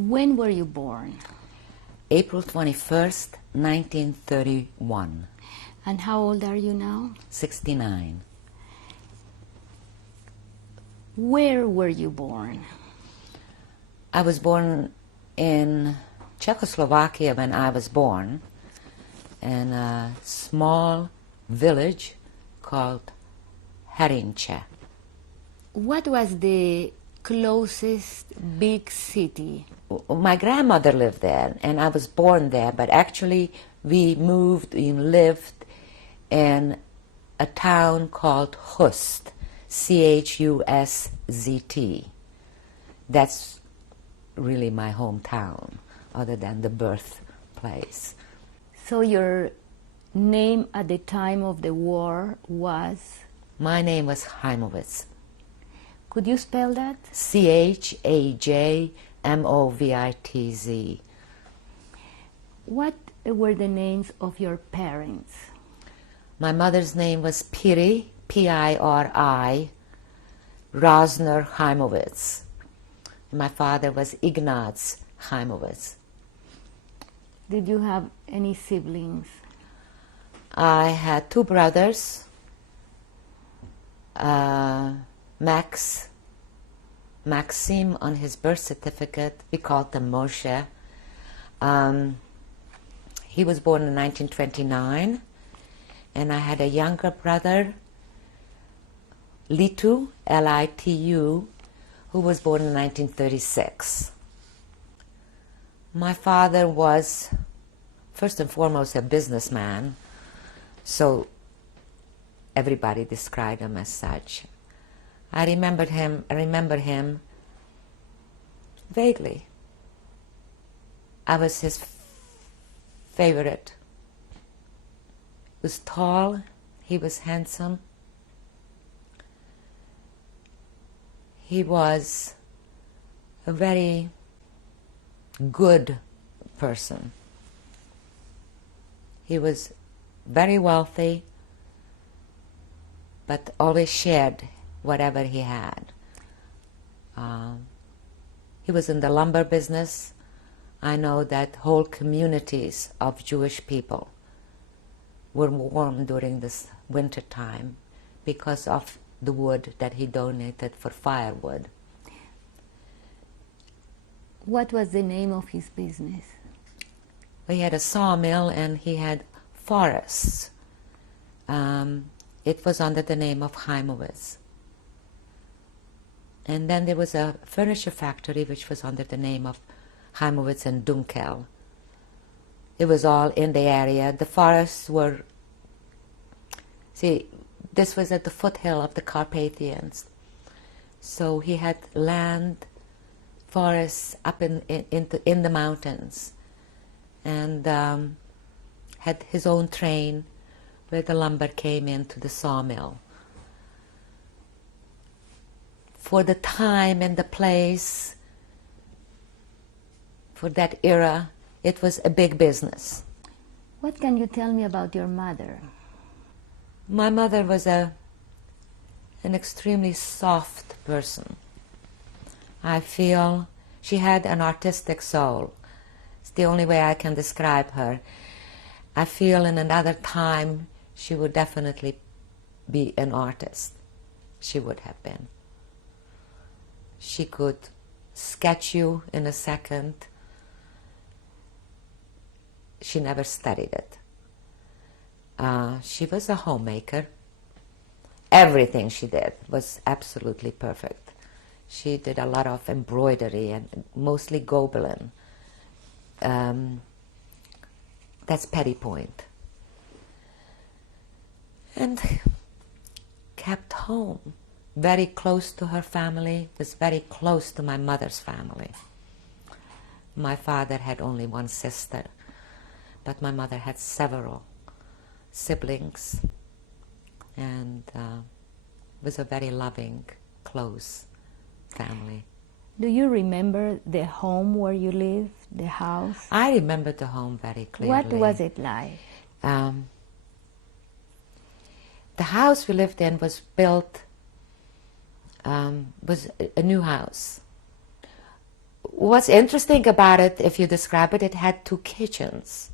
When were you born? April 21st, 1931. And how old are you now? 69. Where were you born? I was born in Czechoslovakia when I was born, in a small village called Herince. What was the closest big city? My grandmother lived there, and I was born there, but actually we lived in a town called Chust, Chuszt. That's really my hometown, other than the birthplace. So your name at the time of the war was? My name was Chajmovitz. Could you spell that? Chajmovitz. What were the names of your parents? My mother's name was Piri, P-I-R-I, Rosner Chajmovitz. My father was Ignaz Chajmovitz. Did you have any siblings? I had two brothers, Maxim on his birth certificate, we called him Moshe. He was born in 1929, and I had a younger brother, Litu, L-I-T-U, who was born in 1936. My father was, first and foremost, a businessman, so everybody described him as such. I remember him vaguely. I was his favorite. He was tall, he was handsome. He was a very good person. He was very wealthy, but always shared whatever he had. He was in the lumber business. I know that whole communities of Jewish people were warm during this winter time because of the wood that he donated for firewood. What was the name of his business? He had a sawmill and he had forests. It was under the name of Chajmovitz. And then there was a furniture factory which was under the name of Chajmovitz and Dunkel. It was all in the area. The forests were, this was at the foothill of the Carpathians. So he had land, forests up in the mountains, and had his own train where the lumber came into the sawmill. For the time and the place, for that era, it was a big business. What can you tell me about your mother? My mother was an extremely soft person. I feel she had an artistic soul. It's the only way I can describe her. I feel in another time she would definitely be an artist. She would have been. She could sketch you in a second. She never studied it. She was a homemaker. Everything she did was absolutely perfect. She did a lot of embroidery and mostly Gobelin. That's Petty Point. And kept home. Very close to her family, was very close to my mother's family. My father had only one sister, but my mother had several siblings, and was a very loving, close family. Do you remember the home where you lived, the house? I remember the home very clearly. What was it like? The house we lived in was built, was a new house. what's interesting about it, if you describe it, it had 2 kitchens.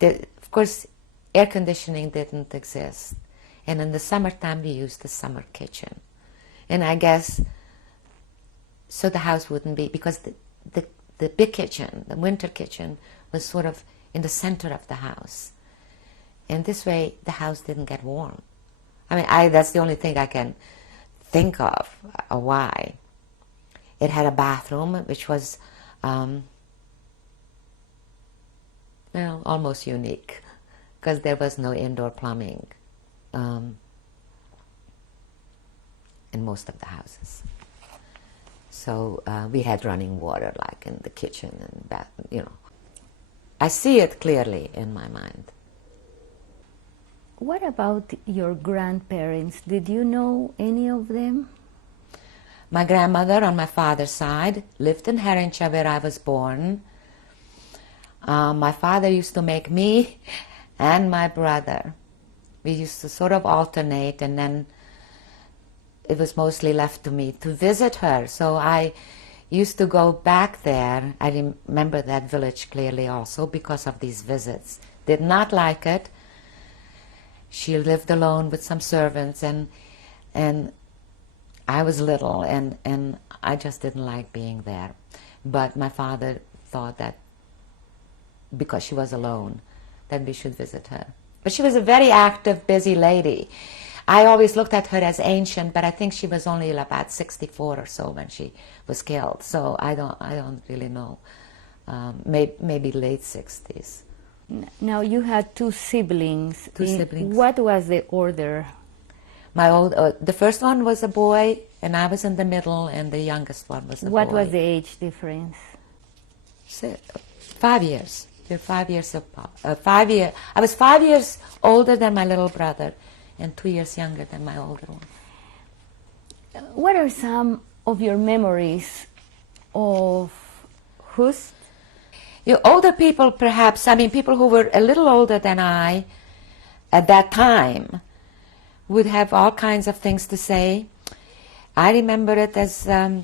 Of course, air conditioning didn't exist. And in the summertime, we used the summer kitchen. And I guess, so the house wouldn't be, because the big kitchen, the winter kitchen, was sort of in the center of the house. And this way, the house didn't get warm. I mean, that's the only thing I can think of why. It had a bathroom, which was, almost unique, because there was no indoor plumbing in most of the houses. So we had running water, like in the kitchen and bath, I see it clearly in my mind. What about your grandparents? Did you know any of them? My grandmother on my father's side lived in Herencha, where I was born. My father used to make me and my brother. We used to sort of alternate, and then it was mostly left to me to visit her. So I used to go back there. I remember that village clearly also because of these visits. Did not like it. She lived alone with some servants, and I was little, and I just didn't like being there. But my father thought that because she was alone, that we should visit her. But she was a very active, busy lady. I always looked at her as ancient, but I think she was only about 64 or so when she was killed. So I don't really know. Maybe late 60s. Now, you had 2 siblings. Two siblings. What was the order? The first one was a boy, and I was in the middle, and the youngest one was a boy. What was the age difference? 5 years. They're 5 years apart. 5 years. I was 5 years older than my little brother, and 2 years younger than my older one. What are some of your memories of Hust? Older people, perhaps, people who were a little older than I at that time would have all kinds of things to say. I remember it as, to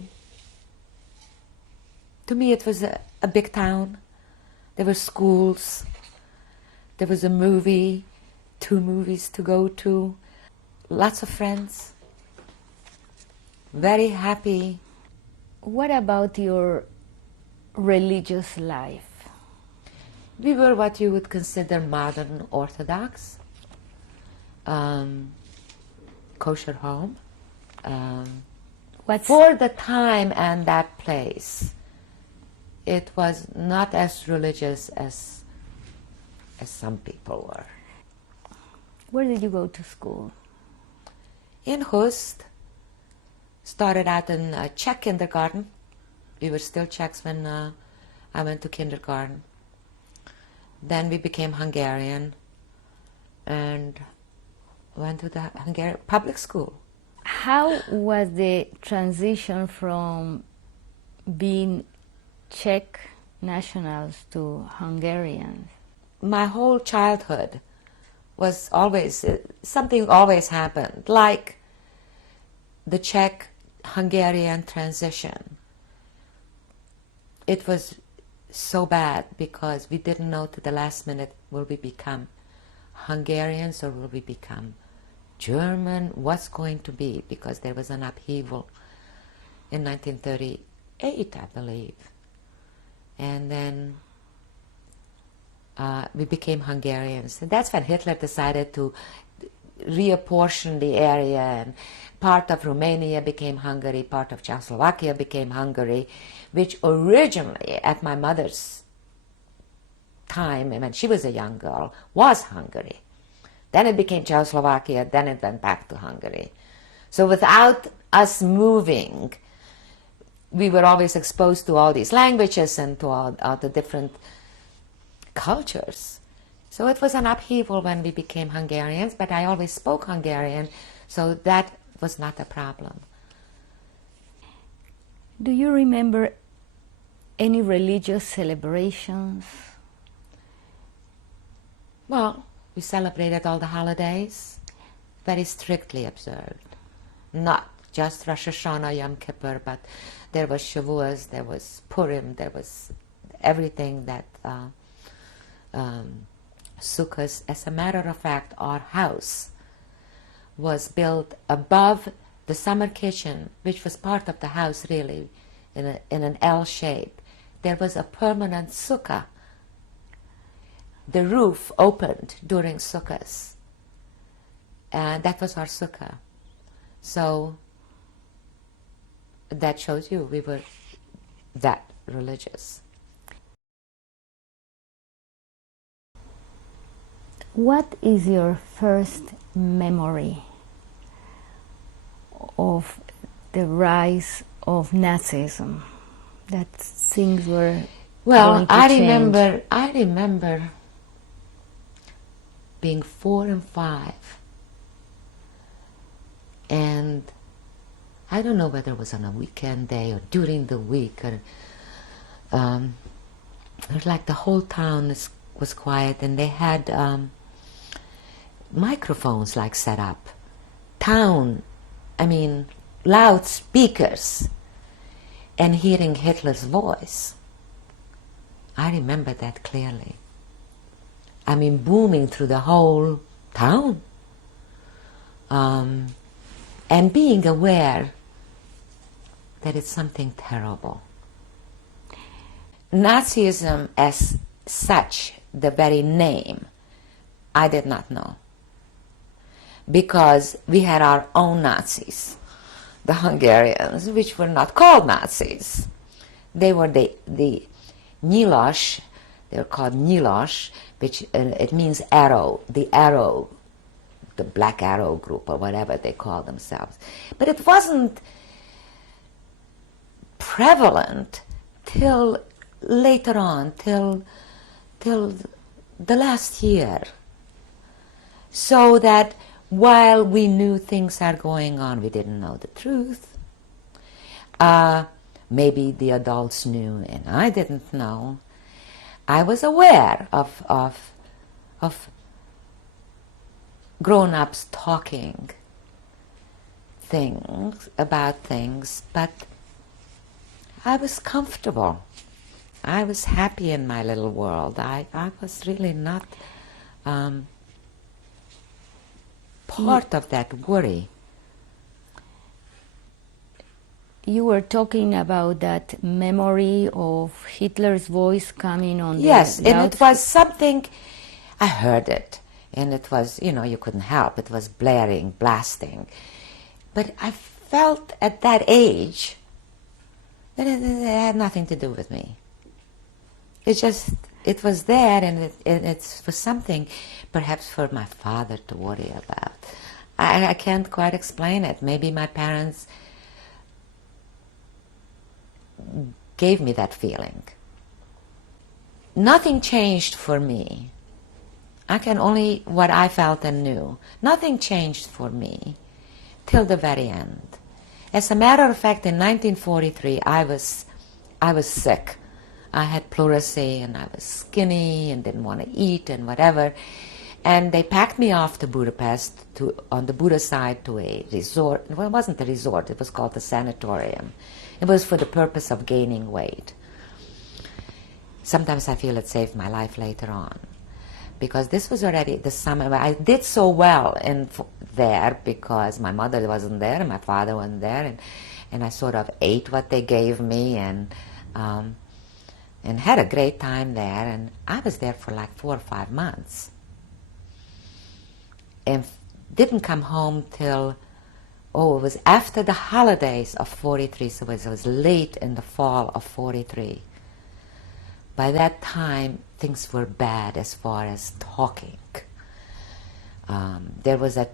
me it was a big town. There were schools, there was a movie, 2 movies to go to, lots of friends, very happy. What about your religious life? We were what you would consider modern Orthodox, kosher home. For the time and that place, it was not as religious as some people were. Where did you go to school? In Hust. Started out in Czech kindergarten. We were still Czechs when I went to kindergarten. Then we became Hungarian and went to the Hungarian public school. How was the transition from being Czech nationals to Hungarians? My whole childhood was always, something always happened, like the Czech-Hungarian transition. It was so bad because we didn't know to the last minute, will we become Hungarians or will we become German? What's going to be? Because there was an upheaval in 1938, I believe. And then we became Hungarians. And that's when Hitler decided to reapportion the area, and part of Romania became Hungary, part of Czechoslovakia became Hungary, which originally, at my mother's time, when she was a young girl, was Hungary. Then it became Czechoslovakia, then it went back to Hungary. So without us moving, we were always exposed to all these languages and to all the different cultures. So it was an upheaval when we became Hungarians, but I always spoke Hungarian, so that was not a problem. Do you remember any religious celebrations? Well, we celebrated all the holidays, very strictly observed. Not just Rosh Hashanah, Yom Kippur, but there was Shavuos, there was Purim, there was everything that Sukkot. As a matter of fact, our house was built above the summer kitchen, which was part of the house really, in an L shape. There was a permanent sukkah. The roof opened during Sukkot, and that was our sukkah. So that shows you we were that religious. What is your first memory of the rise of Nazism? That things were going to change? I remember being 4 and 5, and I don't know whether it was on a weekend day or during the week, or it was like the whole town was quiet, and they had microphones like set up, loudspeakers, and hearing Hitler's voice. I remember that clearly. Booming through the whole town. And being aware that it's something terrible. Nazism as such, the very name, I did not know. Because we had our own Nazis, the Hungarians, which were not called Nazis. They were the Nyilas, they were called Nyilas, which it means arrow, the Black Arrow group, or whatever they call themselves. But it wasn't prevalent till later on, till the last year. So that while we knew things are going on, we didn't know the truth. Maybe the adults knew and I didn't know. I was aware of grown-ups talking about things, but I was comfortable. I was happy in my little world. I was really not part of that worry. You were talking about that memory of Hitler's voice coming on Yes, the and it was something, I heard it, and it was, you couldn't help, it was blaring, blasting. But I felt at that age that it had nothing to do with me. It was there, and it was something perhaps for my father to worry about. I can't quite explain it. Maybe my parents gave me that feeling. Nothing changed for me. I can only what I felt and knew. Nothing changed for me till the very end. As a matter of fact, in 1943, I was sick. I had pleurisy, and I was skinny and didn't want to eat and whatever. And they packed me off to Budapest, on the Buda side, to a resort. Well, it wasn't a resort, it was called the sanatorium. It was for the purpose of gaining weight. Sometimes I feel it saved my life later on. Because this was already the summer. I did so well there because my mother wasn't there and my father wasn't there. And I sort of ate what they gave me and had a great time there. And I was there for like 4 or 5 months. And didn't come home till, it was after the holidays of 43, so it was late in the fall of 43. By that time, things were bad as far as talking. There was an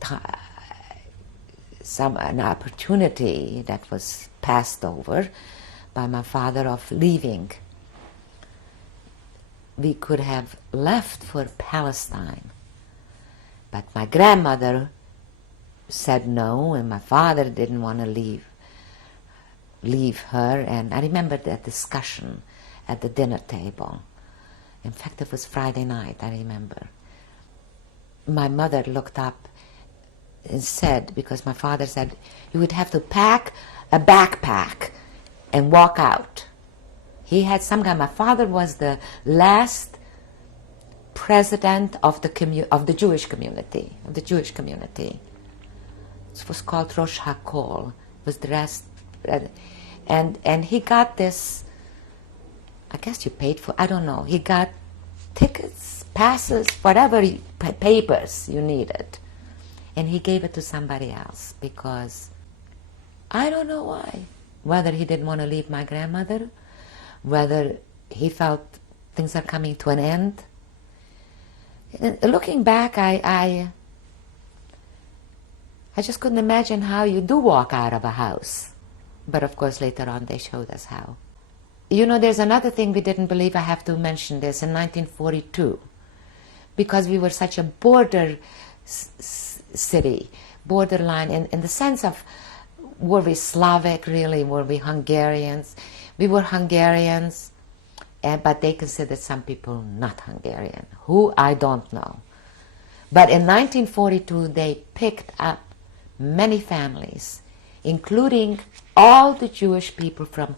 opportunity that was passed over by my father of leaving. We could have left for Palestine, but my grandmother said no, and my father didn't want to leave her. And I remember that discussion at the dinner table. In fact, it was Friday night, I remember. My mother looked up said, because my father said, you would have to pack a backpack and walk out. He had some guy. My father was the last president of the Jewish community. It was called Rosh HaKol. It was the rest, and he got this. I guess you paid for. I don't know. He got tickets, passes, whatever papers you needed, and he gave it to somebody else because I don't know why. Whether he didn't want to leave my grandmother, whether he felt things are coming to an end. Looking back, I just couldn't imagine how you do walk out of a house. But of course, later on, they showed us how. You know, there's another thing we didn't believe. I have to mention this. In 1942, because we were such a border city, borderline, in the sense of, were we Slavic, really? Were we Hungarians? We were Hungarians, but they considered some people not Hungarian. Who, I don't know. But in 1942, they picked up many families, including all the Jewish people from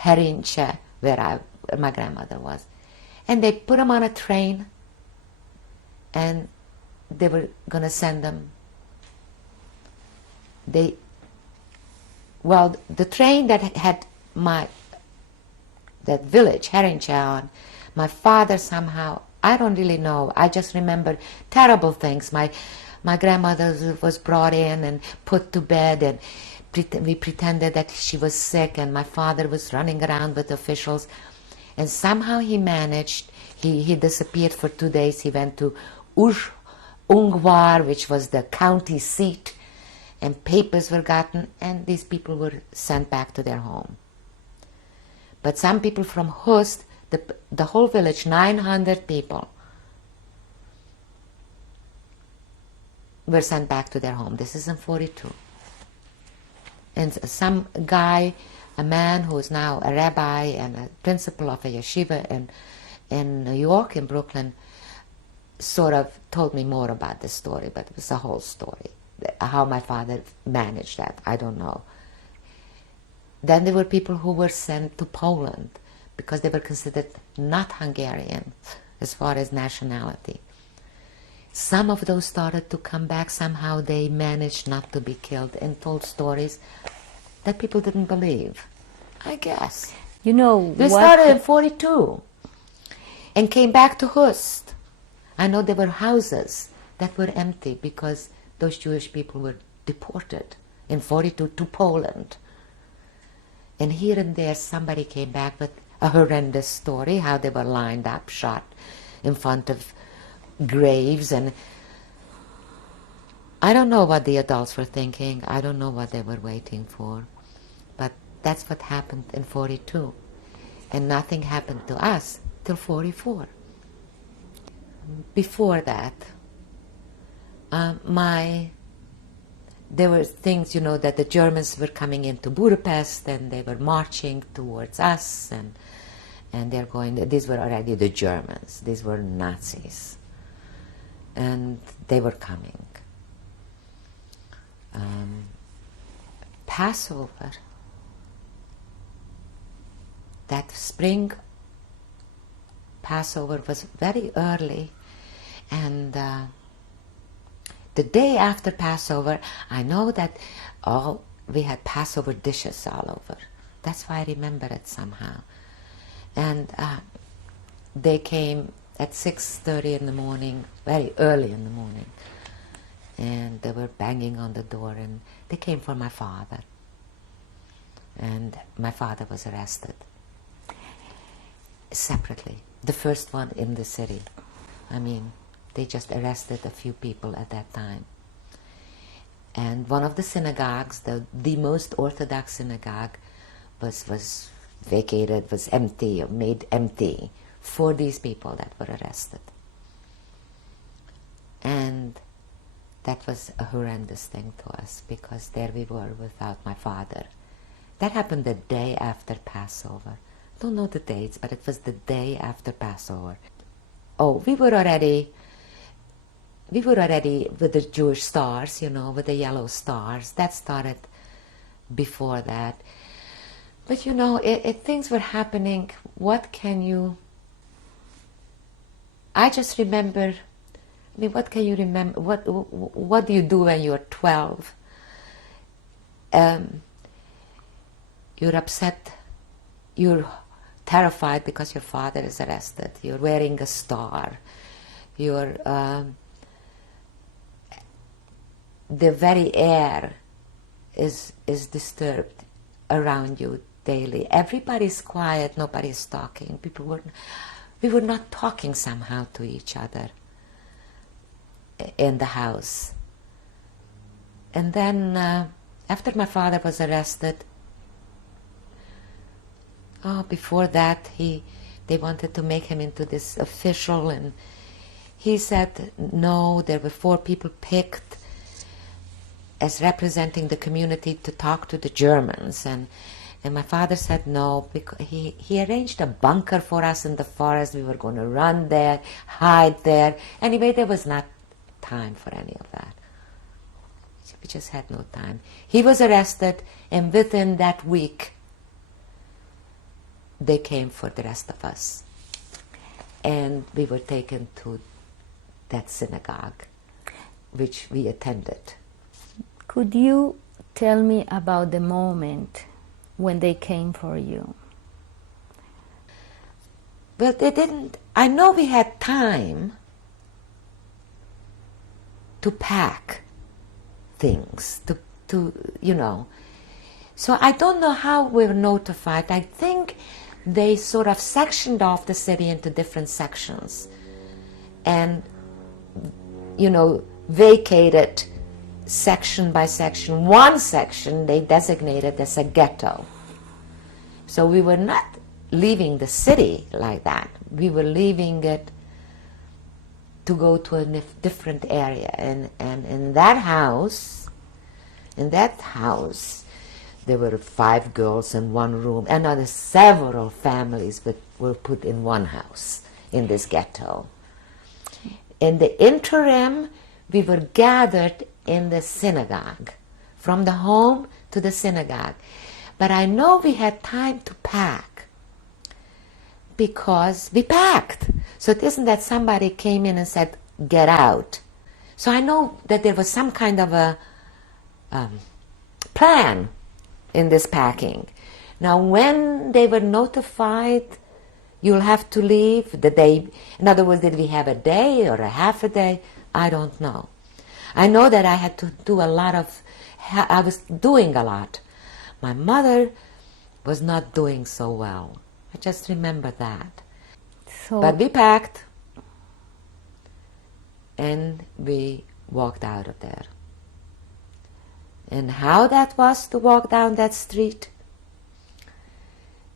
Heimlichen, where my grandmother was. And they put them on a train, and they were going to send them. The train that had that village, Heimlichen, my father somehow, I don't really know, I just remember terrible things. My grandmother was brought in and put to bed, and we pretended that she was sick, and my father was running around with officials, and somehow he managed. He disappeared for 2 days. He went to Ungvar, which was the county seat, and papers were gotten, and these people were sent back to their home. But some people from Hust, the whole village, 900 people, were sent back to their home. This is in 42. And some guy, a man who is now a rabbi and a principal of a yeshiva in New York, in Brooklyn, sort of told me more about this story, but it was a whole story. How my father managed that, I don't know. Then there were people who were sent to Poland because they were considered not Hungarian as far as nationality. Some of those started to come back. Somehow they managed not to be killed and told stories that people didn't believe, I guess. You know, they started in 42 and came back to Hust. I know there were houses that were empty because those Jewish people were deported in 42 to Poland. And here and there somebody came back with a horrendous story, how they were lined up, shot in front of graves. And I don't know what the adults were thinking. I don't know what they were waiting for. But that's what happened in 42. And nothing happened to us till 44. Before that, there were things, you know, that the Germans were coming into Budapest and they were marching towards us, and they're going, these were already the Germans, these were Nazis, and they were coming. Passover, that spring Passover was very early, and the day after Passover, I know that we had Passover dishes all over. That's why I remember it somehow. And they came at 6:30 in the morning, very early in the morning, and they were banging on the door, and they came for my father. And my father was arrested separately, the first one in the city. I mean, they just arrested a few people at that time. And one of the synagogues, the most Orthodox synagogue, was vacated, was empty, or made empty for these people that were arrested. And that was a horrendous thing to us, because there we were without my father. That happened the day after Passover. Don't know the dates, but it was the day after Passover. Oh, we were already we were already with the Jewish stars, with the yellow stars. That started before that. But things were happening. What can you... I just remember, what can you remember? What do you do when you're 12? You're upset. You're terrified because your father is arrested. You're wearing a star. You're... the very air is disturbed around you daily. Everybody's quiet, nobody's talking. We were not talking somehow to each other in the house. And then after my father was arrested, before that they wanted to make him into this official, and he said no. There were 4 people picked as representing the community to talk to the Germans, and my father said no, because he arranged a bunker for us in the forest. We were going to run there, hide there. Anyway, there was not time for any of that. We just had no time. He was arrested, and within that week they came for the rest of us, and we were taken to that synagogue which we attended. Could you tell me about the moment when they came for you? Well, they didn't. I know we had time to pack things, to So I don't know how we were notified. I think they sort of sectioned off the city into different sections and, vacated section by section. One section they designated as a ghetto. So we were not leaving the city like that. We were leaving it to go to a different area. And in that house, there were 5 girls in one room, and other several families were put in one house in this ghetto. In the interim, we were gathered in the synagogue, from the home to the synagogue. But I know we had time to pack, because we packed. So it isn't that somebody came in and said, get out. So I know that there was some kind of a plan in this packing. Now, when they were notified, you'll have to leave the day. In other words, did we have a day or a half a day? I don't know. I know that I had to do I was doing a lot. My mother was not doing so well. I just remember that. But we packed, and we walked out of there. And how that was to walk down that street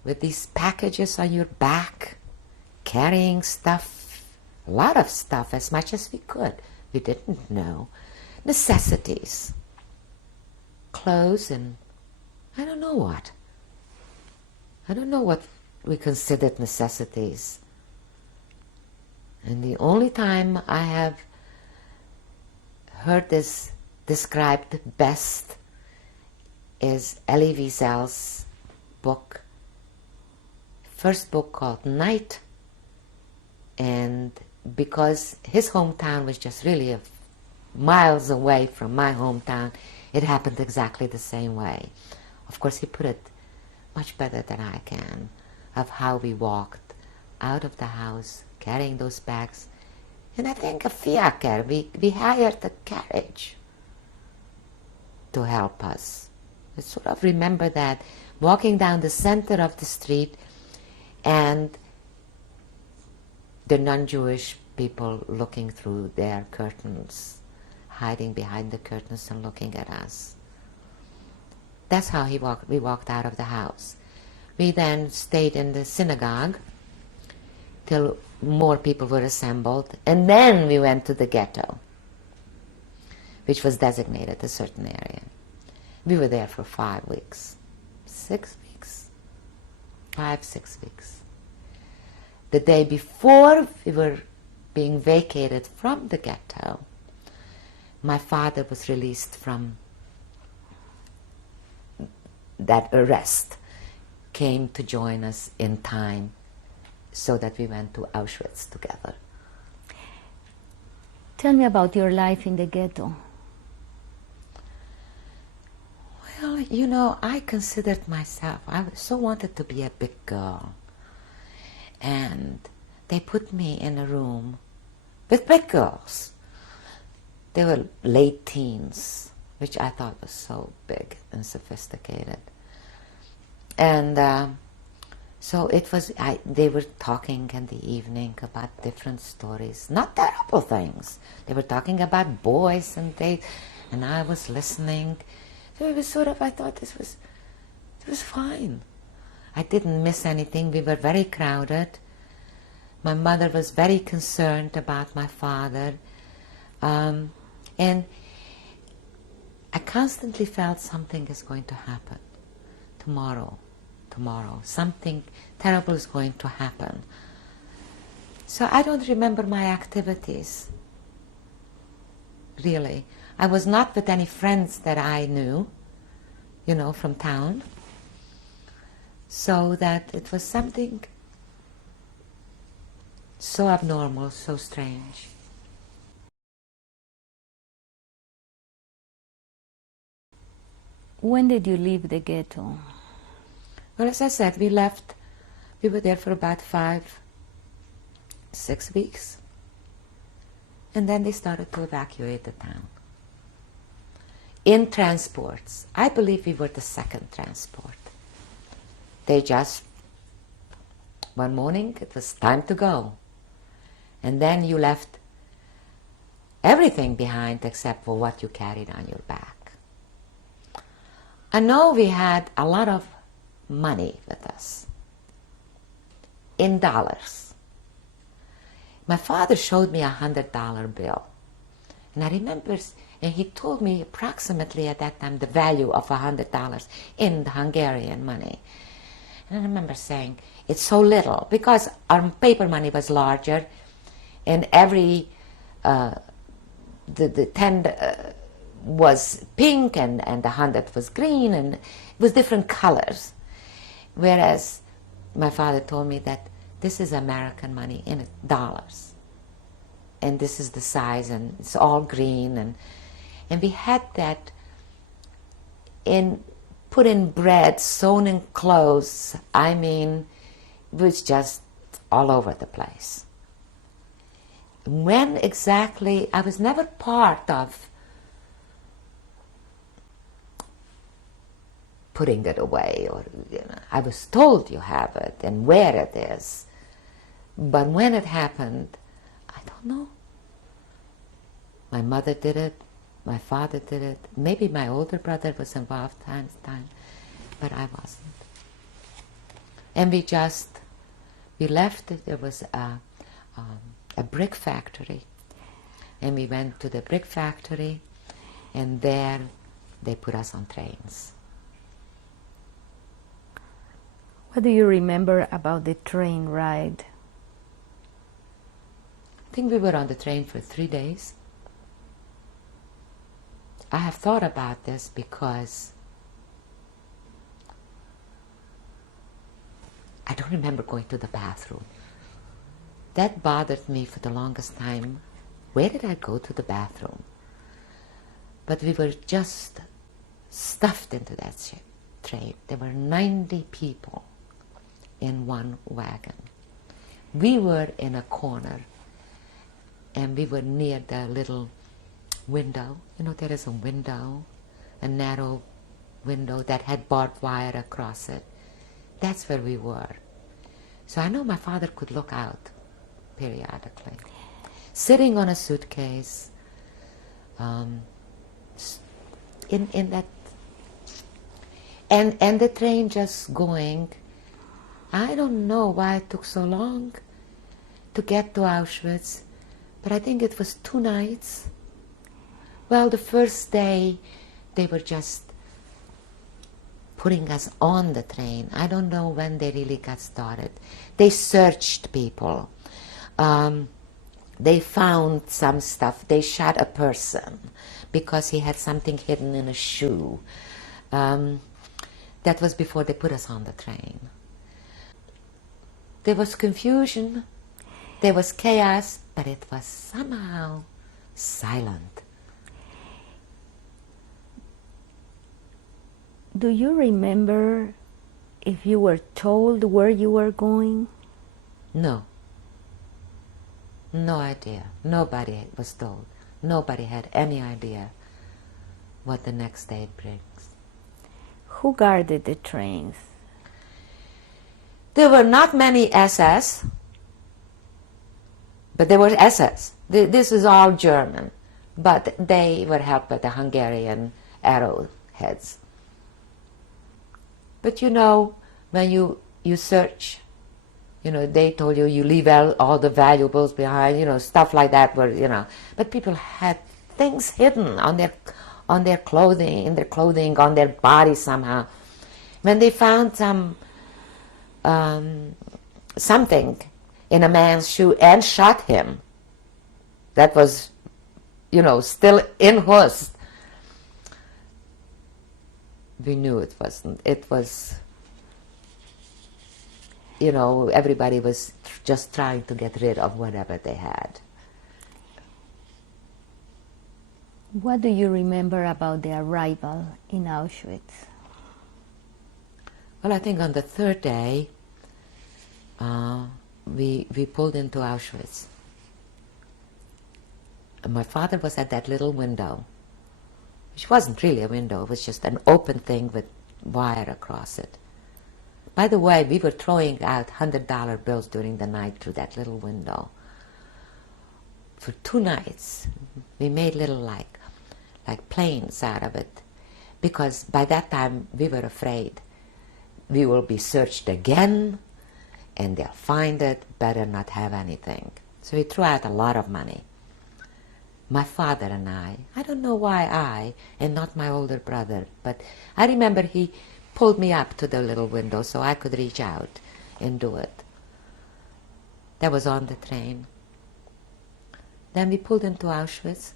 with these packages on your back, carrying stuff, a lot of stuff, as much as we could. We didn't know. Necessities, clothes, and I don't know what. I don't know what we considered necessities. And the only time I have heard this described best is Elie Wiesel's book, first book called Night. And because his hometown was just really miles away from my hometown, it happened exactly the same way. Of course, he put it much better than I can, of how we walked out of the house, carrying those bags. And I think a fiaker, we hired a carriage to help us. I sort of remember that, walking down the center of the street, and the non-Jewish people looking through their curtains, hiding behind the curtains and looking at us. That's how we walked out of the house. We then stayed in the synagogue till more people were assembled, and then we went to the ghetto, which was designated a certain area. We were there for 5 weeks, 6 weeks, 5-6 weeks. The day before we were being vacated from the ghetto, my father was released from that arrest, came to join us in time so that we went to Auschwitz together. Tell me about your life in the ghetto. Well, you know, I considered myself, I so wanted to be a big girl. And they put me in a room with big girls. They were late teens, which I thought was so big and sophisticated. And so it was, they were talking in the evening about different stories, not terrible things. They were talking about boys and I was listening. So it was sort of, I thought it was fine. I didn't miss anything. We were very crowded. My mother was very concerned about my father. And I constantly felt something is going to happen. Tomorrow. Something terrible is going to happen. So I don't remember my activities, really. I was not with any friends that I knew, you know, from town. So that it was something so abnormal, so strange. When did you leave the ghetto? Well, as I said, we left. We were there for about 5-6 weeks. And then they started to evacuate the town. In transports. I believe we were the second transport. They just, one morning, it was time to go. And then you left everything behind except for what you carried on your back. I know we had a lot of money with us, in dollars. My father showed me $100 bill. And I remember, and he told me approximately at that time the value of $100 in the Hungarian money. And I remember saying, it's so little, because our paper money was larger, and every, the 10 was pink, and the 100 was green, and it was different colors. Whereas my father told me that this is American money in dollars. And this is the size, and it's all green, and we had that put in bread, sewn in clothes. I mean, it was just all over the place. When exactly, I was never part of putting it away, or you know, I was told you have it and where it is. But when it happened, I don't know. My mother did it, my father did it, maybe my older brother was involved time, but I wasn't. And we left it. There was a brick factory, and we went to the brick factory, and there they put us on trains. What do you remember about the train ride? I think we were on the train for 3 days. I have thought about this because I don't remember going to the bathroom. That bothered me for the longest time. Where did I go to the bathroom? But we were just stuffed into that train. There were 90 people in one wagon. We were in a corner, and we were near the little window. You know, there is a window, a narrow window that had barbed wire across it. That's where we were. So I know my father could look out periodically, sitting on a suitcase, in that, and the train just going. I don't know why it took so long to get to Auschwitz, but I think it was 2 nights. Well, the first day, they were just putting us on the train. I don't know when they really got started. They searched people. they found some stuff. They shot a person because he had something hidden in a shoe. That was before they put us on the train. There was confusion, there was chaos, but it was somehow silent. Do you remember if you were told where you were going? No. No idea. Nobody was told. Nobody had any idea what the next day brings. Who guarded the trains? There were not many SS, but there were SS. This is all German, but they were helped by the Hungarian arrowheads. But you know, when you search, you know, they told you you leave all the valuables behind, you know, stuff like that. Were, you know, but people had things hidden on their clothing, in their clothing, on their body somehow. When they found something in a man's shoe and shot him, that was, you know, still in Hust. We knew it wasn't. It was, you know, everybody was just trying to get rid of whatever they had. What do you remember about the arrival in Auschwitz? Well, I think on the third day, we pulled into Auschwitz. And my father was at that little window, which wasn't really a window, it was just an open thing with wire across it. By the way, we were throwing out $100 bills during the night through that little window. For 2 nights, we made little like planes out of it, because by that time we were afraid we will be searched again and they'll find it, better not have anything. So we threw out a lot of money. My father and I don't know why I and not my older brother, but I remember he pulled me up to the little window so I could reach out and do it. That was on the train. Then we pulled into Auschwitz.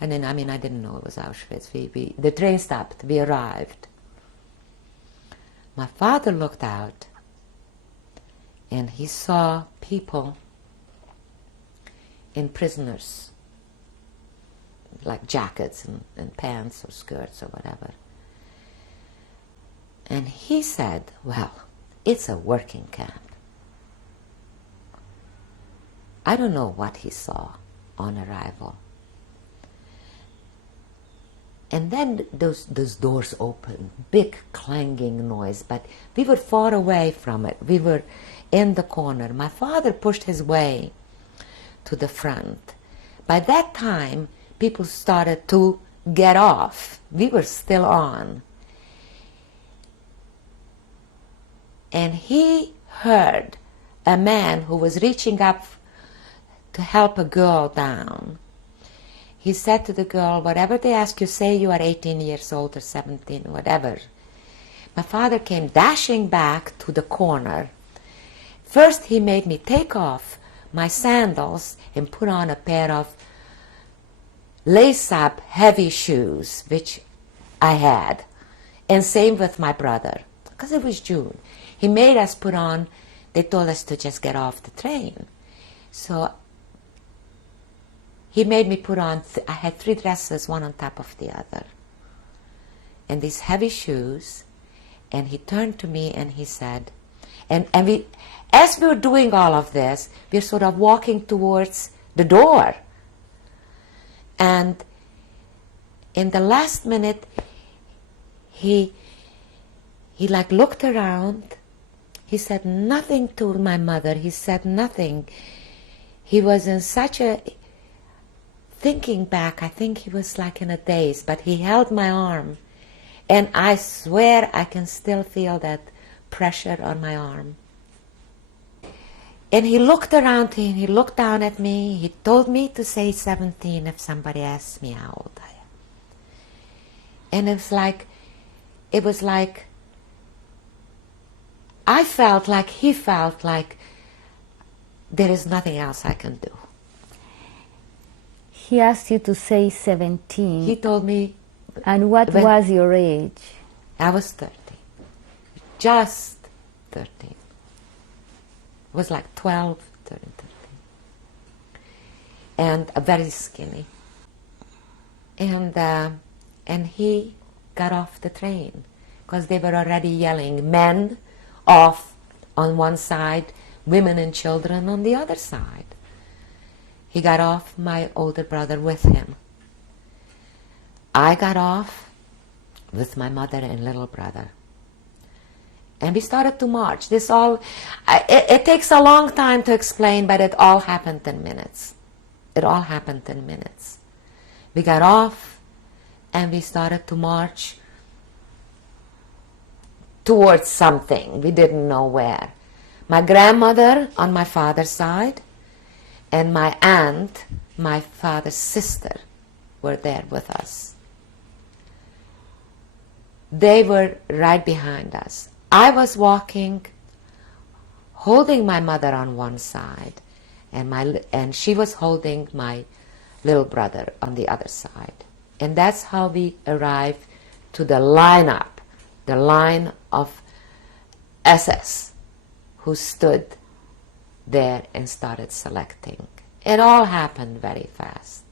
And then, I mean, I didn't know it was Auschwitz. The train stopped. We arrived. My father looked out and he saw people in prisoners, like jackets and pants or skirts or whatever. And he said, well, it's a working camp. I don't know what he saw on arrival. And then those doors opened, big clanging noise, but we were far away from it. We were in the corner. My father pushed his way to the front. By that time, people started to get off. We were still on. And he heard a man who was reaching up to help a girl down. He said to the girl, whatever they ask you, say you are 18 years old or 17, whatever. My father came dashing back to the corner. First he made me take off my sandals and put on a pair of lace-up heavy shoes, which I had. And same with my brother, because it was June. He made us put on, they told us to just get off the train. So he made me put on, I had 3 dresses, one on top of the other, and these heavy shoes, and he turned to me and he said, and we, as we were doing all of this, we were sort of walking towards the door. And in the last minute, he like looked around. He said nothing to my mother. He said nothing. He was in such a, thinking back, I think he was like in a daze, but he held my arm. And I swear I can still feel that pressure on my arm. And he looked around and he looked down at me. He told me to say 17 if somebody asked me how old I am. And it was like, I felt like he felt like there is nothing else I can do. he asked you to say 17. He told me... And what was your age? I was 13. Just 13. It was like 12, 13, 13. And very skinny. And he got off the train because they were already yelling, men off on one side, women and children on the other side. He got off, my older brother with him. I got off with my mother and little brother. And we started to march. It takes a long time to explain, but it all happened in minutes. It all happened in minutes. We got off and we started to march towards something. We didn't know where. My grandmother on my father's side and my aunt, my father's sister, were there with us. They were right behind us. I was walking, holding my mother on one side, and she was holding my little brother on the other side. And that's how we arrived to the lineup, the line of SS who stood there and started selecting. It all happened very fast.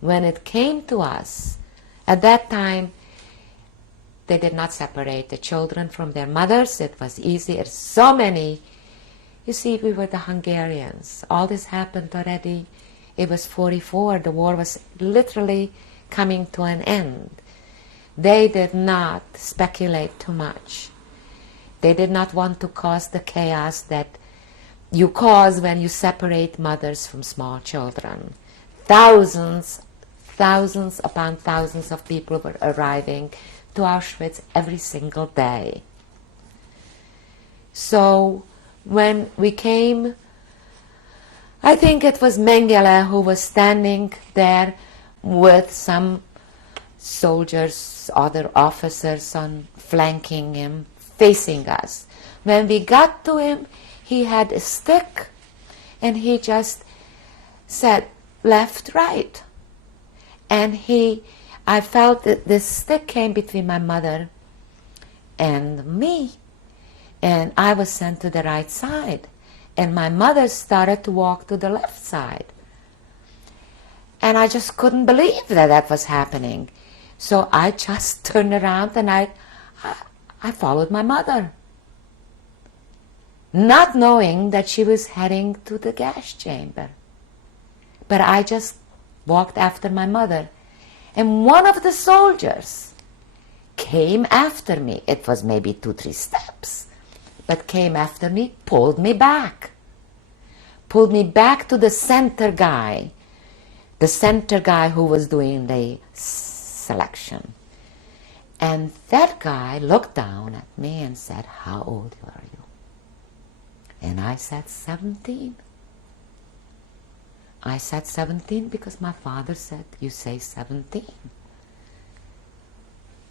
When it came to us, at that time, they did not separate the children from their mothers. It was easy. So many. You see, we were the Hungarians. All this happened already. It was 44. The war was literally coming to an end. They did not speculate too much. They did not want to cause the chaos that you cause when you separate mothers from small children. Thousands upon thousands of people were arriving to Auschwitz every single day. So when we came, I think it was Mengele who was standing there with some soldiers, other officers flanking him, facing us. When we got to him, he had a stick and he just said left, right. And I felt that this stick came between my mother and me, and I was sent to the right side, and my mother started to walk to the left side. And I just couldn't believe that was happening. So I just turned around and I followed my mother, not knowing that she was heading to the gas chamber. But I just walked after my mother. And one of the soldiers came after me. It was maybe 2-3 steps, but came after me, pulled me back to the center guy who was doing the selection. And that guy looked down at me and said, "How old are you?" And I said, 17. I said 17 because my father said, "You say 17."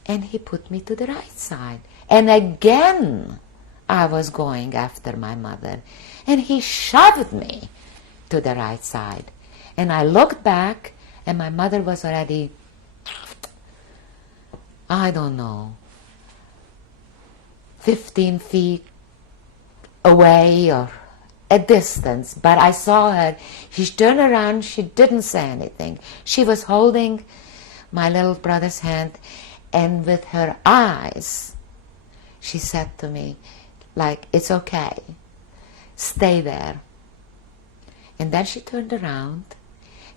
And he put me to the right side. And again, I was going after my mother. And he shoved me to the right side. And I looked back, and my mother was already, I don't know, 15 feet away or a distance, but I saw her. She turned around, she didn't say anything. She was holding my little brother's hand, and with her eyes, she said to me, like, "It's okay, stay there." And then she turned around,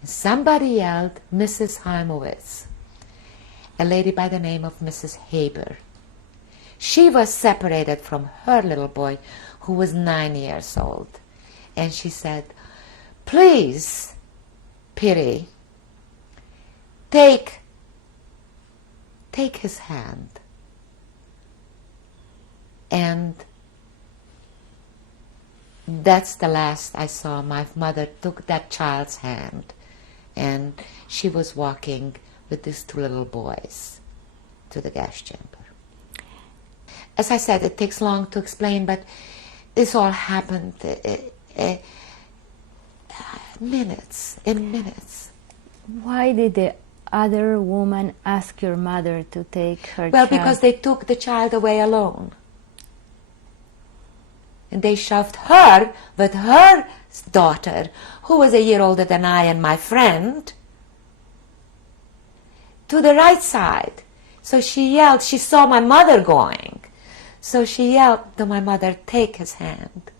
and somebody yelled, "Mrs. Chajmovitz," a lady by the name of Mrs. Haber. She was separated from her little boy, who was 9 years old. And she said, "Please, Piri, take his hand." And that's the last I saw. My mother took that child's hand, and she was walking with these 2 little boys to the gas chamber. As I said, it takes long to explain, but this all happened in minutes. Why did the other woman ask your mother to take her Well, child? because they took the child away alone. And they shoved her with her daughter, who was a year older than I and my friend, to the right side. So she yelled, she saw my mother going. So she yelled to my mother, take his hand.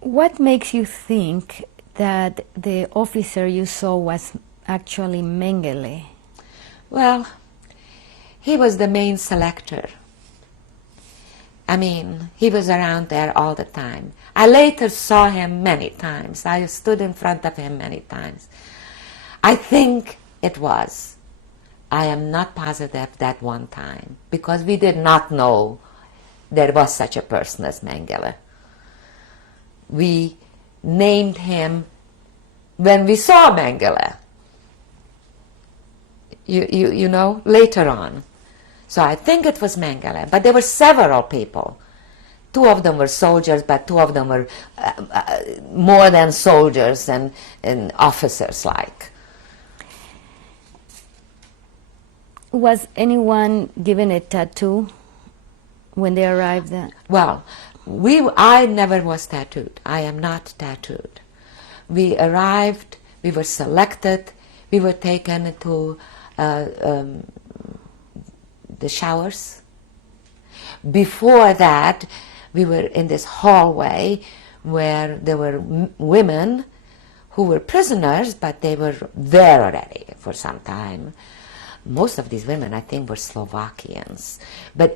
What makes you think that the officer you saw was actually Mengele? Well, he was the main selector. I mean, he was around there all the time. I later saw him many times. I stood in front of him many times. I think it was. I am not positive that one time, because we did not know there was such a person as Mengele. We named him when we saw Mengele, you know, later on. So I think it was Mengele, but there were several people. Two of them were soldiers, but two of them were more than soldiers and officers like. Was anyone given a tattoo when they arrived there? Well, I never was tattooed. I am not tattooed. We arrived, we were selected, we were taken to the showers. Before that, we were in this hallway where there were women who were prisoners, but they were there already for some time. Most of these women, I think, were Slovakians. But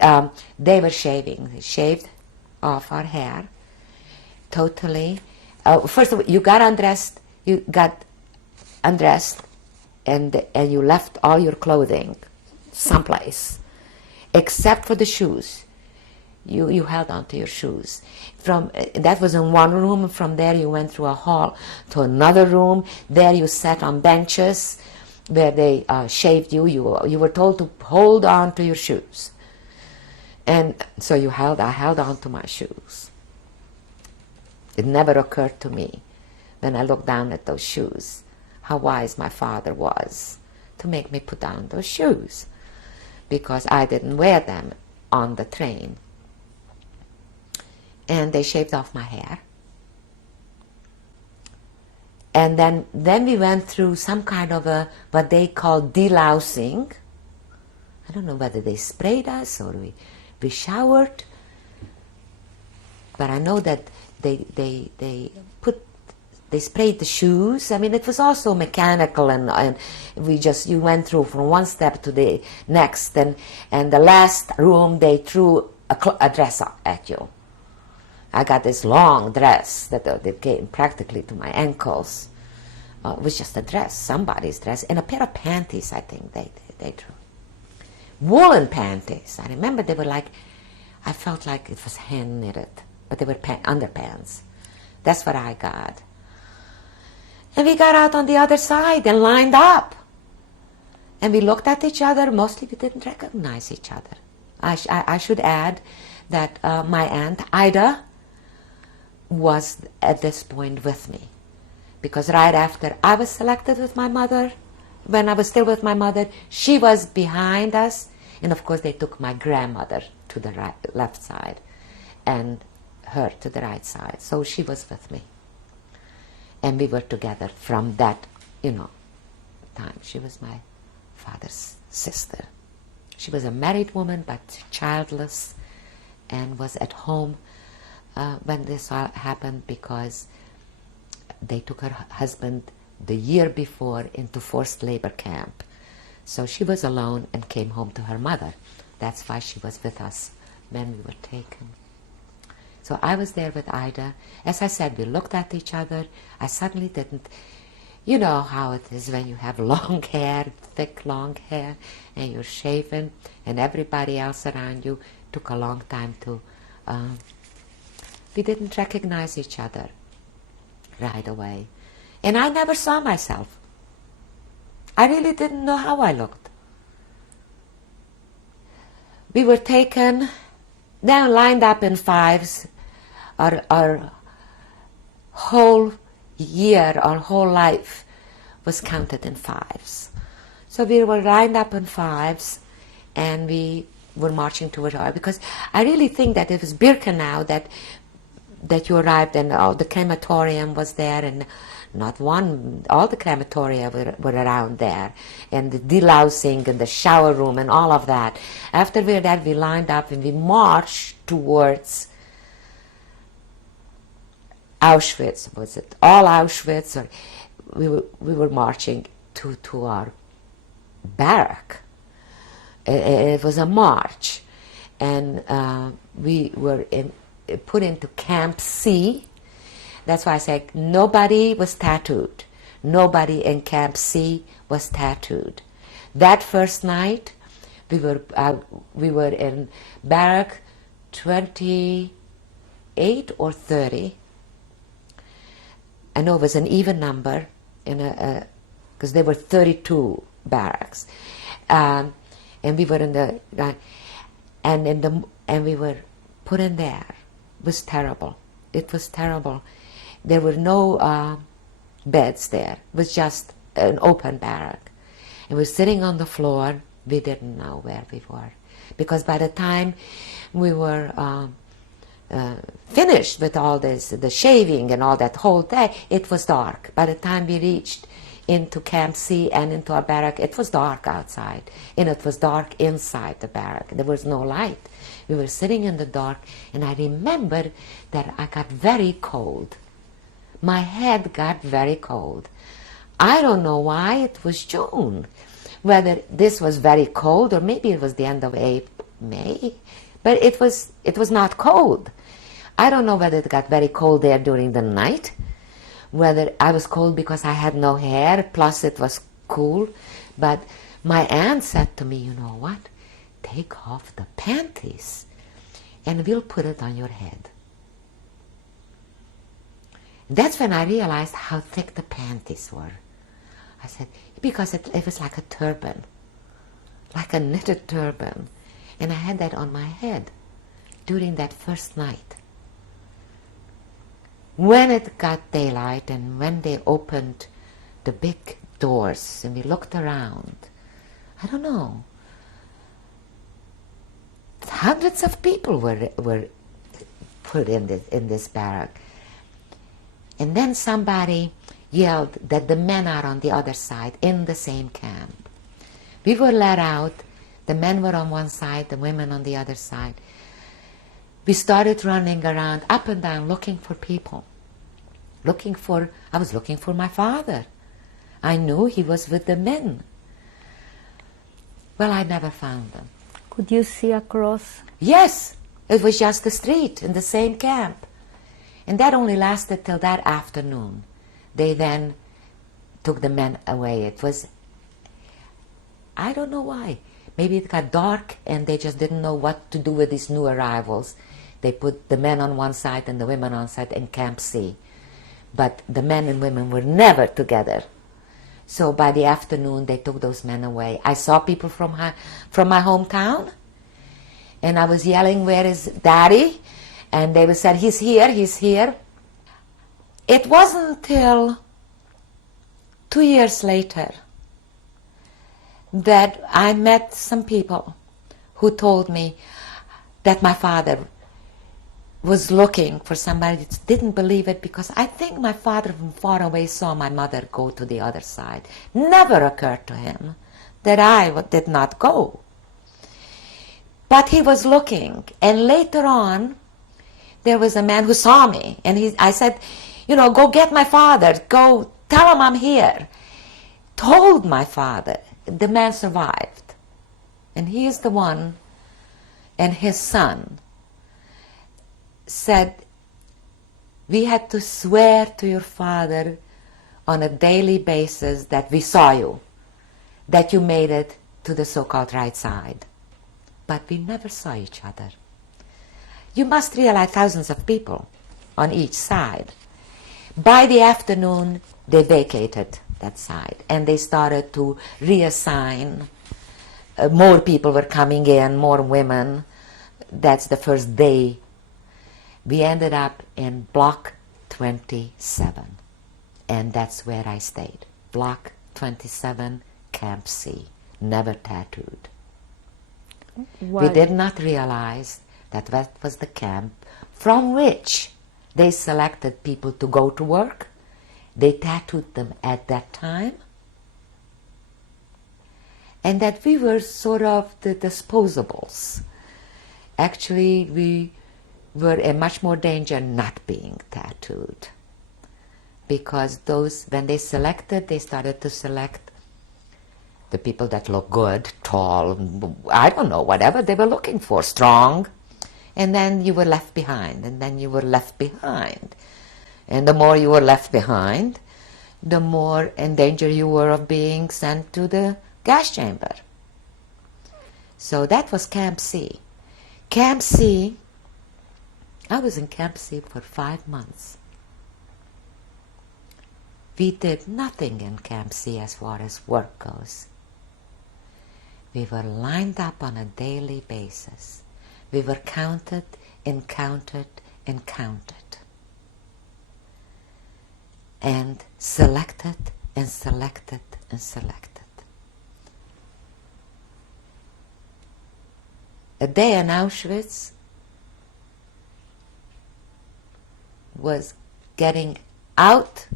they were shaving. They shaved off our hair totally. First of all, you got undressed, and you left all your clothing someplace, except for the shoes. You held on to your shoes. That was in one room. From there you went through a hall to another room. There you sat on benches where they shaved you. You were told to hold on to your shoes. And so I held on to my shoes. It never occurred to me when I looked down at those shoes how wise my father was to make me put down those shoes, because I didn't wear them on the train. And they shaved off my hair. And then we went through some kind of what they call delousing. I don't know whether they sprayed us or we showered, but I know that they sprayed the shoes. I mean, it was also mechanical, and you went through from one step to the next, and the last room they threw a dress at you. I got this long dress that came practically to my ankles. It was just a dress, somebody's dress, and a pair of panties, I think they drew. Woolen panties. I remember they were like, I felt like it was hand knitted, but they were underpants. That's what I got. And we got out on the other side and lined up. And we looked at each other. Mostly we didn't recognize each other. I should add that my aunt, Ida, was at this point with me. Because right after I was selected with my mother, when I was still with my mother, she was behind us. And of course they took my grandmother to the left side and her to the right side. So she was with me. And we were together from that, time. She was my father's sister. She was a married woman, but childless, and was at home when this all happened, because they took her husband the year before into forced labor camp. So she was alone and came home to her mother. That's why she was with us when we were taken. So I was there with Ida. As I said, we looked at each other. I suddenly didn't. You know how it is when you have long hair, thick long hair, and you're shaven, and everybody else around you took a long time to... we didn't recognize each other right away. And I never saw myself. I really didn't know how I looked. We were taken, then lined up in fives. Our whole year, our whole life was counted in fives. So we were lined up in fives, and we were marching towards our, because I really think that it was Birkenau that you arrived, and the crematorium was there, and not one, all the crematoria were around there, and the delousing and the shower room and all of that. After we were there, we lined up and we marched towards Auschwitz. Was it all Auschwitz? Or we were marching to our barrack. It was a march, and we were put into Camp C. That's why I say nobody was tattooed. Nobody in Camp C was tattooed. That first night, we were in barrack 28 or 30. I know it was an even number, because there were 32 barracks, and we were in the and we were put in there. It was terrible. It was terrible. There were no beds there. It was just an open barrack. And we were sitting on the floor. We didn't know where we were, because by the time we were finished with all this, the shaving and all that whole day, it was dark. By the time we reached into Camp C and into our barrack, it was dark outside, and it was dark inside the barrack. There was no light. We were sitting in the dark, and I remember that I got very cold. My head got very cold. I don't know why. It was June. Whether this was very cold, or maybe it was the end of May, but it was not cold. I don't know whether it got very cold there during the night, whether I was cold because I had no hair, plus it was cool. But my aunt said to me, you know what? Take off the panties and we'll put it on your head. That's when I realized how thick the panties were. I said, because it was like a turban, like a knitted turban. And I had that on my head during that first night. When it got daylight and when they opened the big doors and we looked around, I don't know, hundreds of people were put in this barrack. And then somebody yelled that the men are on the other side in the same camp. We were let out. The men were on one side, the women on the other side. We started running around up and down looking for people. I was looking for my father. I knew he was with the men. Well, I never found them. Could you see across? Yes, it was just a street in the same camp. And that only lasted till that afternoon. They then took the men away. It was, I don't know why. Maybe it got dark and they just didn't know what to do with these new arrivals. They put the men on one side and the women on one side in Camp C. But the men and women were never together. So by the afternoon, they took those men away. I saw people from my hometown, and I was yelling, where is Daddy? And they said, he's here, he's here. It wasn't until 2 years later that I met some people who told me that my father was looking for somebody that didn't believe it, because I think my father from far away saw my mother go to the other side. Never occurred to him that I did not go. But he was looking, and later on, there was a man who saw me, and I said, you know, go get my father, go tell him I'm here. Told my father. The man survived. And he is the one, and his son said, we had to swear to your father on a daily basis that we saw you, that you made it to the so-called right side. But we never saw each other. You must realize thousands of people on each side. By the afternoon, they vacated that side, and they started to reassign. More people were coming in, more women. That's the first day. We ended up in block 27. And that's where I stayed. Block 27, Camp C, never tattooed. Why? We did not realize that that was the camp from which they selected people to go to work. They tattooed them at that time. And that we were sort of the disposables. Actually, we were in much more danger not being tattooed. Because those, when they selected, they started to select the people that look good, tall, I don't know, whatever they were looking for, strong. And then you were left behind, and then you were left behind. And the more you were left behind, the more in danger you were of being sent to the gas chamber. So that was Camp C. Camp C, I was in Camp C for 5 months. We did nothing in Camp C as far as work goes. We were lined up on a daily basis. We were counted and counted and counted. And selected and selected and selected. A day in Auschwitz was getting out.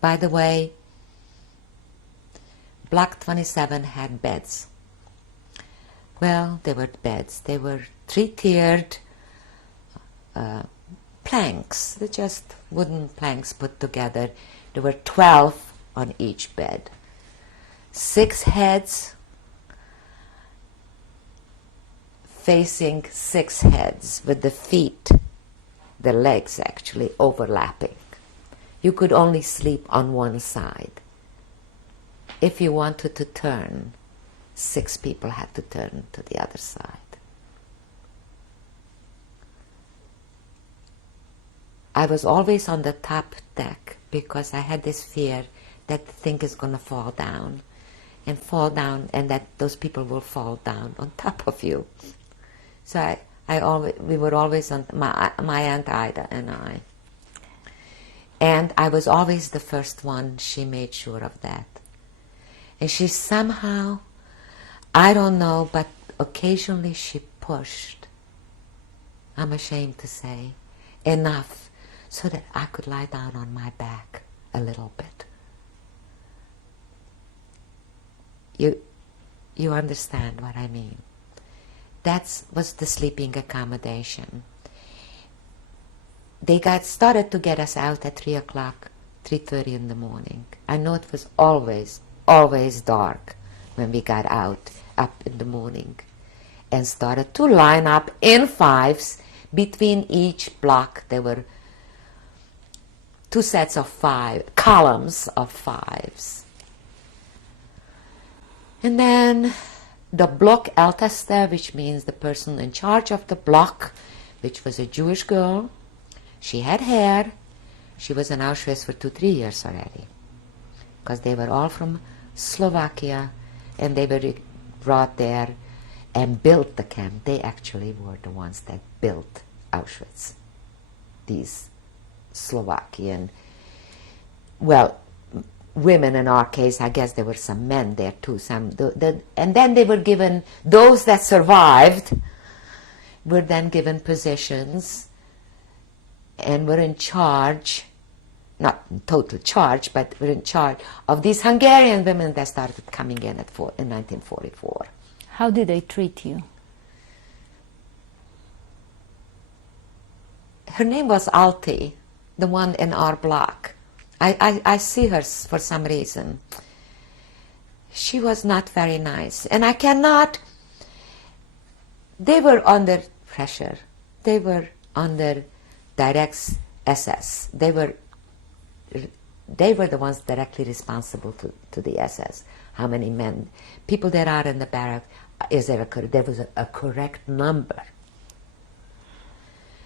By the way, Block 27 had beds. Well, they were beds. They were 3-tiered planks. They're just wooden planks put together. There were 12 on each bed. 6 heads facing 6 heads with the feet, the legs actually overlapping. You could only sleep on one side. If you wanted to turn, 6 people had to turn to the other side. I was always on the top deck because I had this fear that the thing is going to fall down, and that those people will fall down on top of you. So we were always on, my Aunt Ida and I. And I was always the first one. She made sure of that. And she somehow, I don't know, but occasionally she pushed, I'm ashamed to say, enough so that I could lie down on my back a little bit. You understand what I mean? That was the sleeping accommodation. They started to get us out at 3 o'clock, 3:30 in the morning. I know it was always dark when we got out, up in the morning, and started to line up in 5s between each block. There were 2 sets of 5, columns of 5s. And then the block Älteste, which means the person in charge of the block, which was a Jewish girl. She had hair. She was in Auschwitz for 2-3 years already, because they were all from Slovakia, and they were brought there and built the camp. They actually were the ones that built Auschwitz. These Slovakian, well, women in our case, I guess there were some men there too. And then they were given, those that survived were then given positions and were in charge, not in total charge, but were in charge of these Hungarian women that started coming in in 1944. How did they treat you? Her name was Alti, the one in our block. I see her for some reason. She was not very nice. And I cannot... They were under pressure. They were under direct SS. They were the ones directly responsible to the SS. How many men, people that are in the barrack, there was a correct number.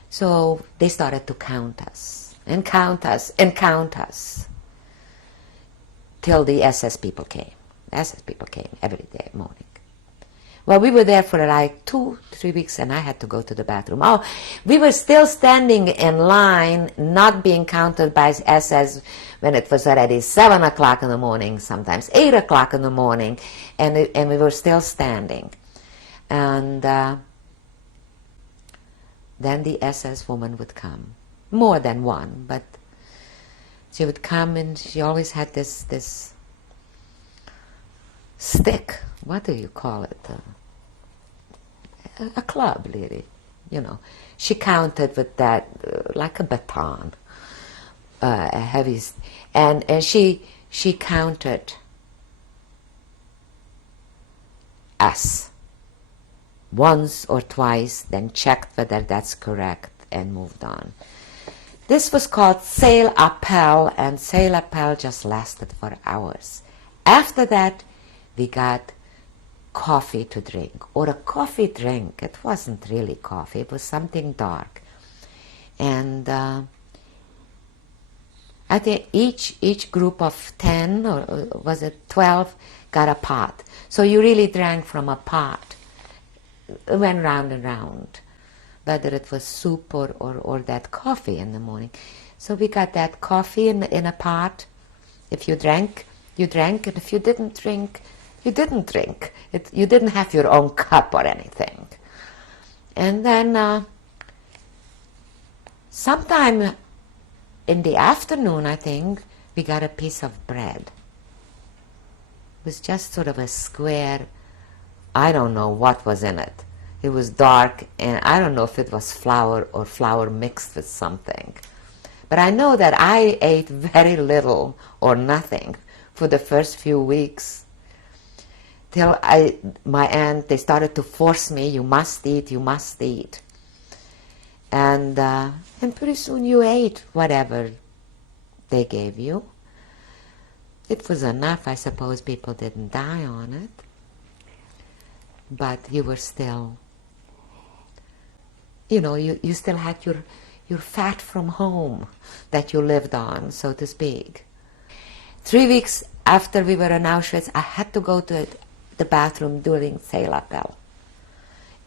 So they started to count us, and count us, and count us, till the SS people came. The SS people came every day morning. Well, we were there for like 2-3 weeks, and I had to go to the bathroom. Oh, we were still standing in line, not being counted by SS when it was already 7 o'clock in the morning, sometimes 8 o'clock in the morning, and we were still standing. And then the SS woman would come. More than one, but she would come, and she always had this stick. What do you call it? A club, really. You know, she counted with that like a baton, a heavy, and she counted us once or twice, then checked whether that's correct, and moved on. This was called Sail Appel, and Sail Appel just lasted for hours. After that, we got coffee to drink, or a coffee drink. It wasn't really coffee, it was something dark. And I think each group of 10, or was it 12, got a pot. So you really drank from a pot. It went round and round, whether it was soup or that coffee in the morning. So we got that coffee in a pot. If you drank, you drank, and if you didn't drink, you didn't drink. You didn't have your own cup or anything. And then sometime in the afternoon, I think, we got a piece of bread. It was just sort of a square, I don't know what was in it. It was dark, and I don't know if it was flour or flour mixed with something. But I know that I ate very little or nothing for the first few weeks, till my aunt, they started to force me, you must eat, you must eat. And pretty soon you ate whatever they gave you. It was enough, I suppose people didn't die on it. But you were still, you know, you still had your fat from home that you lived on, so to speak. 3 weeks after we were in Auschwitz, I had to go to the bathroom during Sail Appel.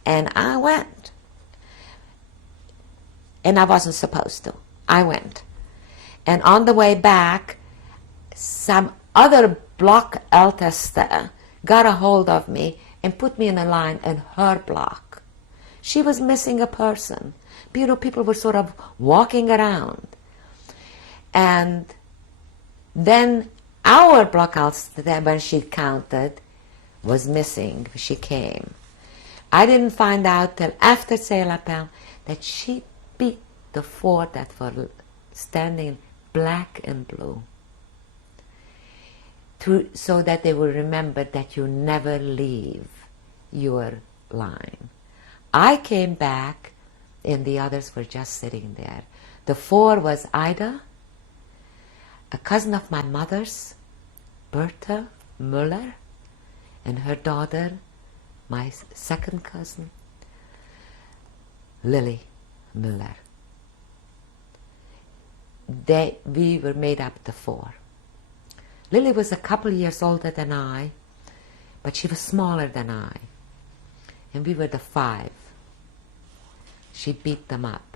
And I went. And I wasn't supposed to. I went. And on the way back, some other block Älteste got a hold of me and put me in a line in her block. She was missing a person. You know, people were sort of walking around. And then our block Älteste, when she counted, was missing. She came. I didn't find out till after Sail Appel that she beat the 4 that were standing black and blue, so that they will remember that you never leave your line. I came back, and the others were just sitting there. The 4 was Ida, a cousin of my mother's, Bertha Müller, and her daughter, my second cousin, Lily Müller. We were made up the 4. Lily was a couple years older than I, but she was smaller than I. And we were the 5. She beat them up.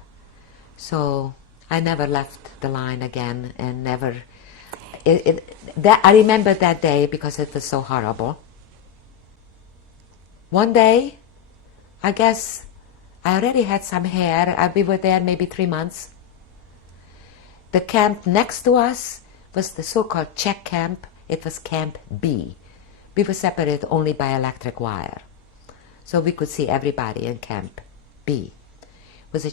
So I never left the line again, and never... I remember that day because it was so horrible. One day, I guess I already had some hair. We were there maybe 3 months. The camp next to us was the so-called Czech camp. It was Camp B. We were separated only by electric wire. So we could see everybody in Camp B. It was a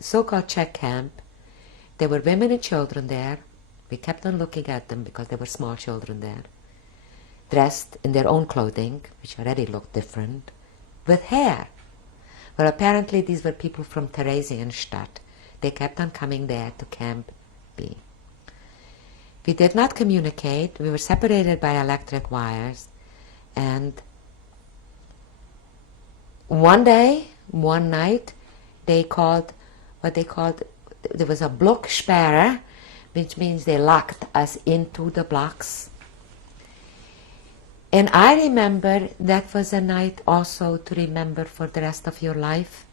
so-called Czech camp. There were women and children there. We kept on looking at them because there were small children there, dressed in their own clothing, which already looked different, with hair. Well, apparently these were people from Theresienstadt. They kept on coming there to Camp B. We did not communicate. We were separated by electric wires. And one night, there was a Blocksperre, which means they locked us into the blocks. And I remember that was a night also to remember for the rest of your life.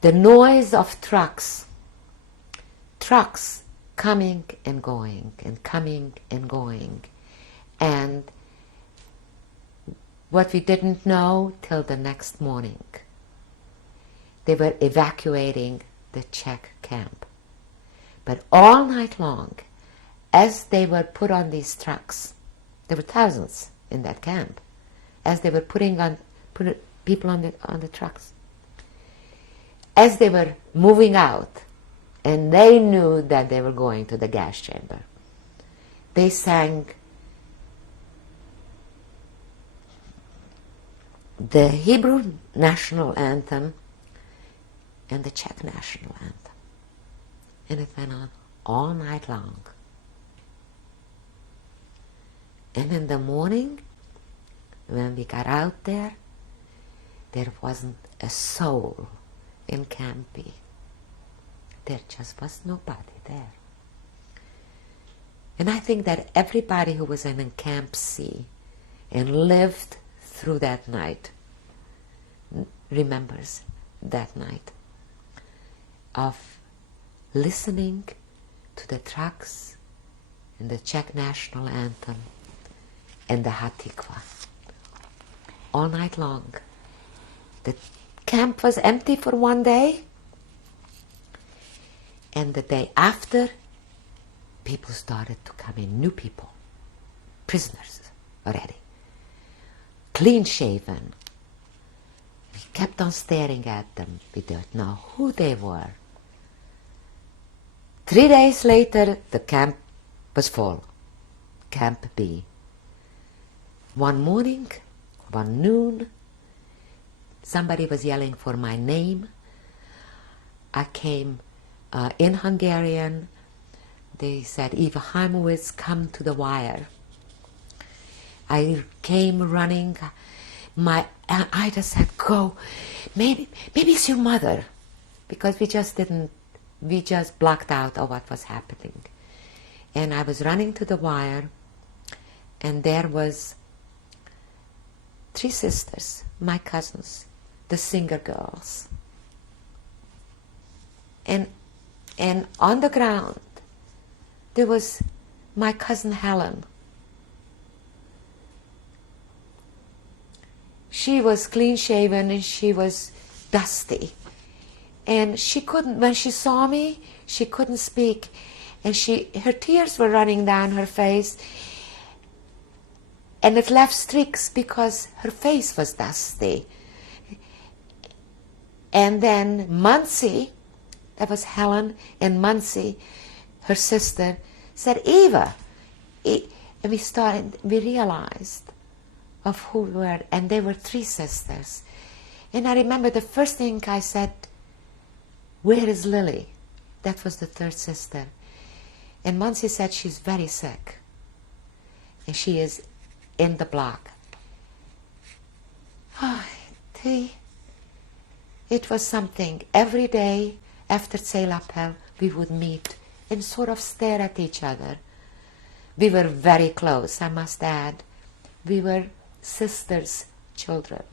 The noise of trucks coming and going and coming and going. And what we didn't know till the next morning, they were evacuating the Czech camp. But all night long, as they were put on these trucks, there were thousands in that camp, as they were putting people on the trucks, as they were moving out, and they knew that they were going to the gas chamber, they sang the Hebrew national anthem and the Czech national anthem. And it went on all night long. And in the morning, when we got out there wasn't a soul in Camp B. There just was nobody there. And I think that everybody who was in Camp C and lived through that night remembers that night of listening to the trucks and the Czech national anthem and the Hatikva all night long. The camp was empty for one day, and the day after, people started to come in, new people, prisoners already, clean-shaven. We kept on staring at them. We didn't know who they were. 3 days later, the camp was full, Camp B. One morning, one noon, somebody was yelling for my name. I came in Hungarian. They said, Eva Chajmovitz, come to the wire. I came running. I just said, go. Maybe it's your mother. Because we just blocked out of what was happening. And I was running to the wire, and there was 3 sisters, my cousins, the singer girls. And on the ground, there was my cousin Helen. She was clean-shaven and she was dusty. And she couldn't, when she saw me, she couldn't speak. And her tears were running down her face. And it left streaks because her face was dusty. And then Muncie, that was Helen, and Muncie, her sister, said, Eva. And we realized of who we were, and they were 3 sisters. And I remember the first thing I said, where is Lily? That was the 3rd sister. And Muncie said, she's very sick. And she is in the block. Oh, it was something. Every day after Célapel, we would meet and sort of stare at each other. We were very close, I must add. We were sisters' children.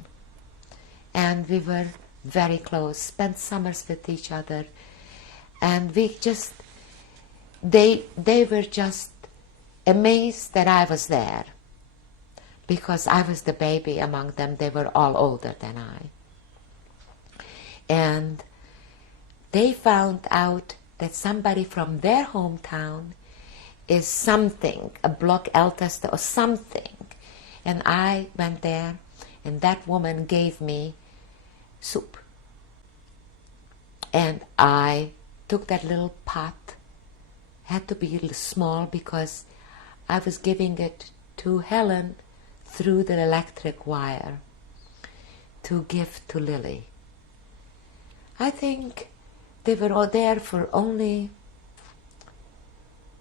And we were very close, spent summers with each other. And they were just amazed that I was there. Because I was the baby among them. They were all older than I. And they found out that somebody from their hometown is something, a block Eltester or something. And I went there, and that woman gave me soup. And I took that little pot, had to be a little small because I was giving it to Helen through the electric wire to give to Lily. I think they were all there for only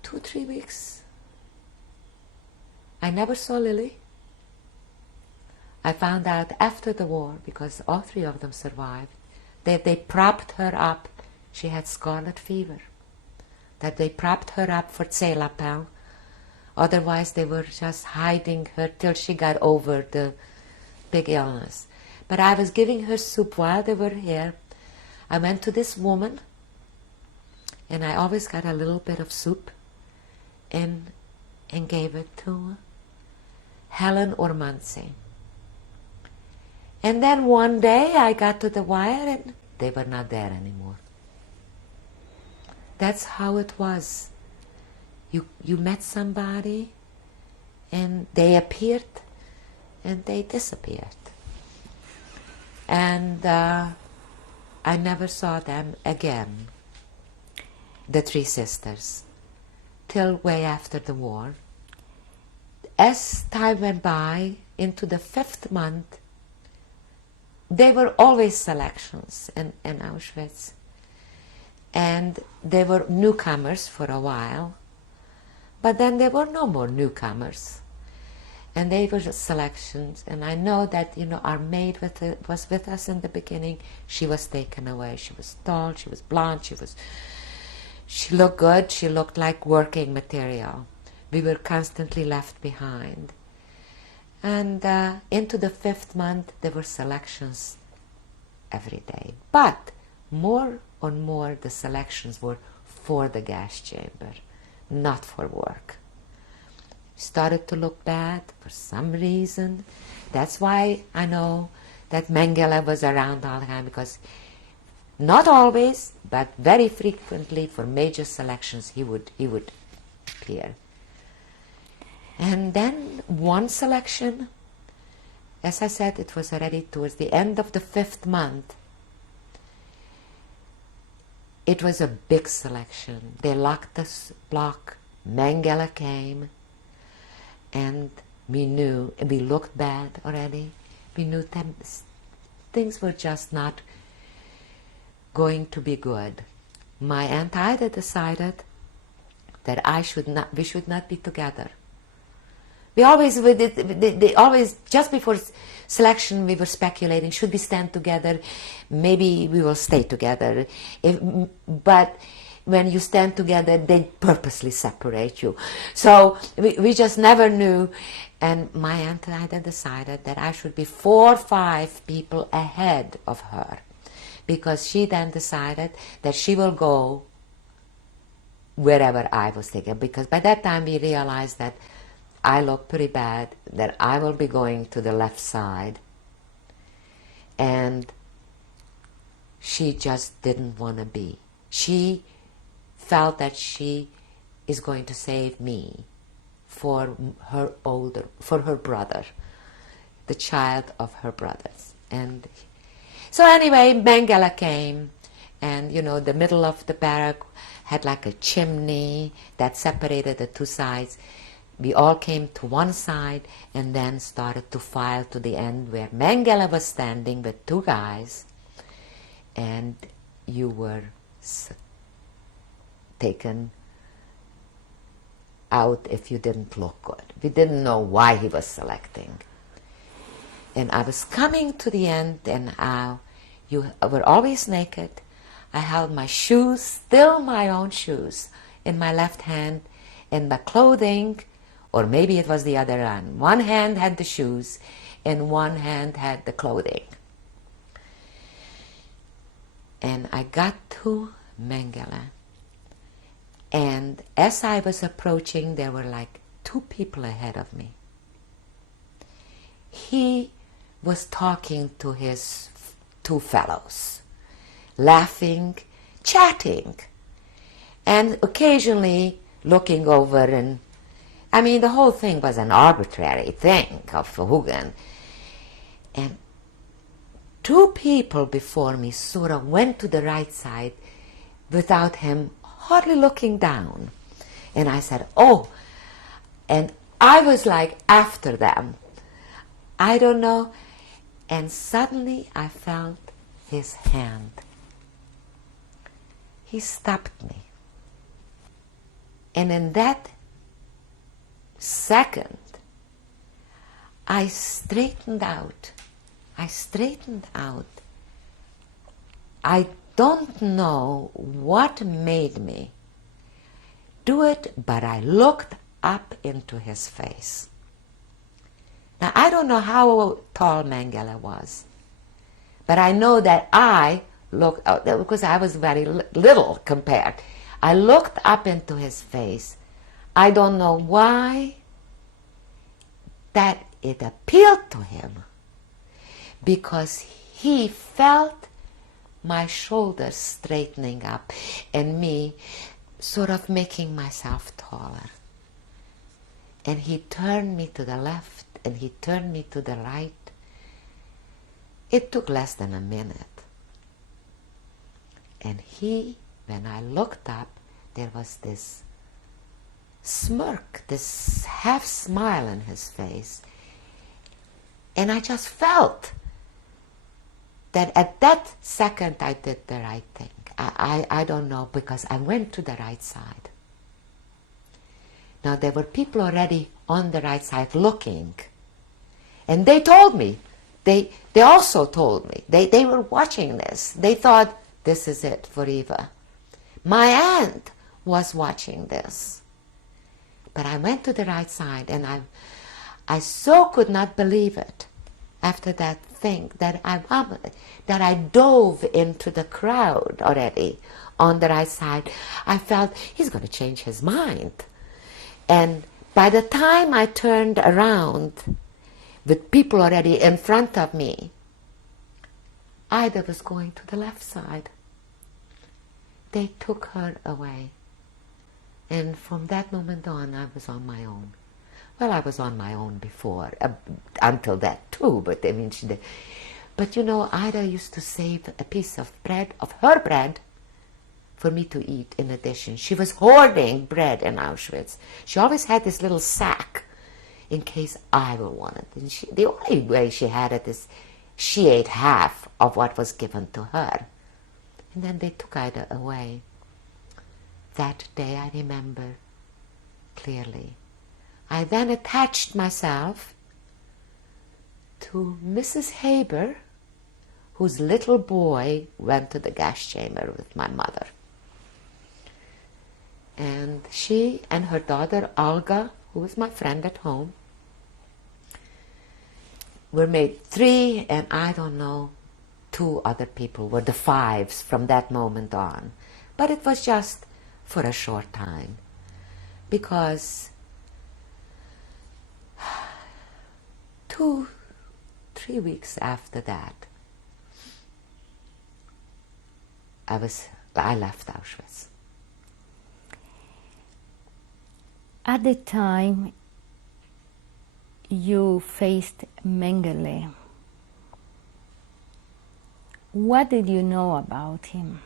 2-3 weeks. I never saw Lily. I found out after the war, because all 3 of them survived, that they propped her up. She had scarlet fever. That they propped her up for Célapel Otherwise, they were just hiding her till she got over the big illness. But I was giving her soup while they were here. I went to this woman, and I always got a little bit of soup and gave it to Helen or Mansi. And then one day I got to the wire and they were not there anymore. That's how it was. You met somebody and they appeared and they disappeared. And I never saw them again, the three sisters, till way after the war. As time went by, into the 5th month, there were always selections in Auschwitz. And there were newcomers for a while, but then there were no more newcomers. And they were just selections. And I know that, our maid was with us in the beginning. She was taken away. She was tall, she was blonde, she looked good, she looked like working material. We were constantly left behind. And into the 5th month, there were selections every day. But more and more, the selections were for the gas chamber, not for work. Started to look bad for some reason. That's why I know that Mengele was around all the time, because not always, but very frequently for major selections he would appear. And then one selection, as I said, it was already towards the end of the 5th month. It was a big selection. They locked the block. Mengele came, and we knew, we looked bad already. We knew things were just not going to be good. My Aunt Ida decided that we should not be together. We always, just before selection, we were speculating, should we stand together? Maybe we will stay together. But when you stand together, they purposely separate you. So we just never knew. And my Aunt Ida decided that I should be 4 or 5 people ahead of her, because she then decided that she will go wherever I was taken. Because by that time we realized that I look pretty bad, that I will be going to the left side. And she just didn't want to be. She felt that she is going to save me for her brother, the child of her brothers. And so anyway, Mengele came, and the middle of the barrack had like a chimney that separated the two sides. We all came to one side and then started to file to the end where Mengele was standing with 2 guys, and you were taken out if you didn't look good. We didn't know why he was selecting. And I was coming to the end, and you were always naked. I held my shoes, still my own shoes, in my left hand, and my clothing, or maybe it was the other one. One hand had the shoes, and one hand had the clothing. And I got to Mengele, and as I was approaching, there were like 2 people ahead of me. He was talking to his 2 fellows, laughing, chatting, and occasionally looking over. And the whole thing was an arbitrary thing of Hugen. And 2 people before me sort of went to the right side without him hardly looking down. And I said, oh, and I was like after them. I don't know. And suddenly I felt his hand. He stopped me. And in that second, I straightened out. I don't know what made me do it, but I looked up into his face. Now, I don't know how tall Mengele was, but I know that I looked, because I was very little compared. I looked up into his face. I don't know why that it appealed to him, because he felt my shoulders straightening up and me sort of making myself taller. And he turned me to the left and he turned me to the right. It took less than a minute. And when I looked up, there was this smirk, this half smile on his face. And I just felt that at that second I did the right thing. I don't know, because I went to the right side. Now there were people already on the right side looking. And they told me, they also told me, they were watching this. They thought, this is it for Eva. My aunt was watching this. But I went to the right side, and I so could not believe it after that thing that I dove into the crowd already on the right side. I felt he's going to change his mind. And by the time I turned around with people already in front of me, Ida was going to the left side. They took her away. And from that moment on, I was on my own. Well, I was on my own before, until that too, but I mean, she did. But you know, Ida used to save a piece of bread, of her bread, for me to eat in addition. She was hoarding bread in Auschwitz. She always had this little sack in case I will want it. And the only way she had it is she ate half of what was given to her. And then they took Ida away. That day I remember clearly. I then attached myself to Mrs. Haber, whose little boy went to the gas chamber with my mother. And she and her daughter Olga, who was my friend at home, were made 3, and I don't know, 2 other people were the 5s from that moment on. But it was just for a short time, because 2-3 weeks after that, I left Auschwitz. At the time you faced Mengele, what did you know about him?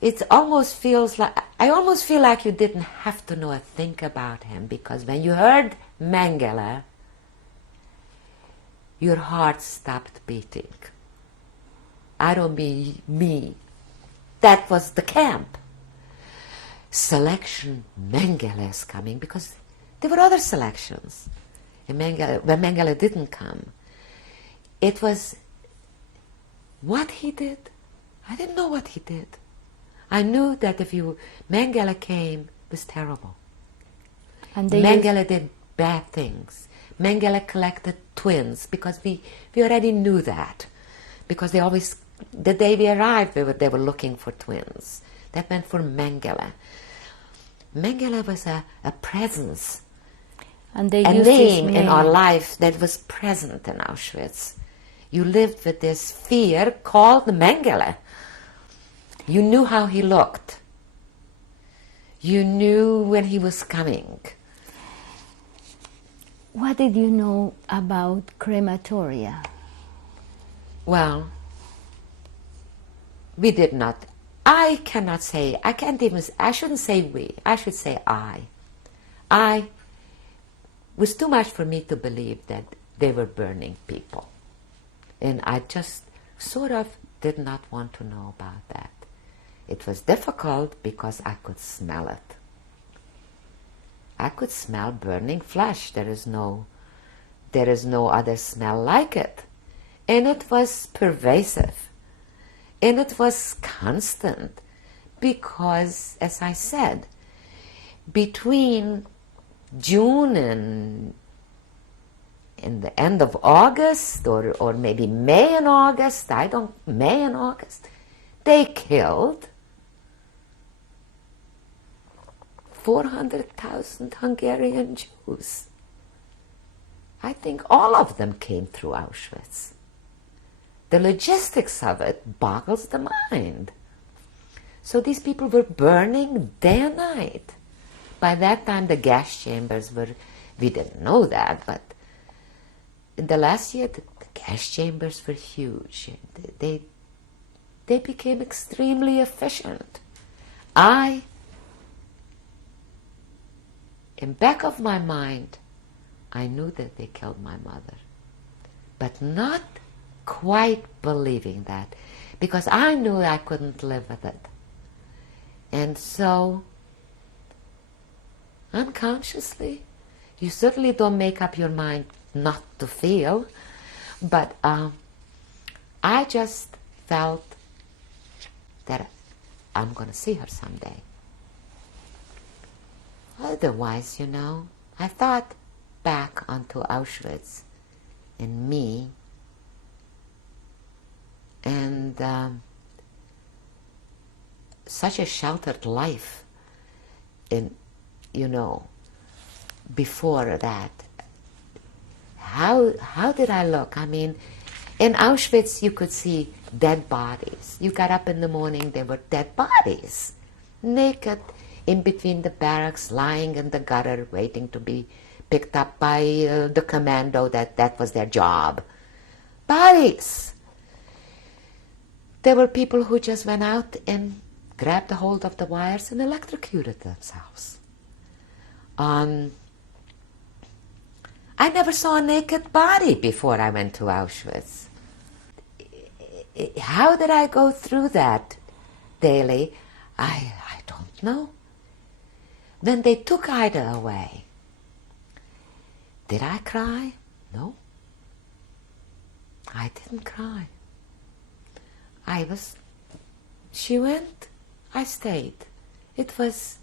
I almost feel like you didn't have to know a thing about him, because when you heard Mengele, your heart stopped beating. I don't mean me. That was the camp. Selection, Mengele is coming, because there were other selections. And when Mengele didn't come, it was what he did. I didn't know what he did. I knew that Mengele came, it was terrible. And Mengele did bad things. Mengele collected twins, because we already knew that. Because the day we arrived, they were looking for twins. That meant for Mengele. Mengele was a presence, and they a used name his in our life that was present in Auschwitz. You lived with this fear called Mengele. You knew how he looked. You knew when he was coming. What did you know about crematoria? Well, we did not. I cannot say, I shouldn't say we, I should say I. It was too much for me to believe that they were burning people. And I just sort of did not want to know about that. It was difficult because I could smell it. I could smell burning flesh. There is no other smell like it. And it was pervasive. And it was constant because, as I said, between June and in the end of August, or maybe May and August, May and August, they killed 400,000 Hungarian Jews. I think all of them came through Auschwitz. The logistics of it boggles the mind. So these people were burning day and night. By that time the gas chambers were, we didn't know that, but in the last year the gas chambers were huge. They became extremely efficient. In back of my mind, I knew that they killed my mother, but not quite believing that, because I knew I couldn't live with it. And so, unconsciously, you certainly don't make up your mind not to feel, but I just felt that I'm going to see her someday. Otherwise, I thought back onto Auschwitz and me, and such a sheltered life before that. How did I look? I mean, in Auschwitz you could see dead bodies. You got up in the morning, there were dead bodies, naked, in between the barracks, lying in the gutter, waiting to be picked up by the commando, that was their job. Bodies! There were people who just went out and grabbed a hold of the wires and electrocuted themselves. I never saw a naked body before I went to Auschwitz. How did I go through that daily? I don't know. When they took Ida away, did I cry? No. I didn't cry. She went, I stayed. It was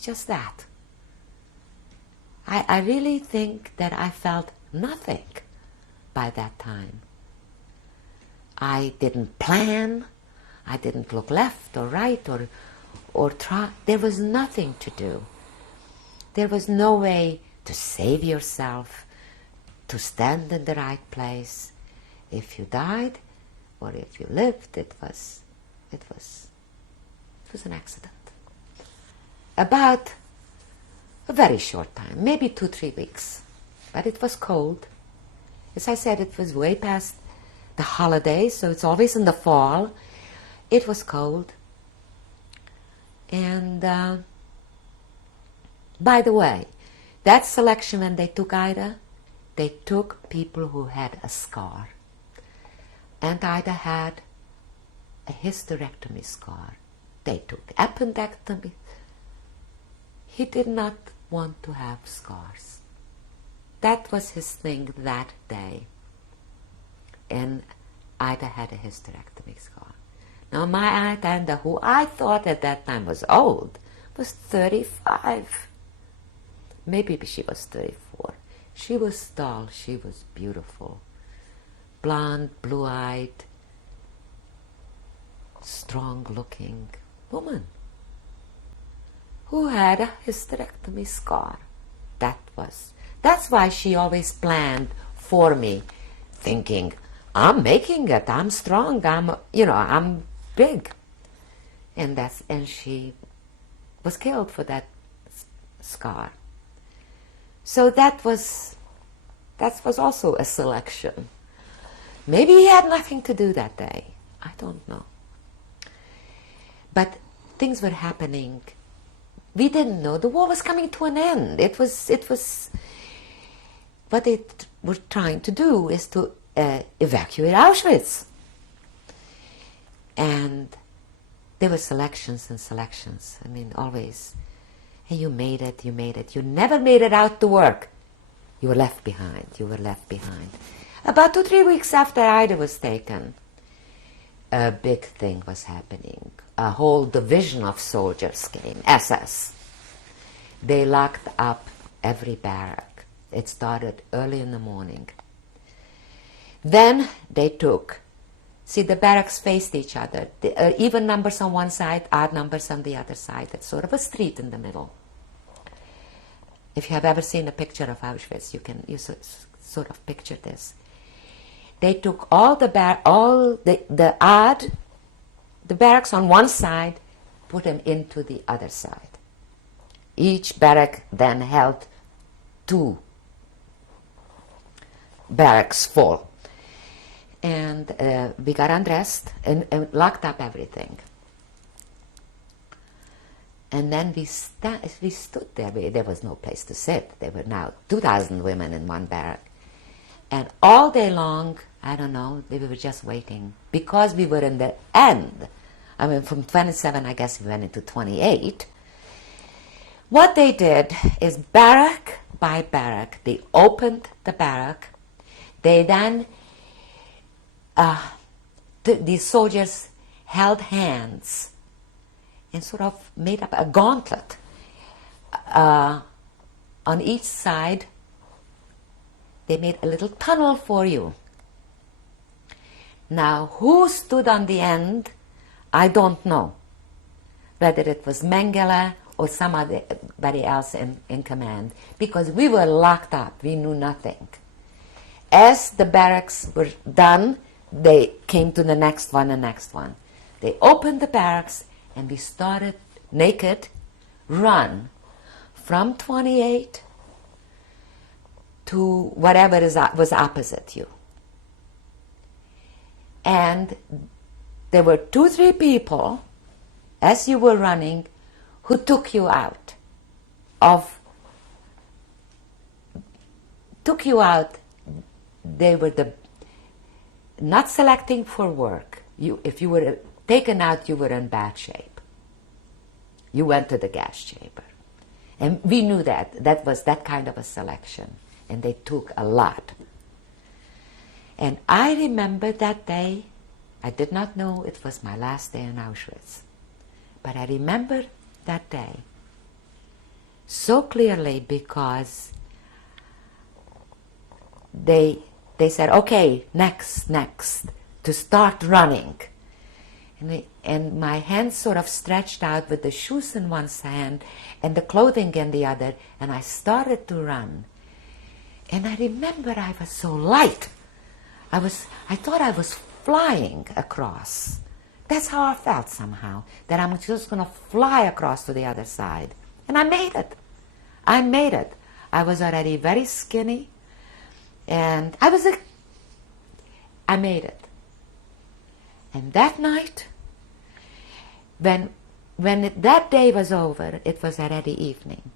just that. I really think that I felt nothing by that time. I didn't plan. I didn't look left or right or try. There was nothing to do. There was no way to save yourself, to stand in the right place. If you died or if you lived, it was an accident. About a very short time, maybe 2-3 weeks, but it was cold. As I said, it was way past the holidays, so it's always in the fall. It was cold. And by the way, that selection, when they took Ida, they took people who had a scar. And Ida had a hysterectomy scar. They took appendectomy. He did not want to have scars. That was his thing that day. And Ida had a hysterectomy scar. Now my Aunt Anda, who I thought at that time was old, was 35. Maybe she was 34. She was tall, she was beautiful. Blonde, blue-eyed, strong-looking woman who had a hysterectomy scar. That's why she always planned for me, thinking, I'm making it, I'm strong, I'm big. And she was killed for that scar. So that was also a selection. Maybe he had nothing to do that day. I don't know. But things were happening. We didn't know. The war was coming to an end. It was what they were trying to do is to evacuate Auschwitz. And there were selections and selections. I mean, always. Hey, you made it, you made it. You never made it out to work. You were left behind. You were left behind. About 2-3 weeks after Ida was taken, a big thing was happening. A whole division of soldiers came, SS. they locked up every barrack. It started early in the morning. Then they took, see, the barracks faced each other. Even numbers on one side, odd numbers on the other side. It's sort of a street in the middle. If you have ever seen a picture of Auschwitz, you sort of picture this. They took all the barracks on one side, put them into the other side. Each barrack then held 2 barracks full. And we got undressed and locked up everything. And then we stood there. There was no place to sit. There were now 2,000 women in one barrack. And all day long, I don't know, we were just waiting. Because we were in the end, I mean, from 27, I guess we went into 28. What they did is barrack by barrack, they opened the barrack. They then, these soldiers held hands and sort of made up a gauntlet. On each side, they made a little tunnel for you. Now, who stood on the end, I don't know. Whether it was Mengele or somebody else in command, because we were locked up, we knew nothing. As the barracks were done, they came to the next one. They opened the barracks and we started naked, run from 28 to whatever was opposite you. And there were 2-3 people, as you were running, who took you out. They were not selecting for work. If you were taken out, you were in bad shape. You went to the gas chamber. And we knew that was that kind of a selection. And they took a lot. And I remember that day, I did not know it was my last day in Auschwitz. But I remember that day so clearly because they said, okay, next, to start running. And my hands sort of stretched out with the shoes in one hand and the clothing in the other, and I started to run. And I remember I was so light. I thought I was flying across. That's how I felt somehow, that I'm just going to fly across to the other side. And I made it. I was already very skinny, and I made it. And that night, when that day was over, it was already evening.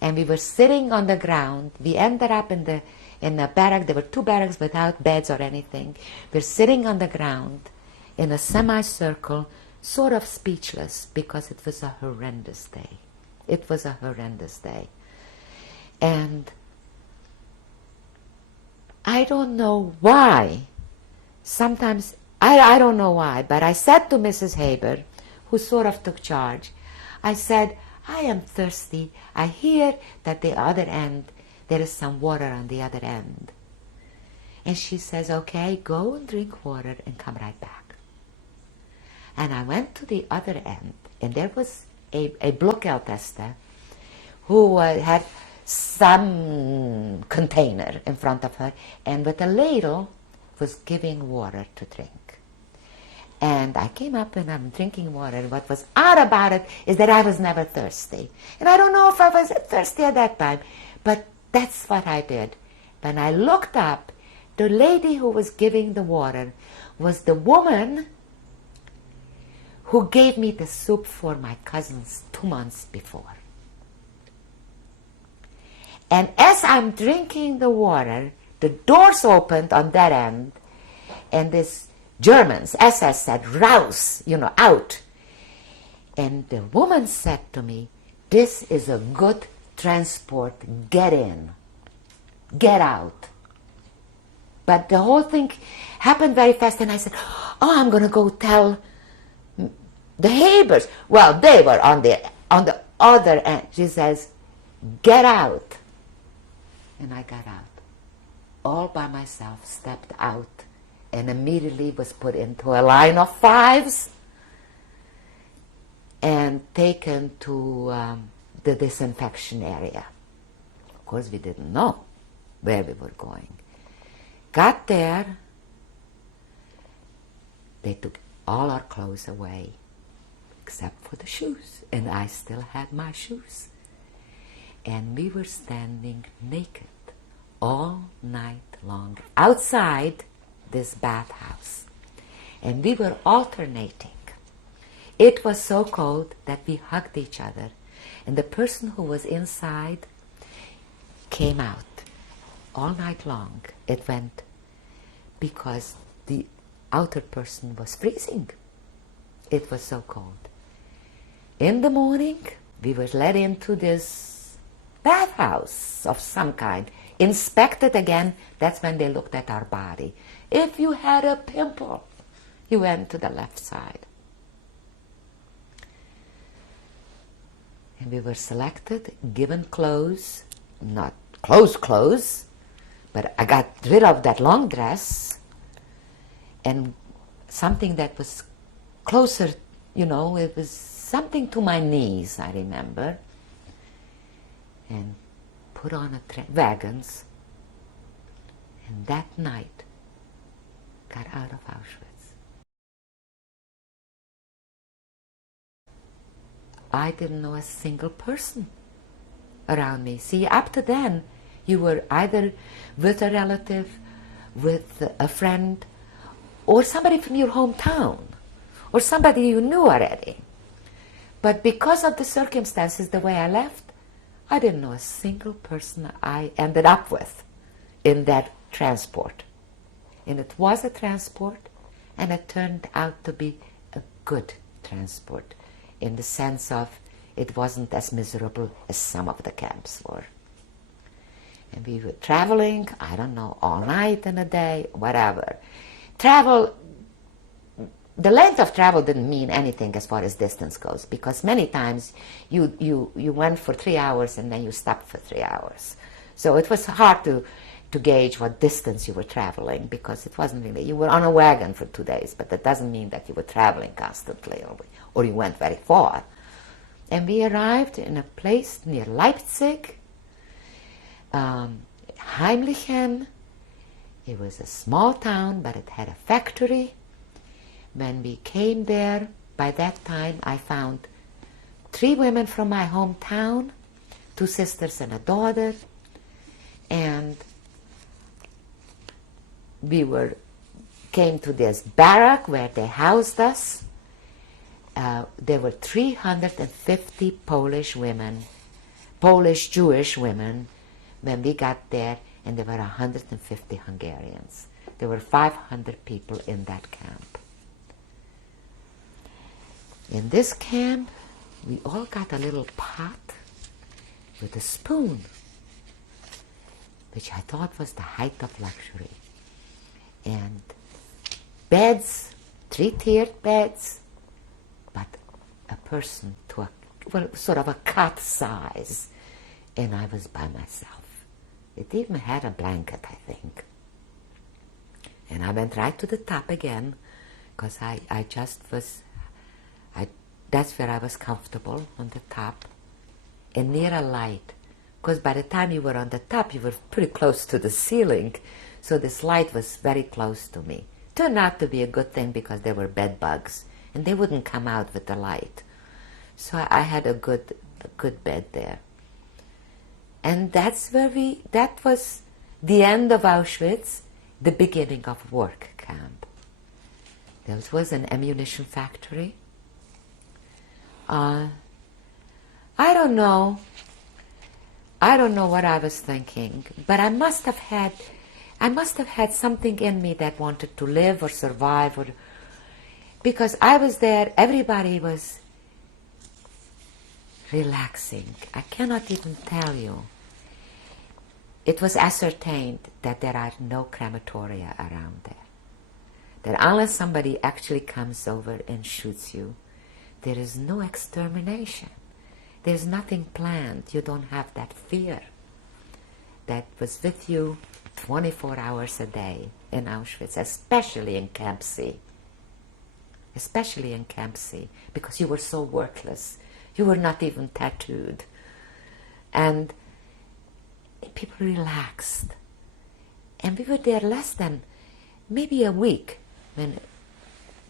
And we were sitting on the ground. We ended up in the barrack. There were 2 barracks without beds or anything. We're sitting on the ground in a semicircle, sort of speechless, because it was a horrendous day. It was a horrendous day. And I don't know why. Sometimes, I don't know why, but I said to Mrs. Haber, who sort of took charge, I said, I am thirsty. I hear that the other end, there is some water on the other end. And she says, okay, go and drink water and come right back. And I went to the other end, and there was a Blockeltester who had some container in front of her, and with a ladle was giving water to drink. And I came up and I'm drinking water, and what was odd about it is that I was never thirsty. And I don't know if I was thirsty at that time, but that's what I did. When I looked up, the lady who was giving the water was the woman who gave me the soup for my cousins 2 months before. And as I'm drinking the water, the doors opened on that end, and this Germans, SS said, raus, out. And the woman said to me, this is a good transport, get in, get out. But the whole thing happened very fast, and I said, oh, I'm going to go tell the Habers. Well, they were on the other end. She says, get out. And I got out. All by myself, stepped out, and immediately was put into a line of fives and taken to the disinfection area. Of course, we didn't know where we were going. Got there, they took all our clothes away, except for the shoes, and I still had my shoes. And we were standing naked all night long outside this bathhouse. And we were alternating. It was so cold that we hugged each other. And the person who was inside came out all night long. It went because the outer person was freezing. It was so cold. In the morning, we were led into this bathhouse of some kind, inspected again. That's when they looked at our body. If you had a pimple, you went to the left side. And we were selected, given clothes, not clothes, but I got rid of that long dress and something that was closer, you know, it was something to my knees, I remember, and put on wagons, and that night got out of Auschwitz. I didn't know a single person around me. See, up to then, you were either with a relative, with a friend, or somebody from your hometown, or somebody you knew already. But because of the circumstances, the way I left, I didn't know a single person I ended up with in that transport. And it was a transport, and it turned out to be a good transport, in the sense of it wasn't as miserable as some of the camps were. And we were traveling, I don't know, all night and a day, whatever. Travel, the length of travel didn't mean anything as far as distance goes, because many times you went for 3 hours and then you stopped for 3 hours. So it was hard to gauge what distance you were traveling, because it wasn't really, you were on a wagon for 2 days, but that doesn't mean that you were traveling constantly or you went very far. And we arrived in a place near Leipzig, Heimlichen. It was a small town, but it had a factory. When we came there, by that time I found 3 women from my hometown, 2 sisters and a daughter, and we came to this barrack where they housed us. There were 350 Polish women, Polish Jewish women, when we got there, and there were 150 Hungarians. There were 500 people in that camp. In this camp, we all got a little pot with a spoon, which I thought was the height of luxury. And beds, 3-tiered beds, but a person to sort of a cot size, and I was by myself. It even had a blanket, I think. And I went right to the top again, because I just was, that's where I was comfortable, on the top, and near a light. Because by the time you were on the top, you were pretty close to the ceiling, so this light was very close to me. Turned out to be a good thing, because there were bed bugs, and they wouldn't come out with the light. So I had a good bed there. And that was the end of Auschwitz, the beginning of work camp. There was an ammunition factory. I don't know what I was thinking, but I must have had something in me that wanted to live or survive, because I was there, everybody was relaxing. I cannot even tell you. It was ascertained that there are no crematoria around there. That unless somebody actually comes over and shoots you, there is no extermination. there's nothing planned. You don't have that fear that was with you 24 hours a day in Auschwitz, especially in Camp C. Especially in Camp C, because you were so worthless. You were not even tattooed. And people relaxed. And we were there less than maybe a week when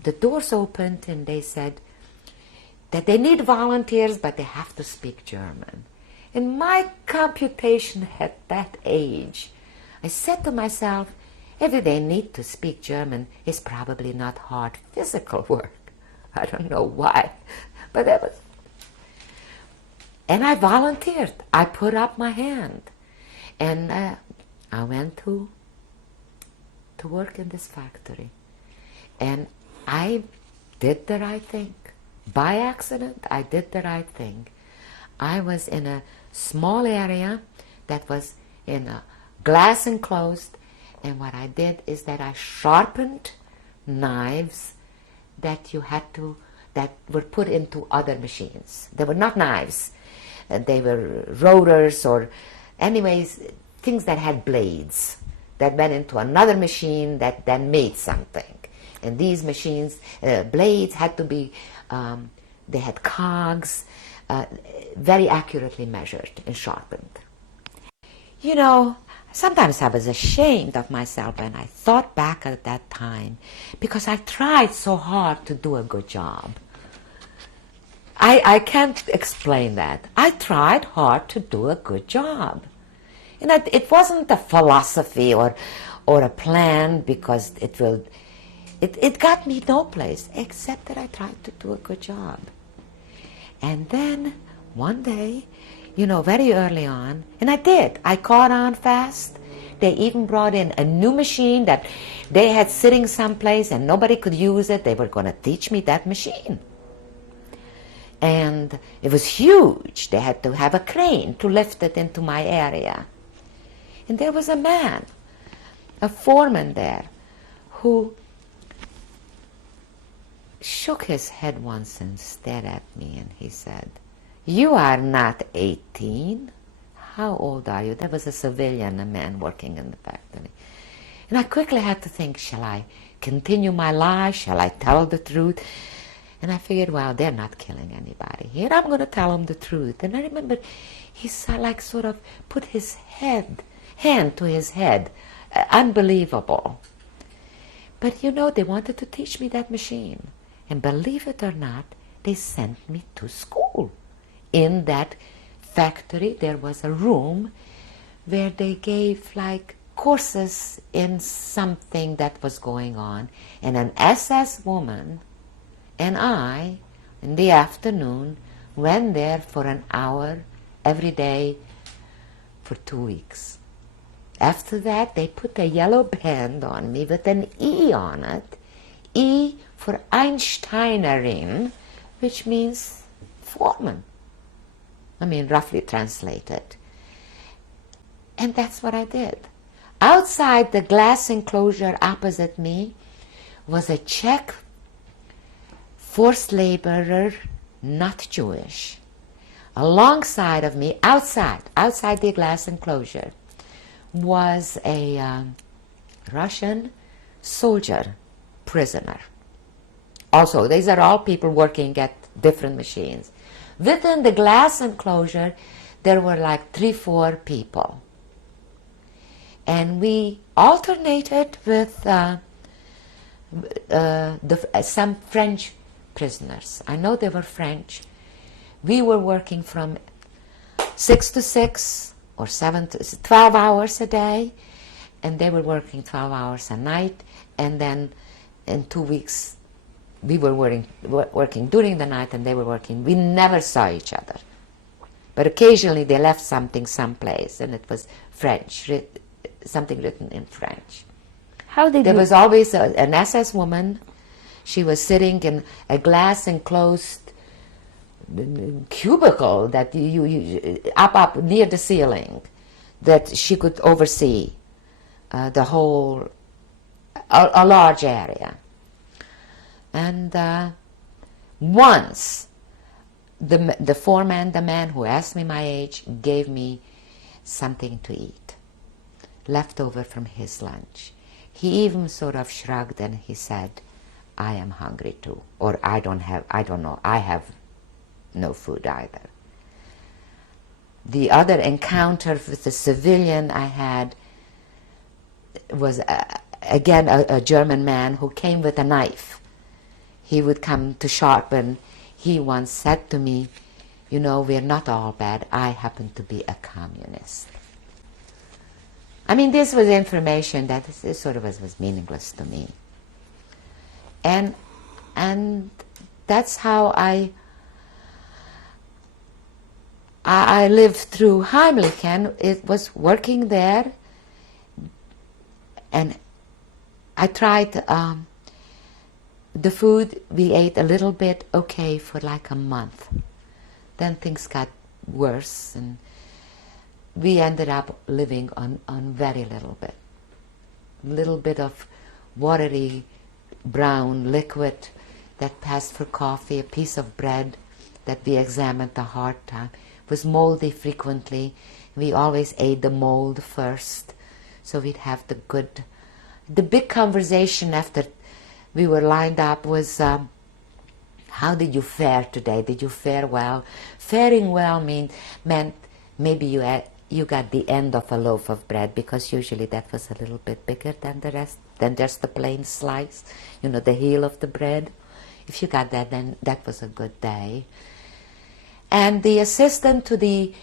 the doors opened and they said that they need volunteers, but they have to speak German. In my computation at that age, I said to myself, if they need to speak German, it's probably not hard physical work. I don't know why, but that was. And I volunteered. I put up my hand, and I went to work in this factory, and I did the right thing. By accident, I did the right thing. I was in a small area that was in a glass enclosed, and what I did is that I sharpened knives that were put into other machines. They were not knives. They were rotors or anyways, things that had blades that went into another machine that then made something. And these machines, blades had to be, they had cogs, very accurately measured and sharpened. You know, sometimes I was ashamed of myself when I thought back at that time, because I tried so hard to do a good job. I can't explain that. I tried hard to do a good job. And it wasn't a philosophy or a plan, because it got me no place, except that I tried to do a good job. And then one day, you know, very early on, and I did. I caught on fast. They even brought in a new machine that they had sitting someplace and nobody could use it. They were going to teach me that machine. And it was huge. They had to have a crane to lift it into my area. And there was a man, a foreman there, who shook his head once and stared at me, and he said, "You are not 18. How old are you?" There was a civilian, a man working in the factory. And I quickly had to think, shall I continue my lie? Shall I tell the truth? And I figured, well, they're not killing anybody here. I'm going to tell them the truth. And I remember he like sort of put his hand to his head. Unbelievable. But you know, they wanted to teach me that machine. And believe it or not, they sent me to school. In that factory, there was a room where they gave like courses in something that was going on. And an SS woman and I, in the afternoon, went there for an hour every day for 2 weeks. After that, they put a yellow band on me with an E on it. E for Einsteinerin, which means foreman. I mean, roughly translated. And that's what I did. Outside the glass enclosure opposite me was a Czech forced laborer, not Jewish. Alongside of me, outside the glass enclosure, was a Russian soldier prisoner. Also, these are all people working at different machines. Within the glass enclosure, there were like 3-4 people. And we alternated with some French prisoners. I know they were French. We were working from 6 to 6 or 7 to 12 hours a day, and they were working 12 hours a night, and then in 2 weeks we were working during the night and they were working. We never saw each other. But occasionally they left something someplace, and it was French, something written in French. There was always an SS woman. She was sitting in a glass enclosed cubicle that you up near the ceiling, that she could oversee the whole, a large area. And once the foreman, the man who asked me my age, gave me something to eat, left over from his lunch. He even sort of shrugged and he said, I am hungry too, or I don't know, I have no food either. The other encounter with the civilian I had was again a German man who came with a knife. He would come to sharpen. He once said to me, you know, we're not all bad. I happen to be a communist. I mean, this was information that sort of was meaningless to me. And that's how I lived through Heimlichen. It was working there, and I tried the food. We ate a little bit, okay, for like a month. Then things got worse, and we ended up living on very little bit of watery brown liquid that passed for coffee, a piece of bread that we examined a hard time. It was moldy frequently. We always ate the mold first, so we'd have the big conversation after we were lined up was, how did you fare today? Did you fare well? Faring well meant maybe you got the end of a loaf of bread, because usually that was a little bit bigger than the rest, than just the plain slice, you know, the heel of the bread. If you got that, then that was a good day. And the assistant to the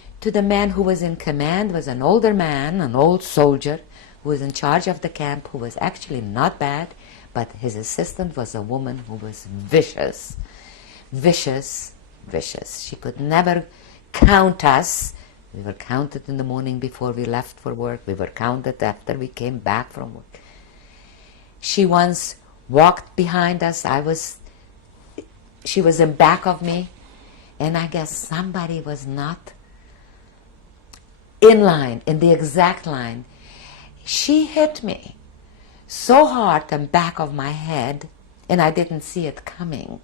man who was in command was an older man, an old soldier, who was in charge of the camp, who was actually not bad, but his assistant was a woman who was vicious. Vicious, vicious. She could never count us. We were counted in the morning before we left for work. We were counted after we came back from work. She once walked behind us. She was in back of me, and I guess somebody was not in line, in the exact line. She hit me so hard in back of my head, and I didn't see it coming,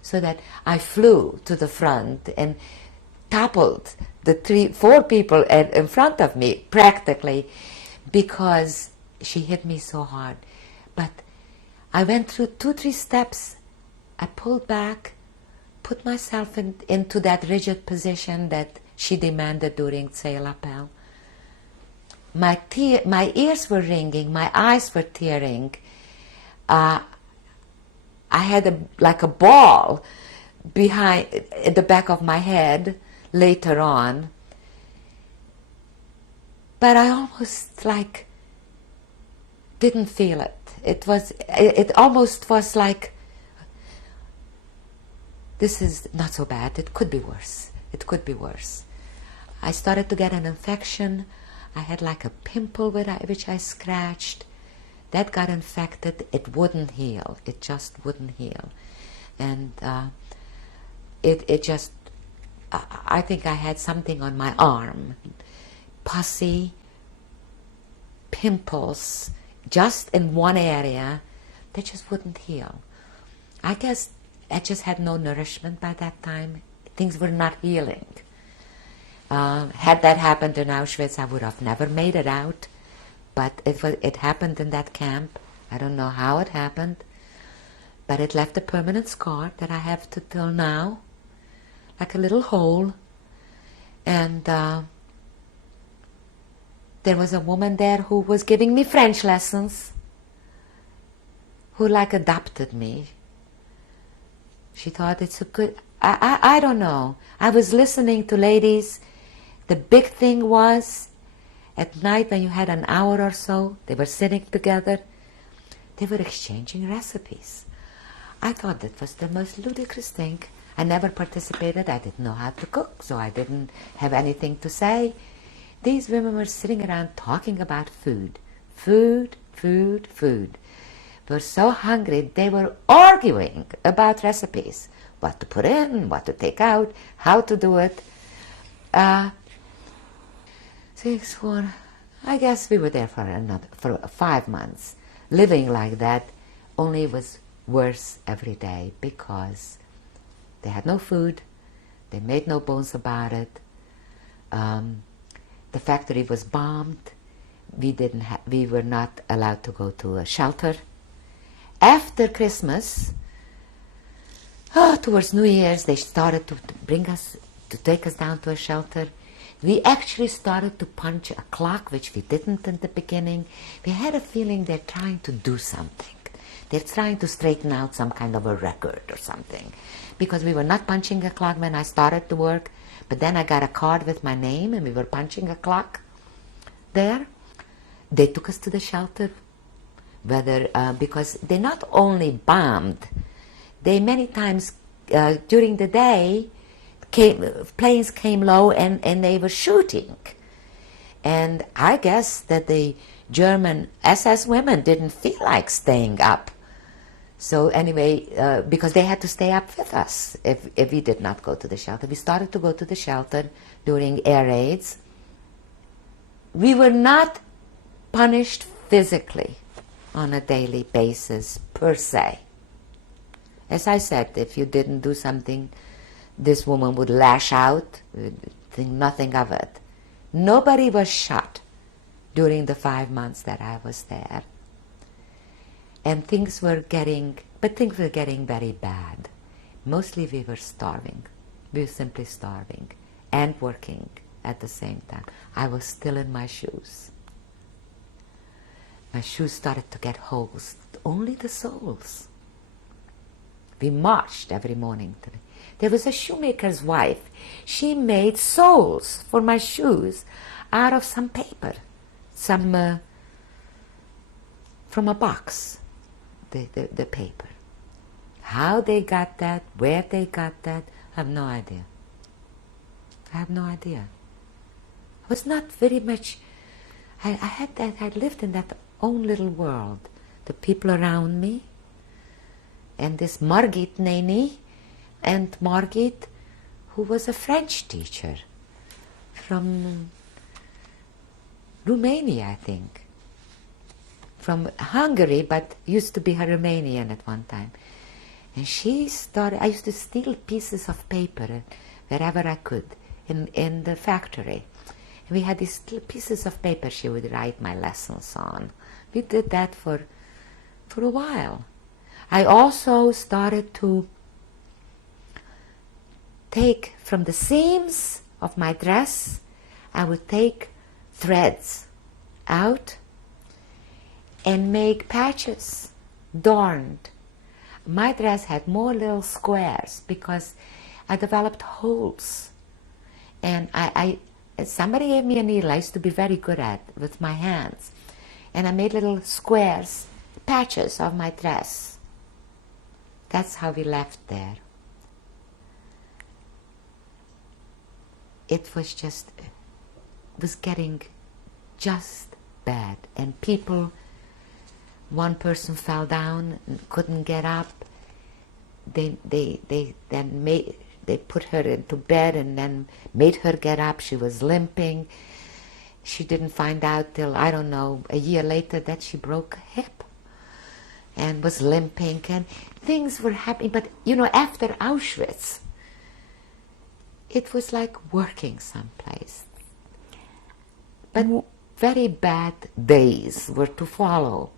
so that I flew to the front and toppled the 4 people in front of me, practically, because she hit me so hard. But I went through 2-3 steps. I pulled back, put myself into that rigid position that she demanded during Tzei Lapel. My ears were ringing, my eyes were tearing. I had like a ball behind at the back of my head later on, but I almost like didn't feel it. It almost was like, this is not so bad, it could be worse, it could be worse. I started to get an infection. I had like a pimple which I scratched. That got infected. It wouldn't heal. It just wouldn't heal. And it just, I think I had something on my arm. Pussy, pimples, just in one area that just wouldn't heal. I guess I just had no nourishment by that time. Things were not healing. Had that happened in Auschwitz, I would have never made it out. But it happened in that camp. I don't know how it happened, but it left a permanent scar that I have till now, like a little hole. And there was a woman there who was giving me French lessons, who like adopted me. She thought it's a good, I don't know. I was listening to ladies. The big thing was, at night when you had an hour or so, they were sitting together, they were exchanging recipes. I thought that was the most ludicrous thing. I never participated. I didn't know how to cook, so I didn't have anything to say. These women were sitting around talking about food. Food, food, food. They were so hungry, they were arguing about recipes. What to put in, what to take out, how to do it. 6, 4, I guess we were there for 5 months, living like that, only it was worse every day because they had no food, They made no bones about it. The factory was bombed. We were not allowed to go to a shelter. After Christmas, towards New Year's, they started to take us down to a shelter. We actually started to punch a clock, which we didn't in the beginning. We had a feeling they're trying to do something. They're trying to straighten out some kind of a record or something. Because we were not punching a clock when I started to work, but then I got a card with my name and we were punching a clock there. They took us to the shelter, because they not only bombed, they many times during the day, planes came low and they were shooting. And I guess that the German SS women didn't feel like staying up. So anyway, because they had to stay up with us if we did not go to the shelter. We started to go to the shelter during air raids. We were not punished physically on a daily basis per se. As I said, if you didn't do something, this woman would lash out, think nothing of it. Nobody was shot during the 5 months that I was there. And things were getting very bad. Mostly we were starving. We were simply starving and working at the same time. I was still in my shoes. My shoes started to get holes, only the soles. We marched every morning. There was a shoemaker's wife. She made soles for my shoes out of some paper, from a box, the paper. How they got that, where they got that, I have no idea. I have no idea. I was not very much, I lived in that own little world. The people around me, and this Margit Neni, and Margit, who was a French teacher from Romania, I think. From Hungary, but used to be a Romanian at one time. And she started, I used to steal pieces of paper wherever I could in the factory. And we had these pieces of paper she would write my lessons on. We did that for a while. I also started to take from the seams of my dress, I would take threads out and make patches, adorned. My dress had more little squares because I developed holes. And somebody gave me a needle I used to be very good at with my hands. And I made little squares, patches of my dress. That's how we left there. It was getting just bad. And people, one person fell down and couldn't get up. They put her into bed and then made her get up. She was limping. She didn't find out till, I don't know, a year later that she broke a hip and was limping, and things were happening. But, after Auschwitz, it was like working someplace. But very bad days were to follow.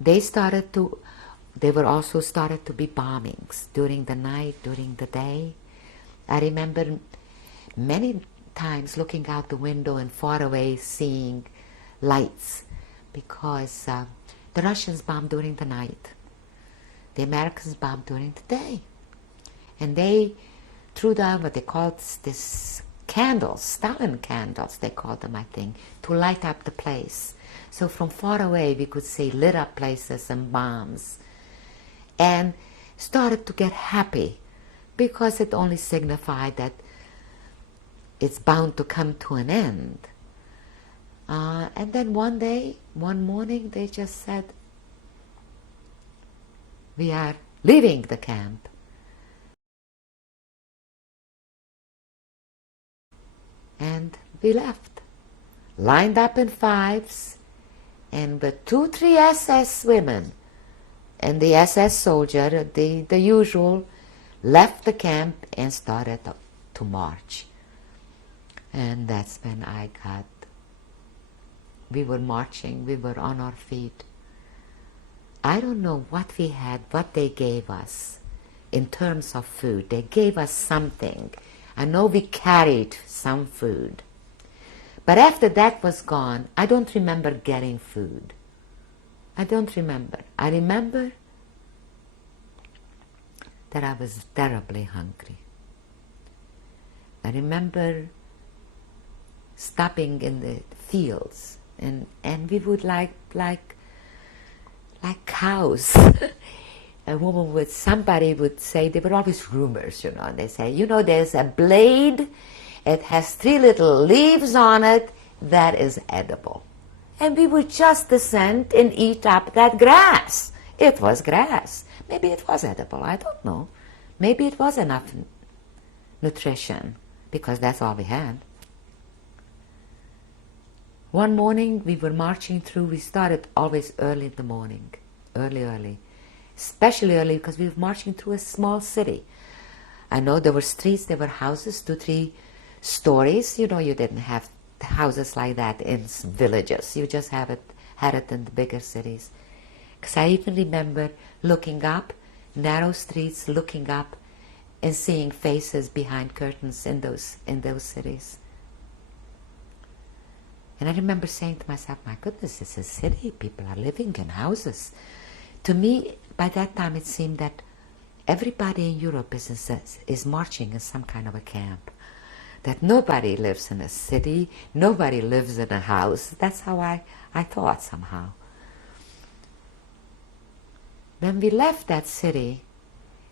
There were also started to be bombings during the night, during the day. I remember many times looking out the window and far away seeing lights, because the Russians bombed during the night. The Americans bombed during the day. And they threw down what they called this candles, Stalin candles, they called them, I think, to light up the place. So from far away we could see lit up places and bombs. And started to get happy, because it only signified that it's bound to come to an end. And then one morning, they just said, we are leaving the camp. And we left, lined up in fives, and with 2-3 SS women, and the SS soldier, the usual, left the camp and started to march. And that's when we were marching, we were on our feet. I don't know what we had, what they gave us in terms of food. They gave us something. I know we carried some food. But after that was gone, I don't remember getting food. I don't remember. I remember that I was terribly hungry. I remember stopping in the fields, and we would like cows. Somebody would say, there were always rumors, and they say, there's a blade, it has 3 little leaves on it, that is edible. And we would just descend and eat up that grass. It was grass. Maybe it was edible, I don't know. Maybe it was enough nutrition, because that's all we had. One morning we were marching through, we started always early in the morning, early. Especially early because we were marching through a small city. I know there were streets, there were houses, 2, 3 stories. You didn't have houses like that in villages. You just had it in the bigger cities. Because I even remember looking up, narrow streets, looking up and seeing faces behind curtains in those cities. And I remember saying to myself, my goodness, it's a city, people are living in houses. To me, by that time it seemed that everybody in Europe is marching in some kind of a camp. That nobody lives in a city, nobody lives in a house. That's how I thought somehow. When we left that city,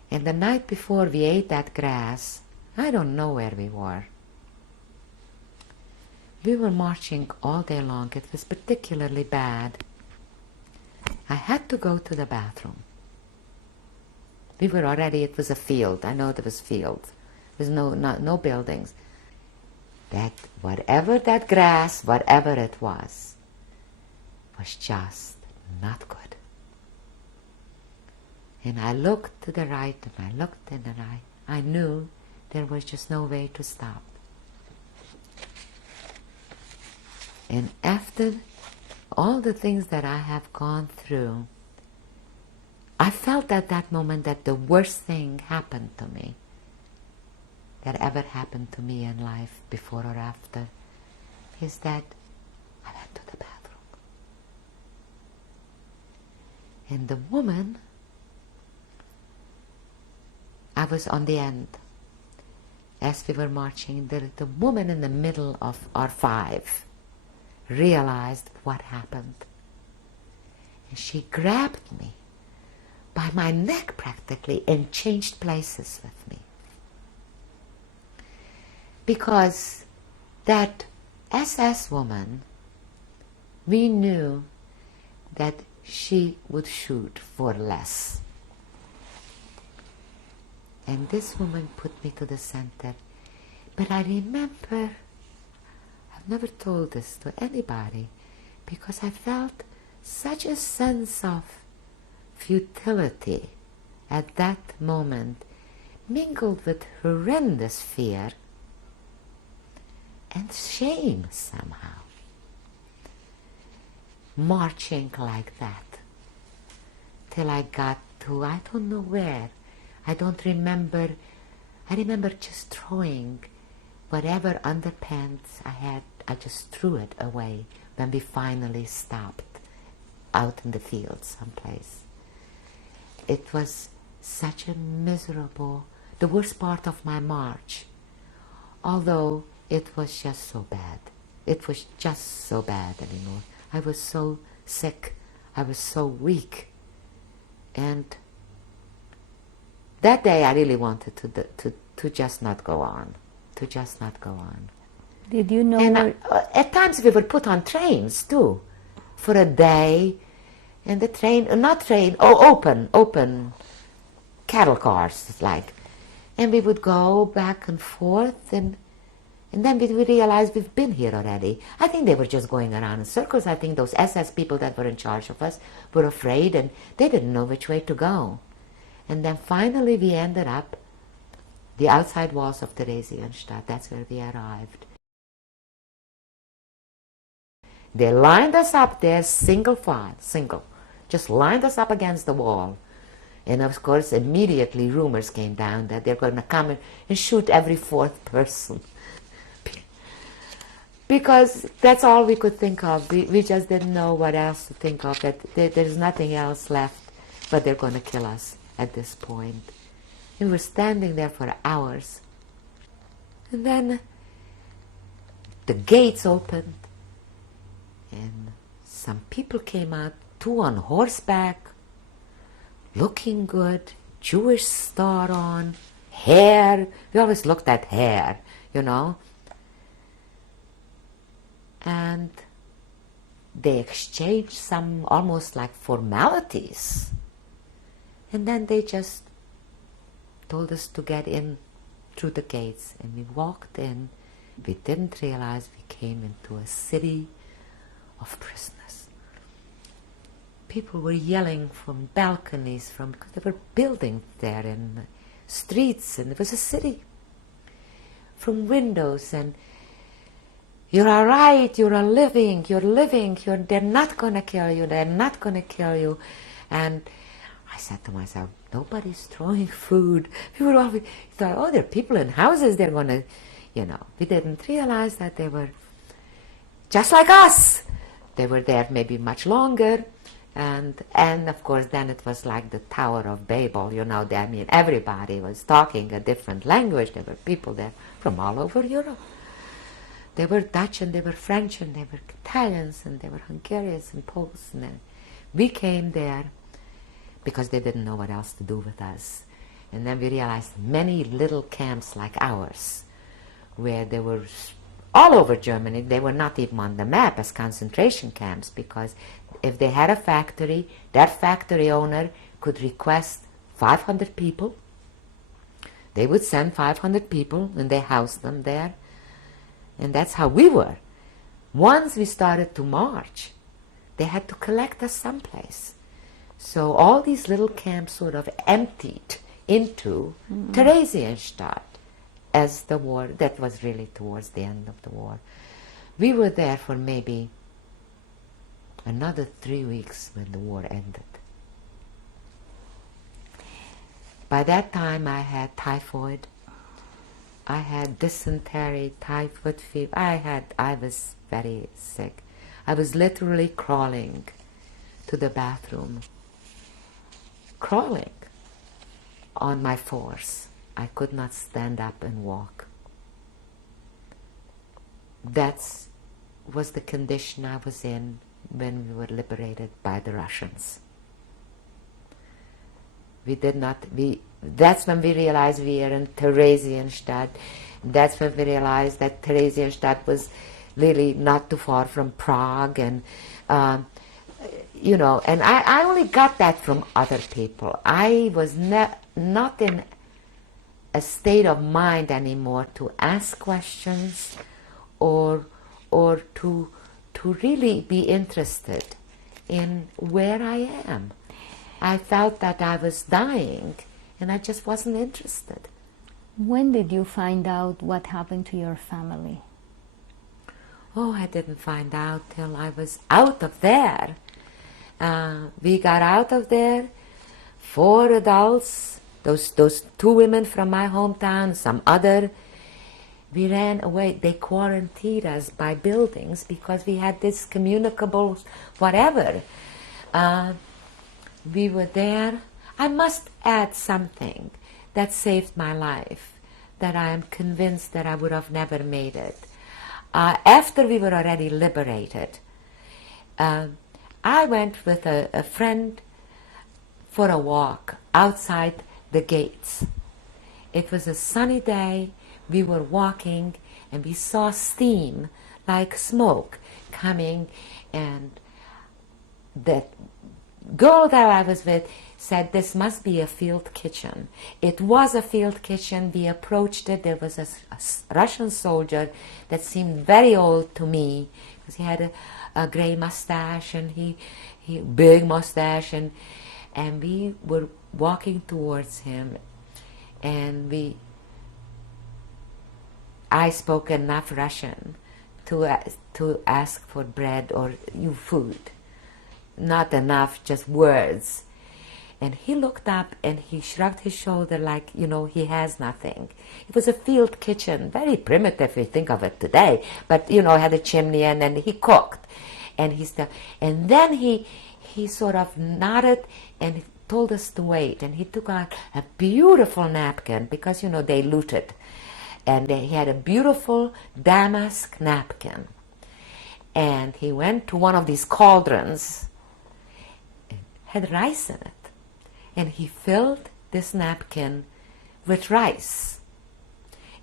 and the night before we ate that grass, I don't know where we were. We were marching all day long. It was particularly bad. I had to go to the bathroom. We were already, it was a field. I know there was field. There was no buildings. That whatever that grass, whatever it was just not good. And I looked to the right and I looked to the right. I knew there was just no way to stop. And after all the things that I have gone through, I felt at that moment that the worst thing happened to me that ever happened to me in life, before or after, is that I went to the bathroom. And the woman, I was on the end. As we were marching, the woman in the middle of our 5 realized what happened. And she grabbed me by my neck practically and changed places with me. Because that SS woman, we knew that she would shoot for less. And this woman put me to the center. But I remember, I've never told this to anybody, because I felt such a sense of futility at that moment, mingled with horrendous fear and shame somehow. Marching like that till I got to, I don't know where. I don't remember. I remember just throwing whatever underpants I had. I just threw it away when we finally stopped out in the field someplace. It was such a miserable, the worst part of my march, although it was just so bad. It was just so bad anymore. I was so sick. I was so weak. And that day I really wanted to just not go on. To just not go on. Did you know? And at times we were put on trains too, for a day. And the train, open cattle cars, like. And we would go back and forth, and then we realized we've been here already. I think they were just going around in circles. I think those SS people that were in charge of us were afraid, and they didn't know which way to go. And then finally we ended up the outside walls of Theresienstadt. That's where we arrived. They lined us up there, single, just lined us up against the wall. And of course, immediately rumors came down that they're going to come and shoot every fourth person. Because that's all we could think of. We just didn't know what else to think of. That there's nothing else left, but they're going to kill us at this point. And we were standing there for hours. And then the gates opened, and some people came out, 2 on horseback, looking good, Jewish star on, hair. We always looked at hair, you know. And they exchanged some almost like formalities. And then they just told us to get in through the gates. And we walked in. We didn't realize we came into a city of prisoners. People were yelling from balconies, because they were building there in the streets, and it was a city. From windows, and you're all right, you're living, they're not going to kill you, they're not going to kill you. And I said to myself, nobody's throwing food. We were all thought, oh, there are people in houses, they're going to, you know. We didn't realize that they were just like us. They were there maybe much longer. And of course, then it was like the Tower of Babel, you know. I mean, everybody was talking a different language. There were people there from all over Europe. They were Dutch, and they were French, and they were Italians, and they were Hungarians and Poles. And we came there because they didn't know what else to do with us. And then we realized many little camps like ours, where they were all over Germany. They were not even on the map as concentration camps, because if they had a factory, that factory owner could request 500 people. They would send 500 people, and they housed them there. And that's how we were. Once we started to march, they had to collect us someplace. So all these little camps sort of emptied into Theresienstadt as the war, that was really towards the end of the war. We were there for maybe another 3 weeks when the war ended. By that time I had typhoid, I had dysentery, typhoid fever, I was very sick. I was literally crawling to the bathroom, crawling on my force. I could not stand up and walk. That was the condition I was in when we were liberated by the Russians. That's when we realized we are in Theresienstadt. That's when we realized that Theresienstadt was really not too far from Prague, and you know, and I only got that from other people. I was not in a state of mind anymore to ask questions or to really be interested in where I am. I felt that I was dying, and I just wasn't interested. When did you find out what happened to your family? Oh, I didn't find out till I was out of there. We got out of there, 4 adults, those 2 women from my hometown, some other. We ran away. They quarantined us by buildings because we had this communicable whatever. We were there. I must add something that saved my life, that I am convinced that I would have never made it. After we were already liberated, I went with a friend for a walk outside the gates. It was a sunny day. We were walking, and we saw steam, like smoke, coming, and the girl that I was with said, this must be a field kitchen. It was a field kitchen. We approached it. There was a Russian soldier that seemed very old to me, because he had a gray mustache, and he big mustache, and we were walking towards him, and we I spoke enough Russian to ask for bread or food. Not enough, just words. And he looked up and he shrugged his shoulder like, he has nothing. It was a field kitchen, very primitive if you think of it today, but, had a chimney and then he cooked. And then he sort of nodded and told us to wait. And he took out a beautiful napkin because, they looted. And he had a beautiful damask napkin. And he went to one of these cauldrons and had rice in it. And he filled this napkin with rice.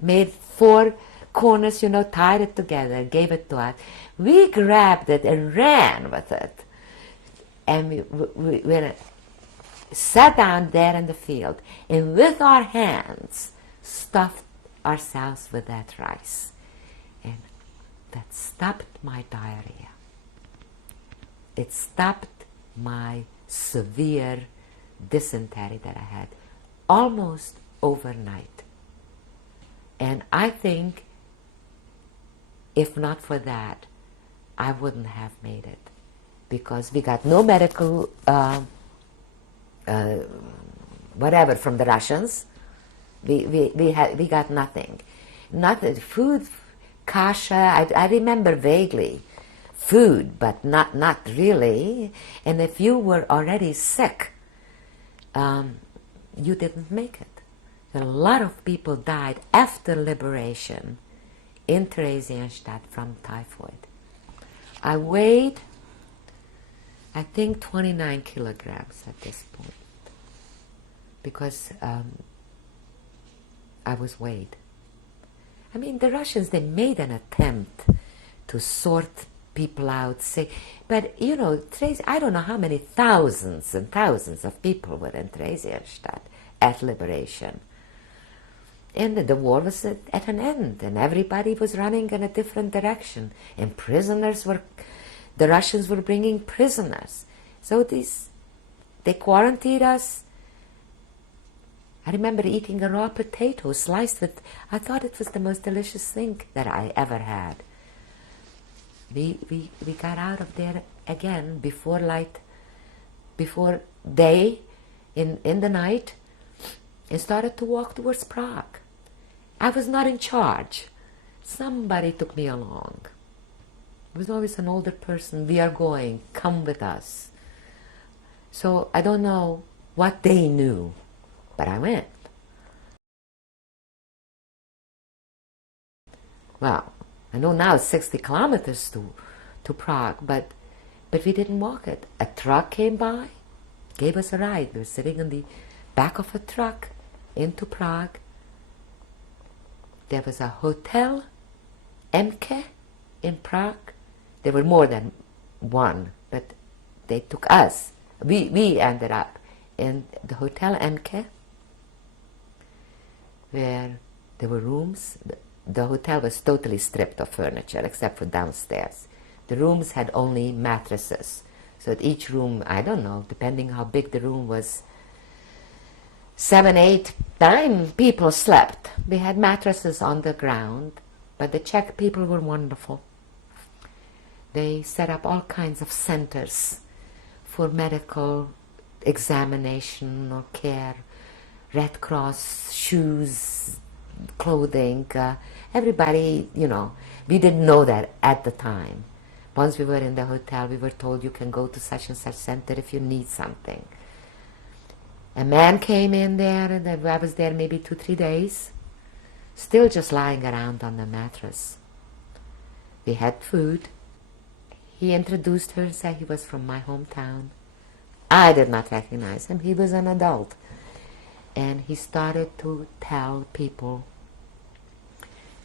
Made 4 corners, tied it together, gave it to us. We grabbed it and ran with it. And we sat down there in the field and with our hands stuffed ourselves with that rice. And that stopped my diarrhea. It stopped my severe dysentery that I had almost overnight. And I think if not for that, I wouldn't have made it, because we got no medical whatever from the Russians. We got nothing. Food, kasha, I remember vaguely. Food, but not really. And if you were already sick, you didn't make it. A lot of people died after liberation in Theresienstadt from typhoid. I weighed, I think, 29 kilograms at this point, because I was weighed. I mean, the Russians, they made an attempt to sort people out, but I don't know how many thousands and thousands of people were in Theresienstadt at liberation. And the war was at an end, and everybody was running in a different direction. And the Russians were bringing prisoners. So they quarantined us. I remember eating a raw potato sliced with, I thought it was the most delicious thing that I ever had. We got out of there again before day, in the night, and started to walk towards Prague. I was not in charge. Somebody took me along. It was always an older person. We are going. Come with us. So I don't know what they knew, but I went. Well, I know now it's 60 kilometers to Prague, but we didn't walk it. A truck came by, gave us a ride. We were sitting in the back of a truck into Prague. There was a hotel, MK, in Prague. There were more than one, but they took us. We ended up in the hotel MK, where there were rooms. The hotel was totally stripped of furniture, except for downstairs. The rooms had only mattresses. So at each room, I don't know, depending how big the room was, 7, 8, 9 people slept. We had mattresses on the ground, but the Czech people were wonderful. They set up all kinds of centers for medical examination or care, Red Cross, shoes, clothing, everybody, we didn't know that at the time. Once we were in the hotel, we were told you can go to such and such center if you need something. A man came in there, and I was there maybe 2-3 days, still just lying around on the mattress. We had food. He introduced her and said he was from my hometown. I did not recognize him. He was an adult. And he started to tell people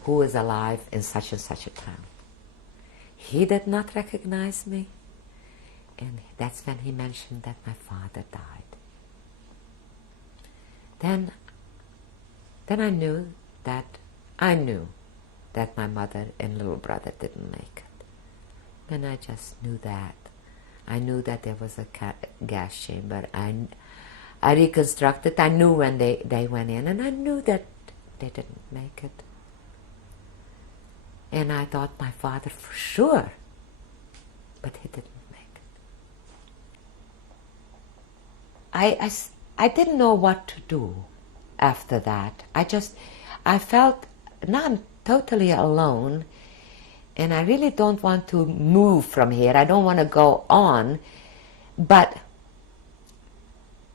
who was alive in such and such a town. He did not recognize me. And that's when he mentioned that my father died. Then I knew that my mother and little brother didn't make it. And I just knew that. I knew that there was a gas chamber. I reconstructed. I knew when they went in, and I knew that they didn't make it. And I thought my father for sure, but he didn't make it. I didn't know what to do after that. I felt, now I'm totally alone, and I really don't want to move from here. I don't want to go on, but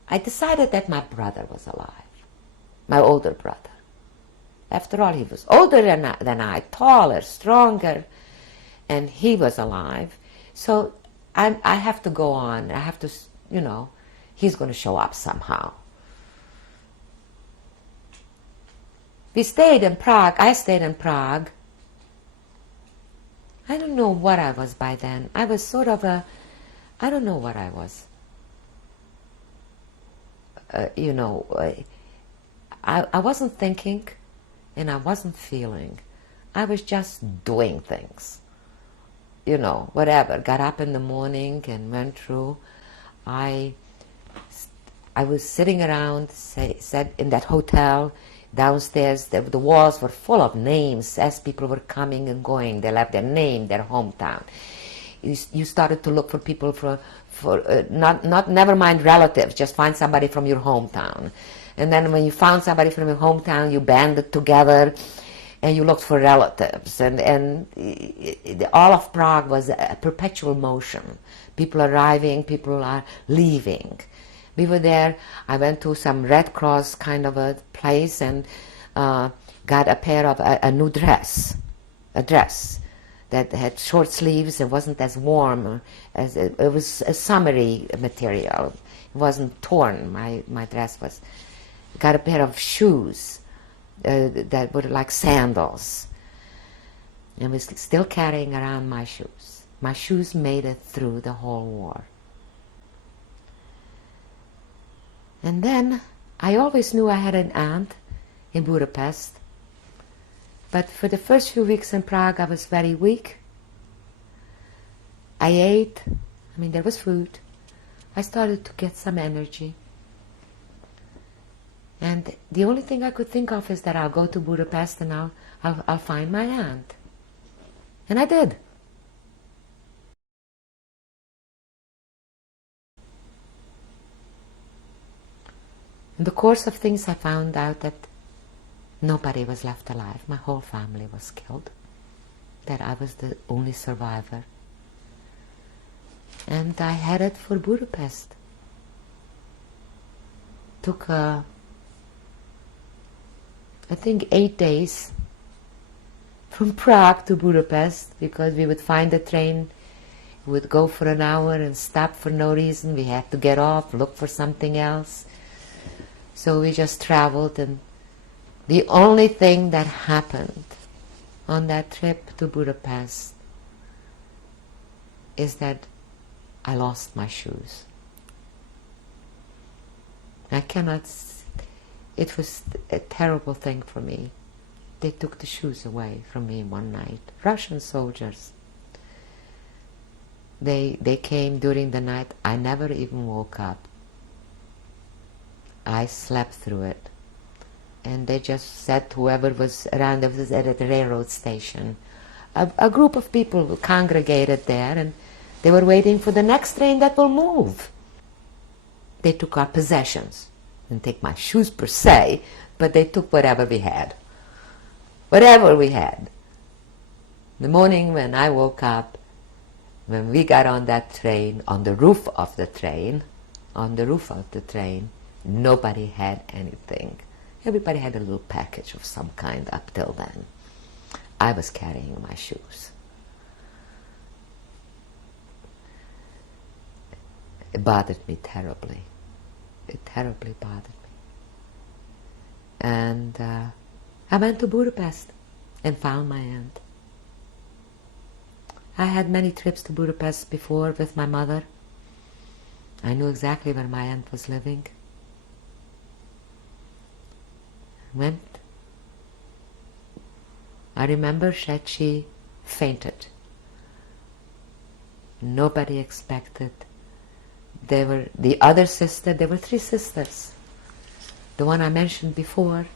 I decided that my brother was alive, my older brother. After all, he was older than I, taller, stronger, and he was alive. So I have to go on. I have to, you know, he's going to show up somehow. We stayed in Prague. I stayed in Prague. I don't know what I was by then. I was sort of a, I don't know what I was. You know, I wasn't thinking and I wasn't feeling. I was just doing things. You know, whatever. Got up in the morning and went through. I was sitting around, said in that hotel, downstairs, the walls were full of names as people were coming and going. They left their name, their hometown. You started to look for people for never mind relatives, just find somebody from your hometown. And then when you found somebody from your hometown, you banded together and you looked for relatives. And all of Prague was a perpetual motion. People arriving, people are leaving. We were there. I went to some Red Cross kind of a place and got a pair of a new dress, a dress that had short sleeves. It wasn't as warm as it was a summery material. It wasn't torn. My dress was. Got a pair of shoes that were like sandals, and was still carrying around my shoes. My shoes made it through the whole war. And then I always knew I had an aunt in Budapest, but for the first few weeks in Prague I was very weak. I ate, I mean there was food. I started to get some energy. And the only thing I could think of is that I'll go to Budapest and I'll find my aunt. And I did. In the course of things I found out that nobody was left alive. My whole family was killed. That I was the only survivor. And I headed for Budapest. Took I think 8 days from Prague to Budapest, because we would find a train, we would go for an hour and stop for no reason. We had to get off, look for something else. So we just traveled, and the only thing that happened on that trip to Budapest is that I lost my shoes. I cannot. It was a terrible thing for me. They took the shoes away from me one night. Russian soldiers. They came during the night. I never even woke up. I slept through it. And they just said to whoever was around, it was at the railroad station. A group of people congregated there, and they were waiting for the next train that will move. They took our possessions. Didn't take my shoes per se, but they took whatever we had. Whatever we had. The morning when I woke up, when we got on that train, on the roof of the train, nobody had anything. Everybody had a little package of some kind up till then. I was carrying my shoes. It bothered me terribly. It terribly bothered me. And I went to Budapest and found my aunt. I had many trips to Budapest before with my mother. I knew exactly where my aunt was living. Went. I remember that she fainted. Nobody expected. There were the other sister, there were 3 sisters. The one I mentioned before,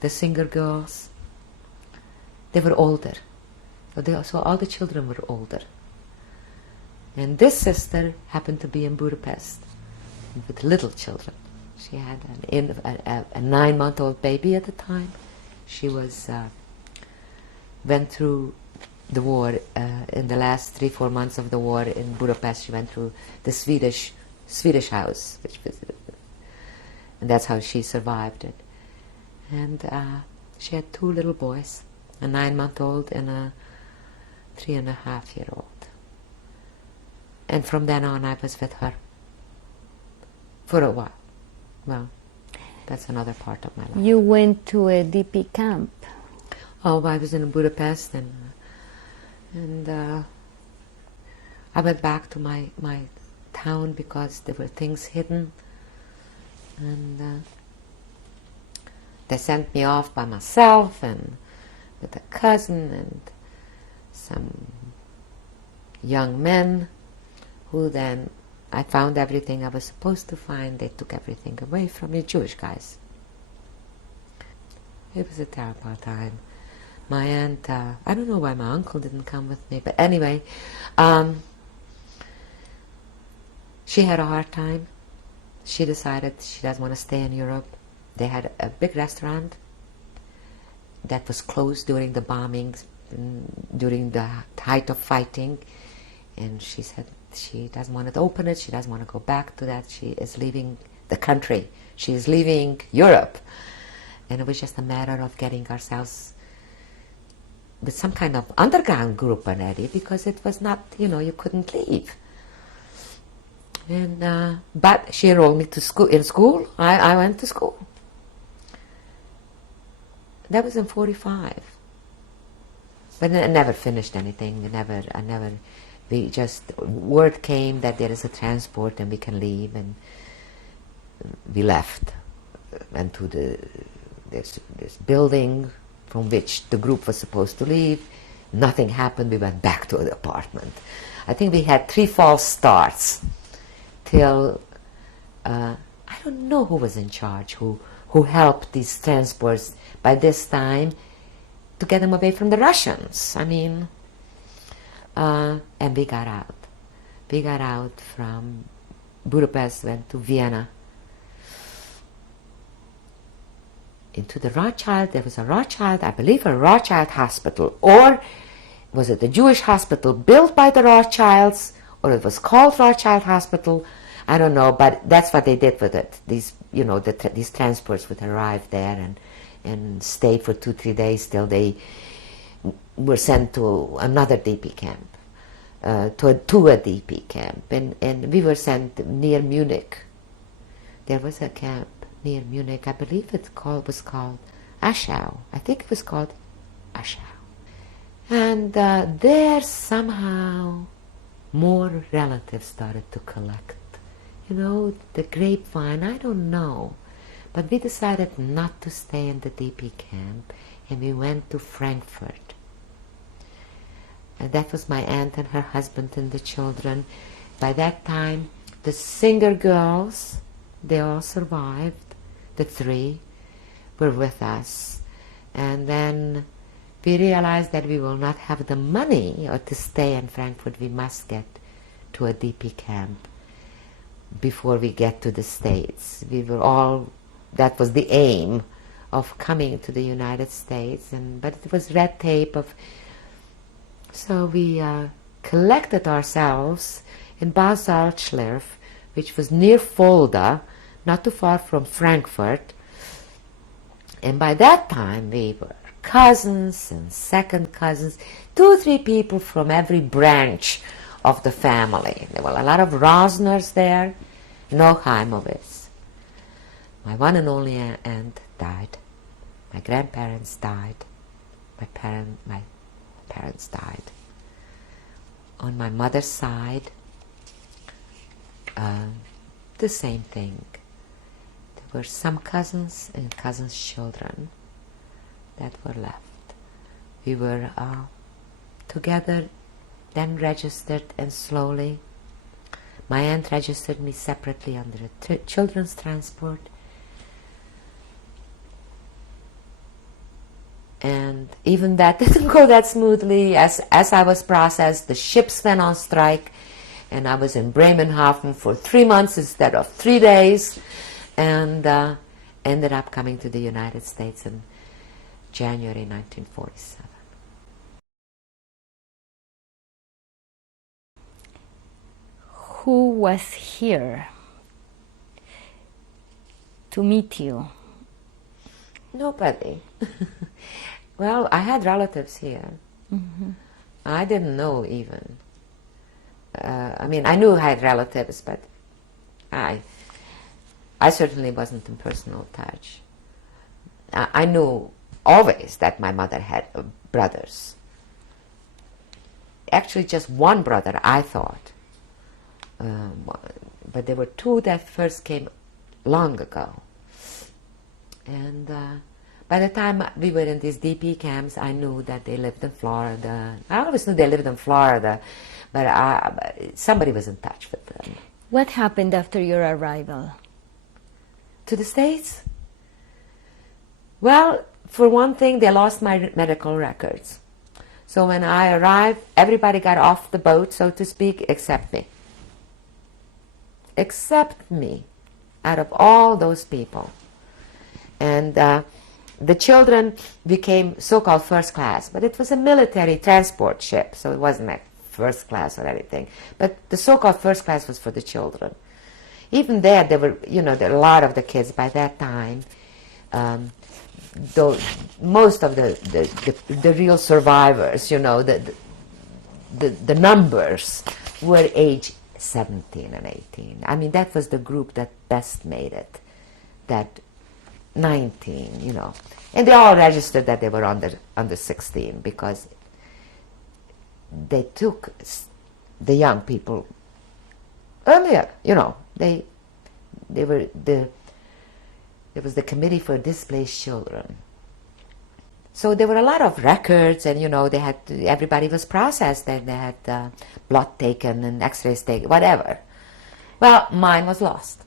the singer girls, they were older. So all the children were older. And this sister happened to be in Budapest with little children. She had a 9-month-old baby at the time. She went through the war in the last 3-4 months of the war in Budapest. She went through the Swedish house, and that's how she survived it. And she had 2 little boys, a 9-month-old and a 3.5-year-old. And from then on, I was with her for a while. Well, that's another part of my life. You went to a DP camp. Oh, I was in Budapest, and I went back to my town because there were things hidden, and they sent me off by myself and with a cousin and some young men who then I found everything I was supposed to find. They took everything away from me, Jewish guys. It was a terrible time. My aunt, I don't know why my uncle didn't come with me, but anyway, she had a hard time. She decided she doesn't want to stay in Europe. They had a big restaurant that was closed during the bombings, during the height of fighting, and she said she doesn't want to open it, she doesn't want to go back to that, she is leaving the country, she is leaving Europe. And it was just a matter of getting ourselves with some kind of underground group already, because it was not, you couldn't leave. And but she enrolled me to school. In school, I went to school. That was in 45. But I never finished anything. We just, word came that there is a transport and we can leave, and we left. Went to this building from which the group was supposed to leave. Nothing happened. We went back to the apartment. I think we had 3 false starts till I don't know who was in charge, who helped these transports by this time to get them away from the Russians. I mean, and we got out. We got out from Budapest, went to Vienna, into the Rothschild. There was a Rothschild, I believe a Rothschild hospital, or was it a Jewish hospital built by the Rothschilds, or it was called Rothschild Hospital, I don't know, but that's what they did with it. These, these transports would arrive there and stay for 2-3 days till they were sent to another DP camp, to a DP camp, and we were sent near Munich. There was a camp near Munich. I believe was called Aschau. I think it was called Aschau. And there somehow more relatives started to collect. The grapevine, I don't know. But we decided not to stay in the DP camp, and we went to Frankfurt. And that was my aunt and her husband and the children. By that time, the Singer girls, they all survived. The 3 were with us. And then we realized that we will not have the money or to stay in Frankfurt. We must get to a DP camp before we get to the States. That was the aim of coming to the United States, but it was red tape so we collected ourselves in Bad Salzschlirf, which was near Fulda, not too far from Frankfurt, and by that time we were cousins and second cousins, 2-3 people from every branch of the family. There were a lot of Rosners there, no Chajmovitz. My one and only aunt died. My grandparents died. My parents died. On my mother's side, the same thing. There were some cousins and cousins' children that were left. We were together, then registered, and slowly my aunt registered me separately under a children's transport. And even that didn't go that smoothly. As I was processed, the ships went on strike, and I was in Bremerhaven for 3 months instead of 3 days, and ended up coming to the United States in January 1947. Who was here to meet you? Nobody. Well, I had relatives here. Mm-hmm. I didn't know even. I mean, I knew I had relatives, but I certainly wasn't in personal touch. I knew always that my mother had brothers. Actually, just one brother, I thought. But there were two that first came long ago. And by the time we were in these DP camps, I knew that they lived in Florida. I always knew they lived in Florida, but somebody was in touch with them. What happened after your arrival? To the States? Well, for one thing, they lost my medical records. So when I arrived, everybody got off the boat, so to speak, except me. Except me, out of all those people. And the children became so-called first class, but it was a military transport ship, so it wasn't like first class or anything. But the so-called first class was for the children. Even there were, there were a lot of the kids by that time. Though most of the real survivors, the numbers were age 17 and 18. I mean, that was the group that best made it. That 19, and they all registered that they were under 16 because they took the young people earlier. There was the Committee for Displaced Children. So there were a lot of records, and everybody was processed, and they had blood taken and X-rays taken, whatever. Well, mine was lost.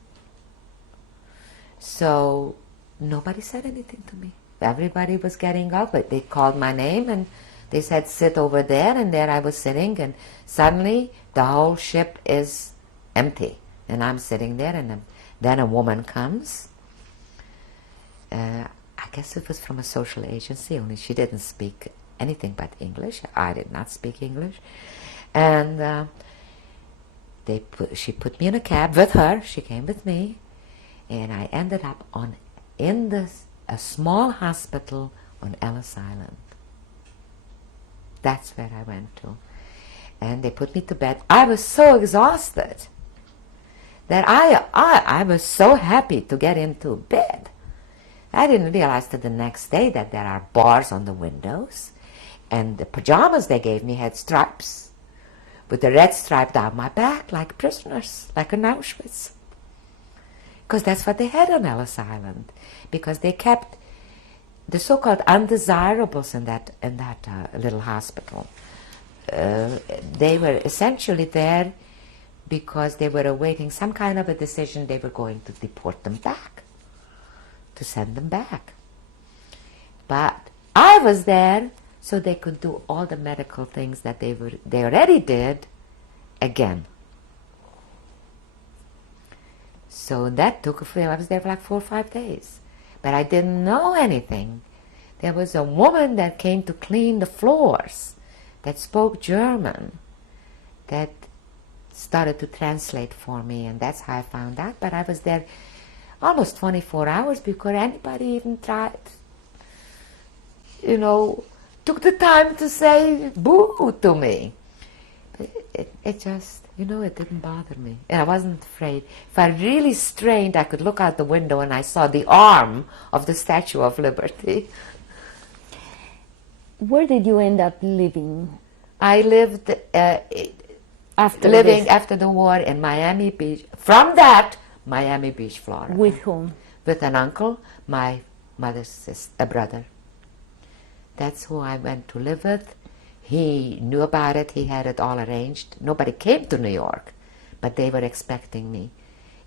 So nobody said anything to me. Everybody was getting up, but they called my name and they said, sit over there, and there I was sitting, and suddenly the whole ship is empty, and I'm sitting there, and then a woman comes. I guess it was from a social agency, only she didn't speak anything but English. I did not speak English. And she put me in a cab with her. She came with me, and I ended up in a small hospital on Ellis Island. That's where I went to. And they put me to bed. I was so exhausted that I was so happy to get into bed. I didn't realize till the next day that there are bars on the windows, and the pajamas they gave me had stripes, with the red stripe down my back, like prisoners, like in Auschwitz. Because that's what they had on Ellis Island, because they kept the so-called undesirables in that little hospital. They were essentially there because they were awaiting some kind of a decision. They were going to deport them back, to send them back. But I was there so they could do all the medical things that they already did again. So that took I was there for like 4 or 5 days. But I didn't know anything. There was a woman that came to clean the floors that spoke German, that started to translate for me, and that's how I found out. But I was there almost 24 hours before anybody even tried, took the time to say boo to me. It just, it didn't bother me. And I wasn't afraid. If I really strained, I could look out the window and I saw the arm of the Statue of Liberty. Where did you end up living? I lived after the war in Miami Beach. From that, Miami Beach, Florida. With whom? With an uncle, my mother's brother. That's who I went to live with. He knew about it. He had it all arranged. Nobody came to New York, but they were expecting me.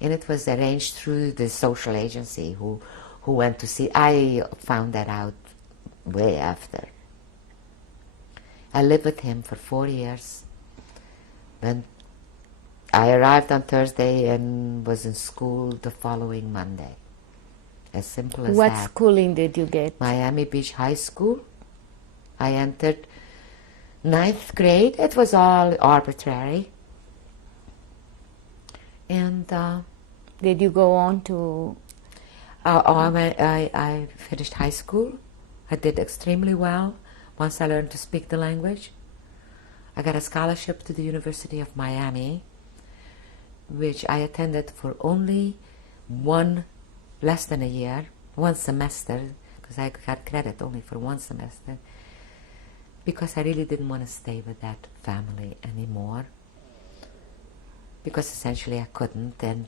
And it was arranged through the social agency who went to see. I found that out way after. I lived with him for 4 years. Then I arrived on Thursday and was in school the following Monday. As simple as that. What schooling did you get? Miami Beach High School. I entered 9th grade. It was all arbitrary. And did you go on to... I finished high school. I did extremely well once I learned to speak the language. I got a scholarship to the University of Miami, which I attended for only less than a year, 1 semester, because I got credit only for 1 semester, because I really didn't want to stay with that family anymore, because essentially I couldn't, and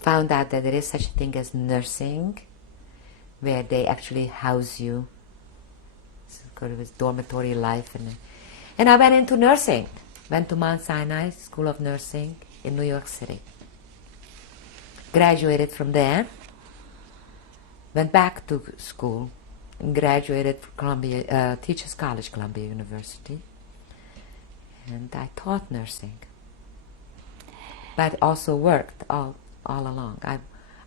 found out that there is such a thing as nursing, where they actually house you. It was dormitory life, and I went into nursing. Went to Mount Sinai School of Nursing in New York City. Graduated from there. Went back to school and graduated from Columbia, Teachers College, Columbia University. And I taught nursing, but also worked all along.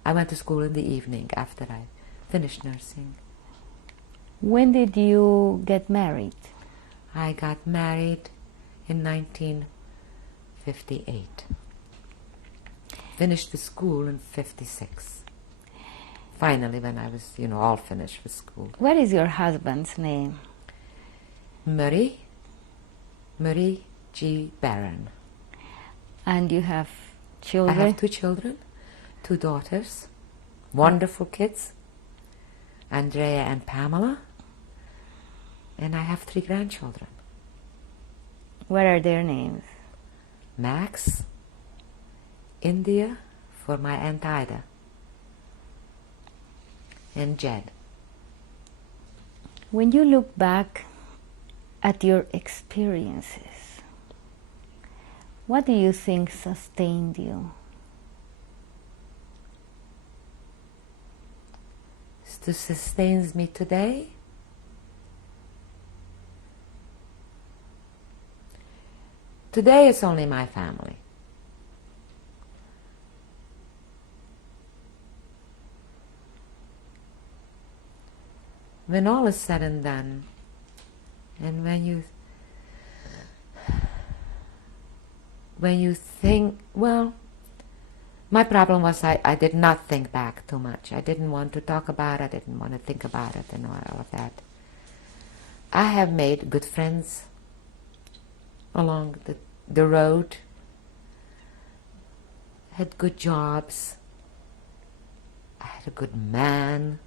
I went to school in the evening after I finished nursing. When did you get married? I got married in 1958. Finished the school in 56. Finally, when I was, all finished with school. What is your husband's name? Murray G. Baron. And you have children? I have 2 children, 2 daughters, wonderful kids, Andrea and Pamela, and I have 3 grandchildren. What are their names? Max, India for my Aunt Ida, and Jed. When you look back at your experiences, what do you think sustained you? What sustains me today? Today it's only my family. When all is said and done, and when you think, well, my problem was I did not think back too much. I didn't want to talk about it, I didn't want to think about it and all of that. I have made good friends along the road, had good jobs, I had a good man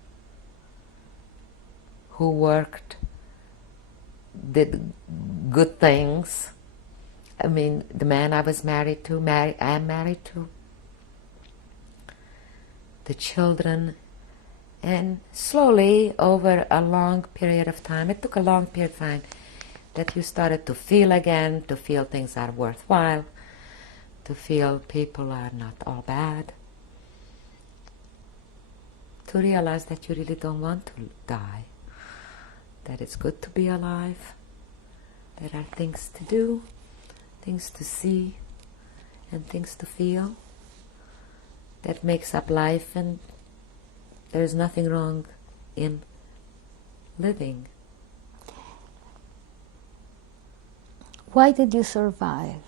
who worked, did good things. I mean, the man I was married to, I am married to, the children, and slowly over a long period of time, it took a long period of time, that you started to feel again, to feel things are worthwhile, to feel people are not all bad, to realize that you really don't want to die, that it's good to be alive, there are things to do, things to see, and things to feel that makes up life, and there's nothing wrong in living. Why did you survive?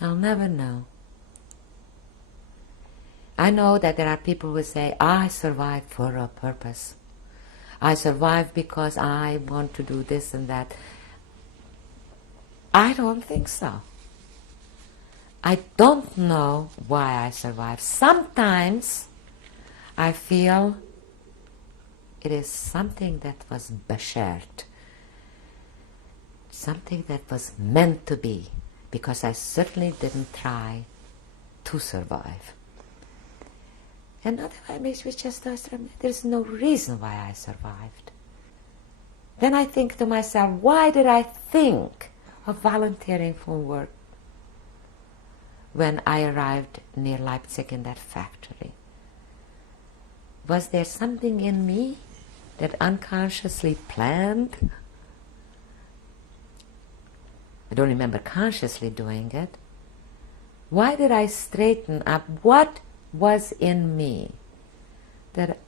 I'll never know. I know that there are people who say, I survived for a purpose. I survived because I want to do this and that. I don't think so. I don't know why I survived. Sometimes I feel it is something that was beshert, something that was meant to be, because I certainly didn't try to survive. And other times we just there's no reason why I survived. Then I think to myself, why did I think of volunteering for work when I arrived near Leipzig in that factory? Was there something in me that unconsciously planned. I don't remember consciously doing it. Why did I straighten up? What was in me that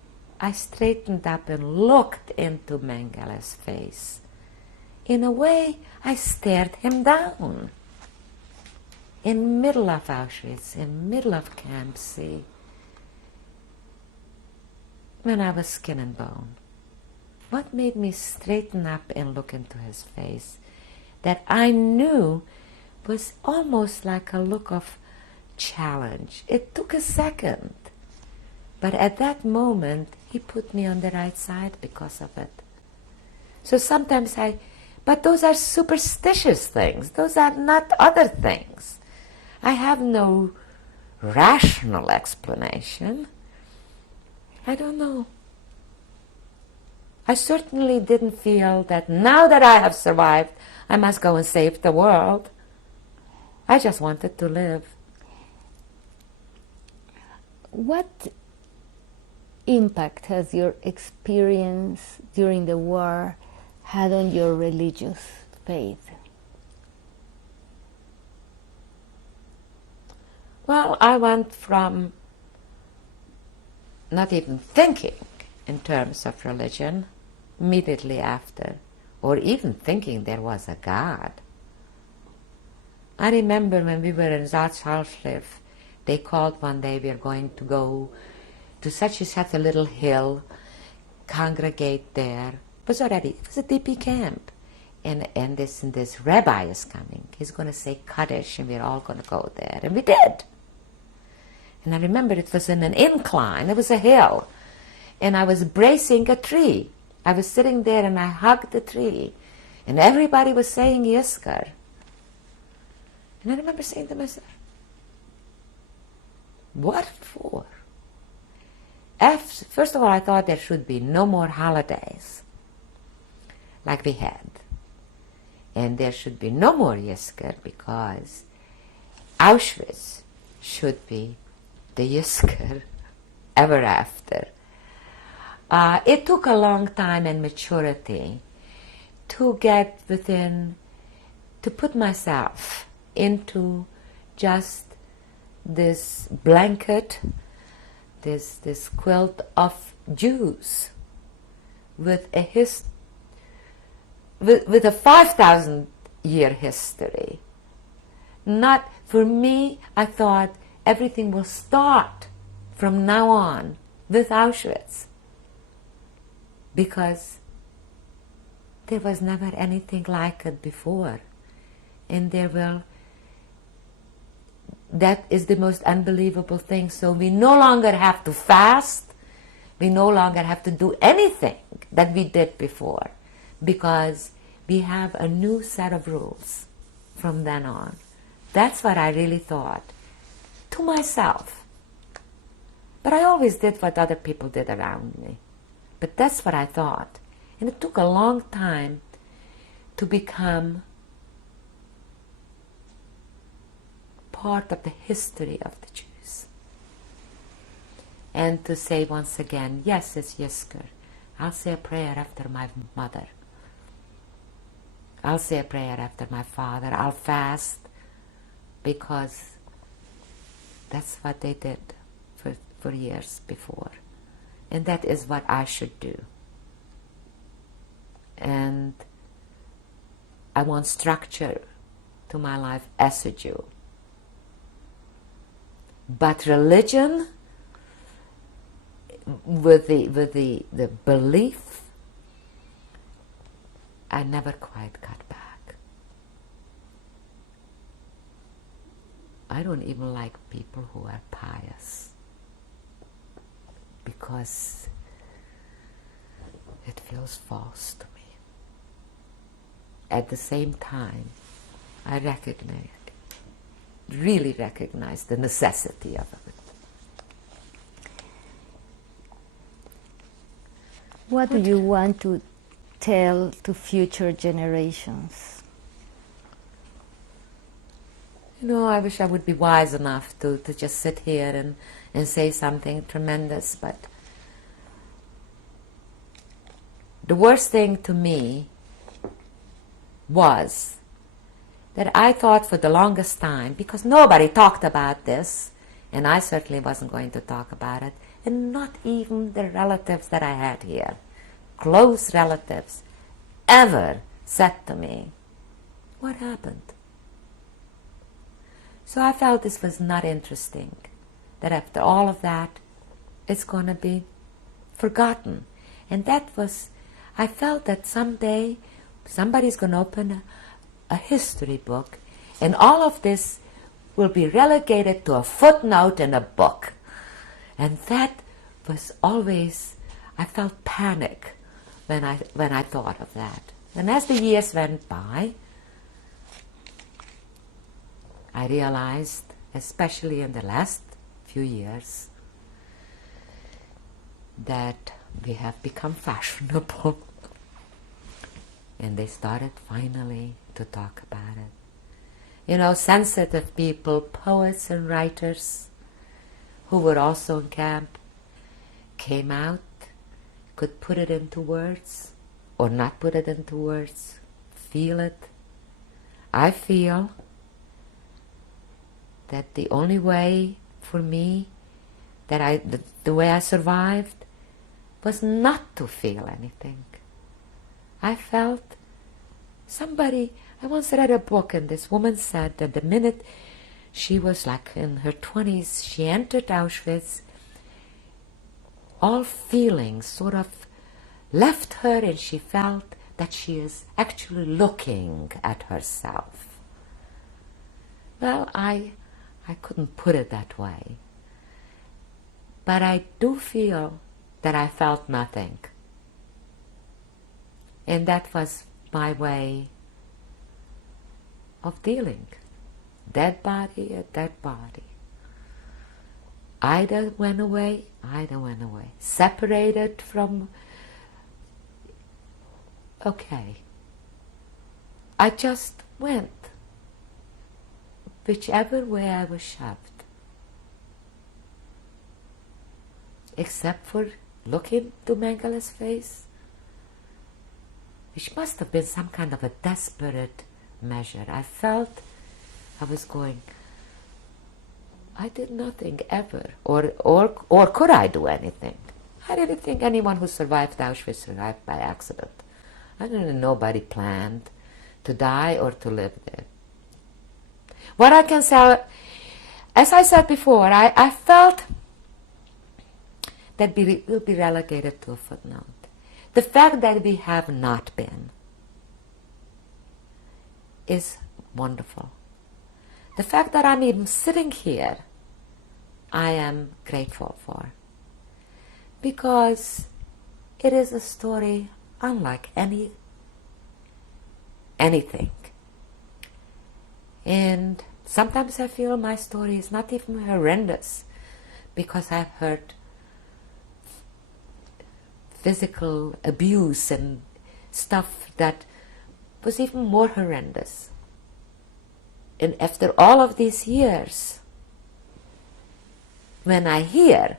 I straightened up and looked into Mengele's face? In a way, I stared him down. In middle of Auschwitz, in middle of Camp C, when I was skin and bone. What made me straighten up and look into his face that I knew was almost like a look of challenge? It took a second, but at that moment he put me on the right side because of it. So sometimes but those are superstitious things. Those are not other things. I have no rational explanation. I don't know. I certainly didn't feel that now that I have survived, I must go and save the world. I just wanted to live. What impact has your experience during the war had on your religious faith? Well, I went from not even thinking in terms of religion immediately after, or even thinking there was a God. I remember when we were in Auschwitz, they called one day, we are going to go to such and such a little hill, congregate there. It was a DP camp. And this rabbi is coming. He's going to say Kaddish, and we're all going to go there. And we did. And I remember it was in an incline. It was a hill. And I was bracing a tree. I was sitting there and I hugged the tree. And everybody was saying Yiskar. And I remember saying to myself, what for? First of all, I thought there should be no more holidays like we had. And there should be no more Yiskar because Auschwitz should be the Yiskar ever after. It took a long time and maturity to get to put myself into just this blanket, this quilt of Jews with a 5,000-year history. Not for me, I thought everything will start from now on with Auschwitz, because there was never anything like it before, and that is the most unbelievable thing. So we no longer have to fast, we no longer have to do anything that we did before, because we have a new set of rules from then on. That's what I really thought to myself. But I always did what other people did around me. But that's what I thought. And it took a long time to become part of the history of the Jews. And to say once again, yes, it's Yiskar. I'll say a prayer after my mother. I'll say a prayer after my father. I'll fast, because that's what they did for years before. And that is what I should do. And I want structure to my life as a Jew. But religion, with the belief, I never quite got back. I don't even like people who are pious, because it feels false to me. At the same time, I really recognize the necessity of it. What do you want to tell to future generations? I wish I would be wise enough to just sit here and say something tremendous, but the worst thing to me was that I thought for the longest time, because nobody talked about this, and I certainly wasn't going to talk about it, and not even the relatives that I had here, close relatives, ever said to me, what happened? So I felt this was not interesting, that after all of that, it's going to be forgotten. And that was, I felt that someday somebody's going to open a history book, and all of this will be relegated to a footnote in a book. And that was always, I felt panic when I thought of that. And as the years went by, I realized, especially in the last few years, that we have become fashionable. And they started finally to talk about it. You know, sensitive people, poets and writers who were also in camp, came out, could put it into words or not put it into words, feel it. I feel that the only way for me, that the way I survived, was not to feel anything. I felt somebody, I once read a book, and this woman said that the minute she was like in her 20s, she entered Auschwitz, all feelings sort of left her, and she felt that she is actually looking at herself. Well, I couldn't put it that way, but I do feel that I felt nothing. And that was my way of dealing. Dead body, a dead body. Either went away, either went away. Separated from, okay. I just went. Whichever way I was shoved. Except for looking to Mengele's face, which must have been some kind of a desperate measure. I felt I was going, I did nothing ever, or could I do anything? I didn't think anyone who survived Auschwitz survived by accident. I didn't know nobody planned to die or to live there. What I can say, as I said before, I felt that will be relegated to a footnote. The fact that we have not been is wonderful. The fact that I'm even sitting here, I am grateful for. Because it is a story unlike anything. And sometimes I feel my story is not even horrendous, because I've heard physical abuse and stuff that was even more horrendous. And after all of these years, when I hear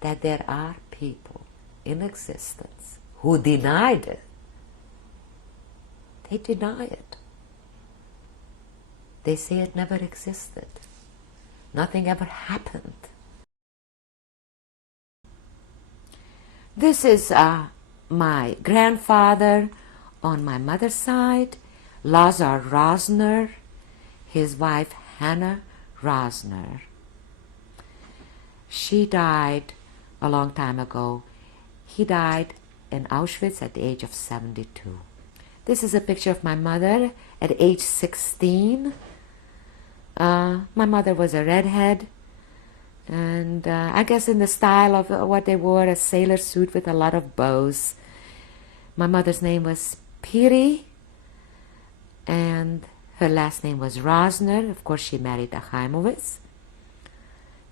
that there are people in existence who denied it, they deny it. They say it never existed. Nothing ever happened. This is my grandfather on my mother's side, Lazar Rosner, his wife Hannah Rosner. She died a long time ago. He died in Auschwitz at the age of 72. This is a picture of my mother at age 16. My mother was a redhead, and I guess in the style of what they wore, a sailor suit with a lot of bows. My mother's name was Piri, and her last name was Rosner. Of course, she married a Chajmovitz.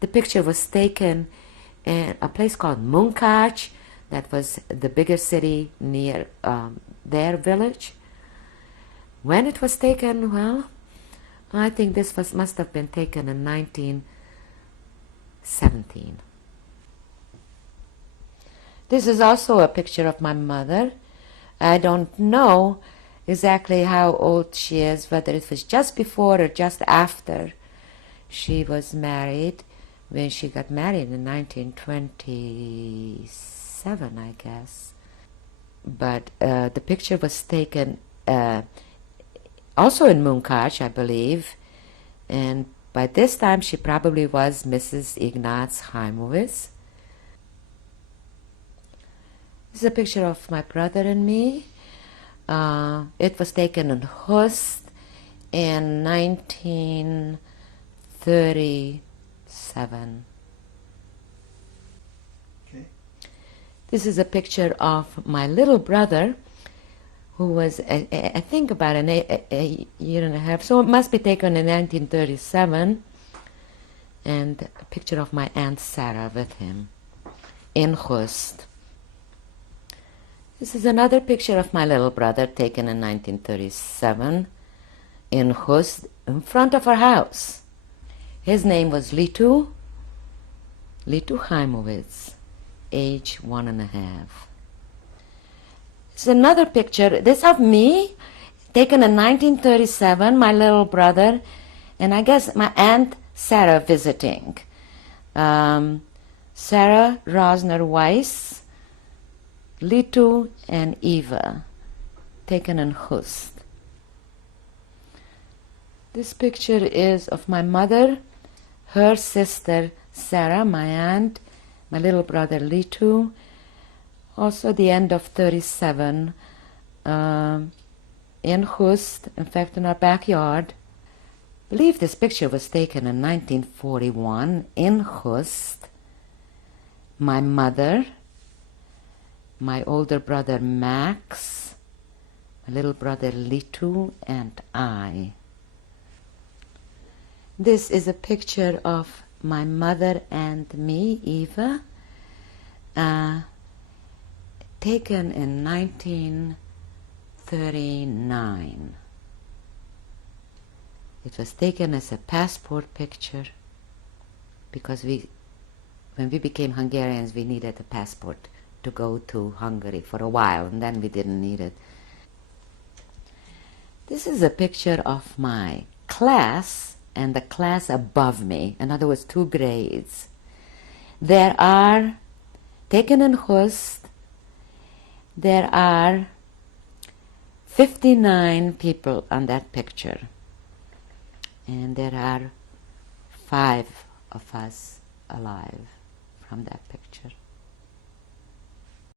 The picture was taken in a place called Munkács, that was the bigger city near their village. When it was taken, well, I think this must have been taken in 1917. This is also a picture of my mother I don't know exactly how old she is, whether it was just before or just after she was married, when she got married in 1927, I guess. But the picture was taken also in Munkacs, I believe, and by this time she probably was Mrs. Ignaz Chajmovitz. This is a picture of my brother and me. It was taken in Hust in 1937. Okay. This is a picture of my little brother, who was, I think, about a year and a half. So it must be taken in 1937. And a picture of my Aunt Sarah with him in Hust. This is another picture of my little brother taken in 1937 in Hust, in front of our house. His name was Litu Chajmovitz, age 1.5. This is another picture, this of me, taken in 1937, my little brother, and I guess my Aunt Sarah visiting. Sarah Rosner Weiss, Litu and Eva, taken in Hust. This picture is of my mother, her sister Sarah, my aunt, my little brother Litu, also the end of 37, in Hust, in fact in our backyard. I believe this picture was taken in 1941 in Hust. My mother, my older brother Max, my little brother Litu, and I. This is a picture of my mother and me, Eva, taken in 1939. It was taken as a passport picture because when we became Hungarians, we needed a passport to go to Hungary for a while, and then we didn't need it. This is a picture of my class and the class above me, in other words, 2 grades. There are, taken in Hust, there are 59 people on that picture, and there are 5 of us alive from that picture.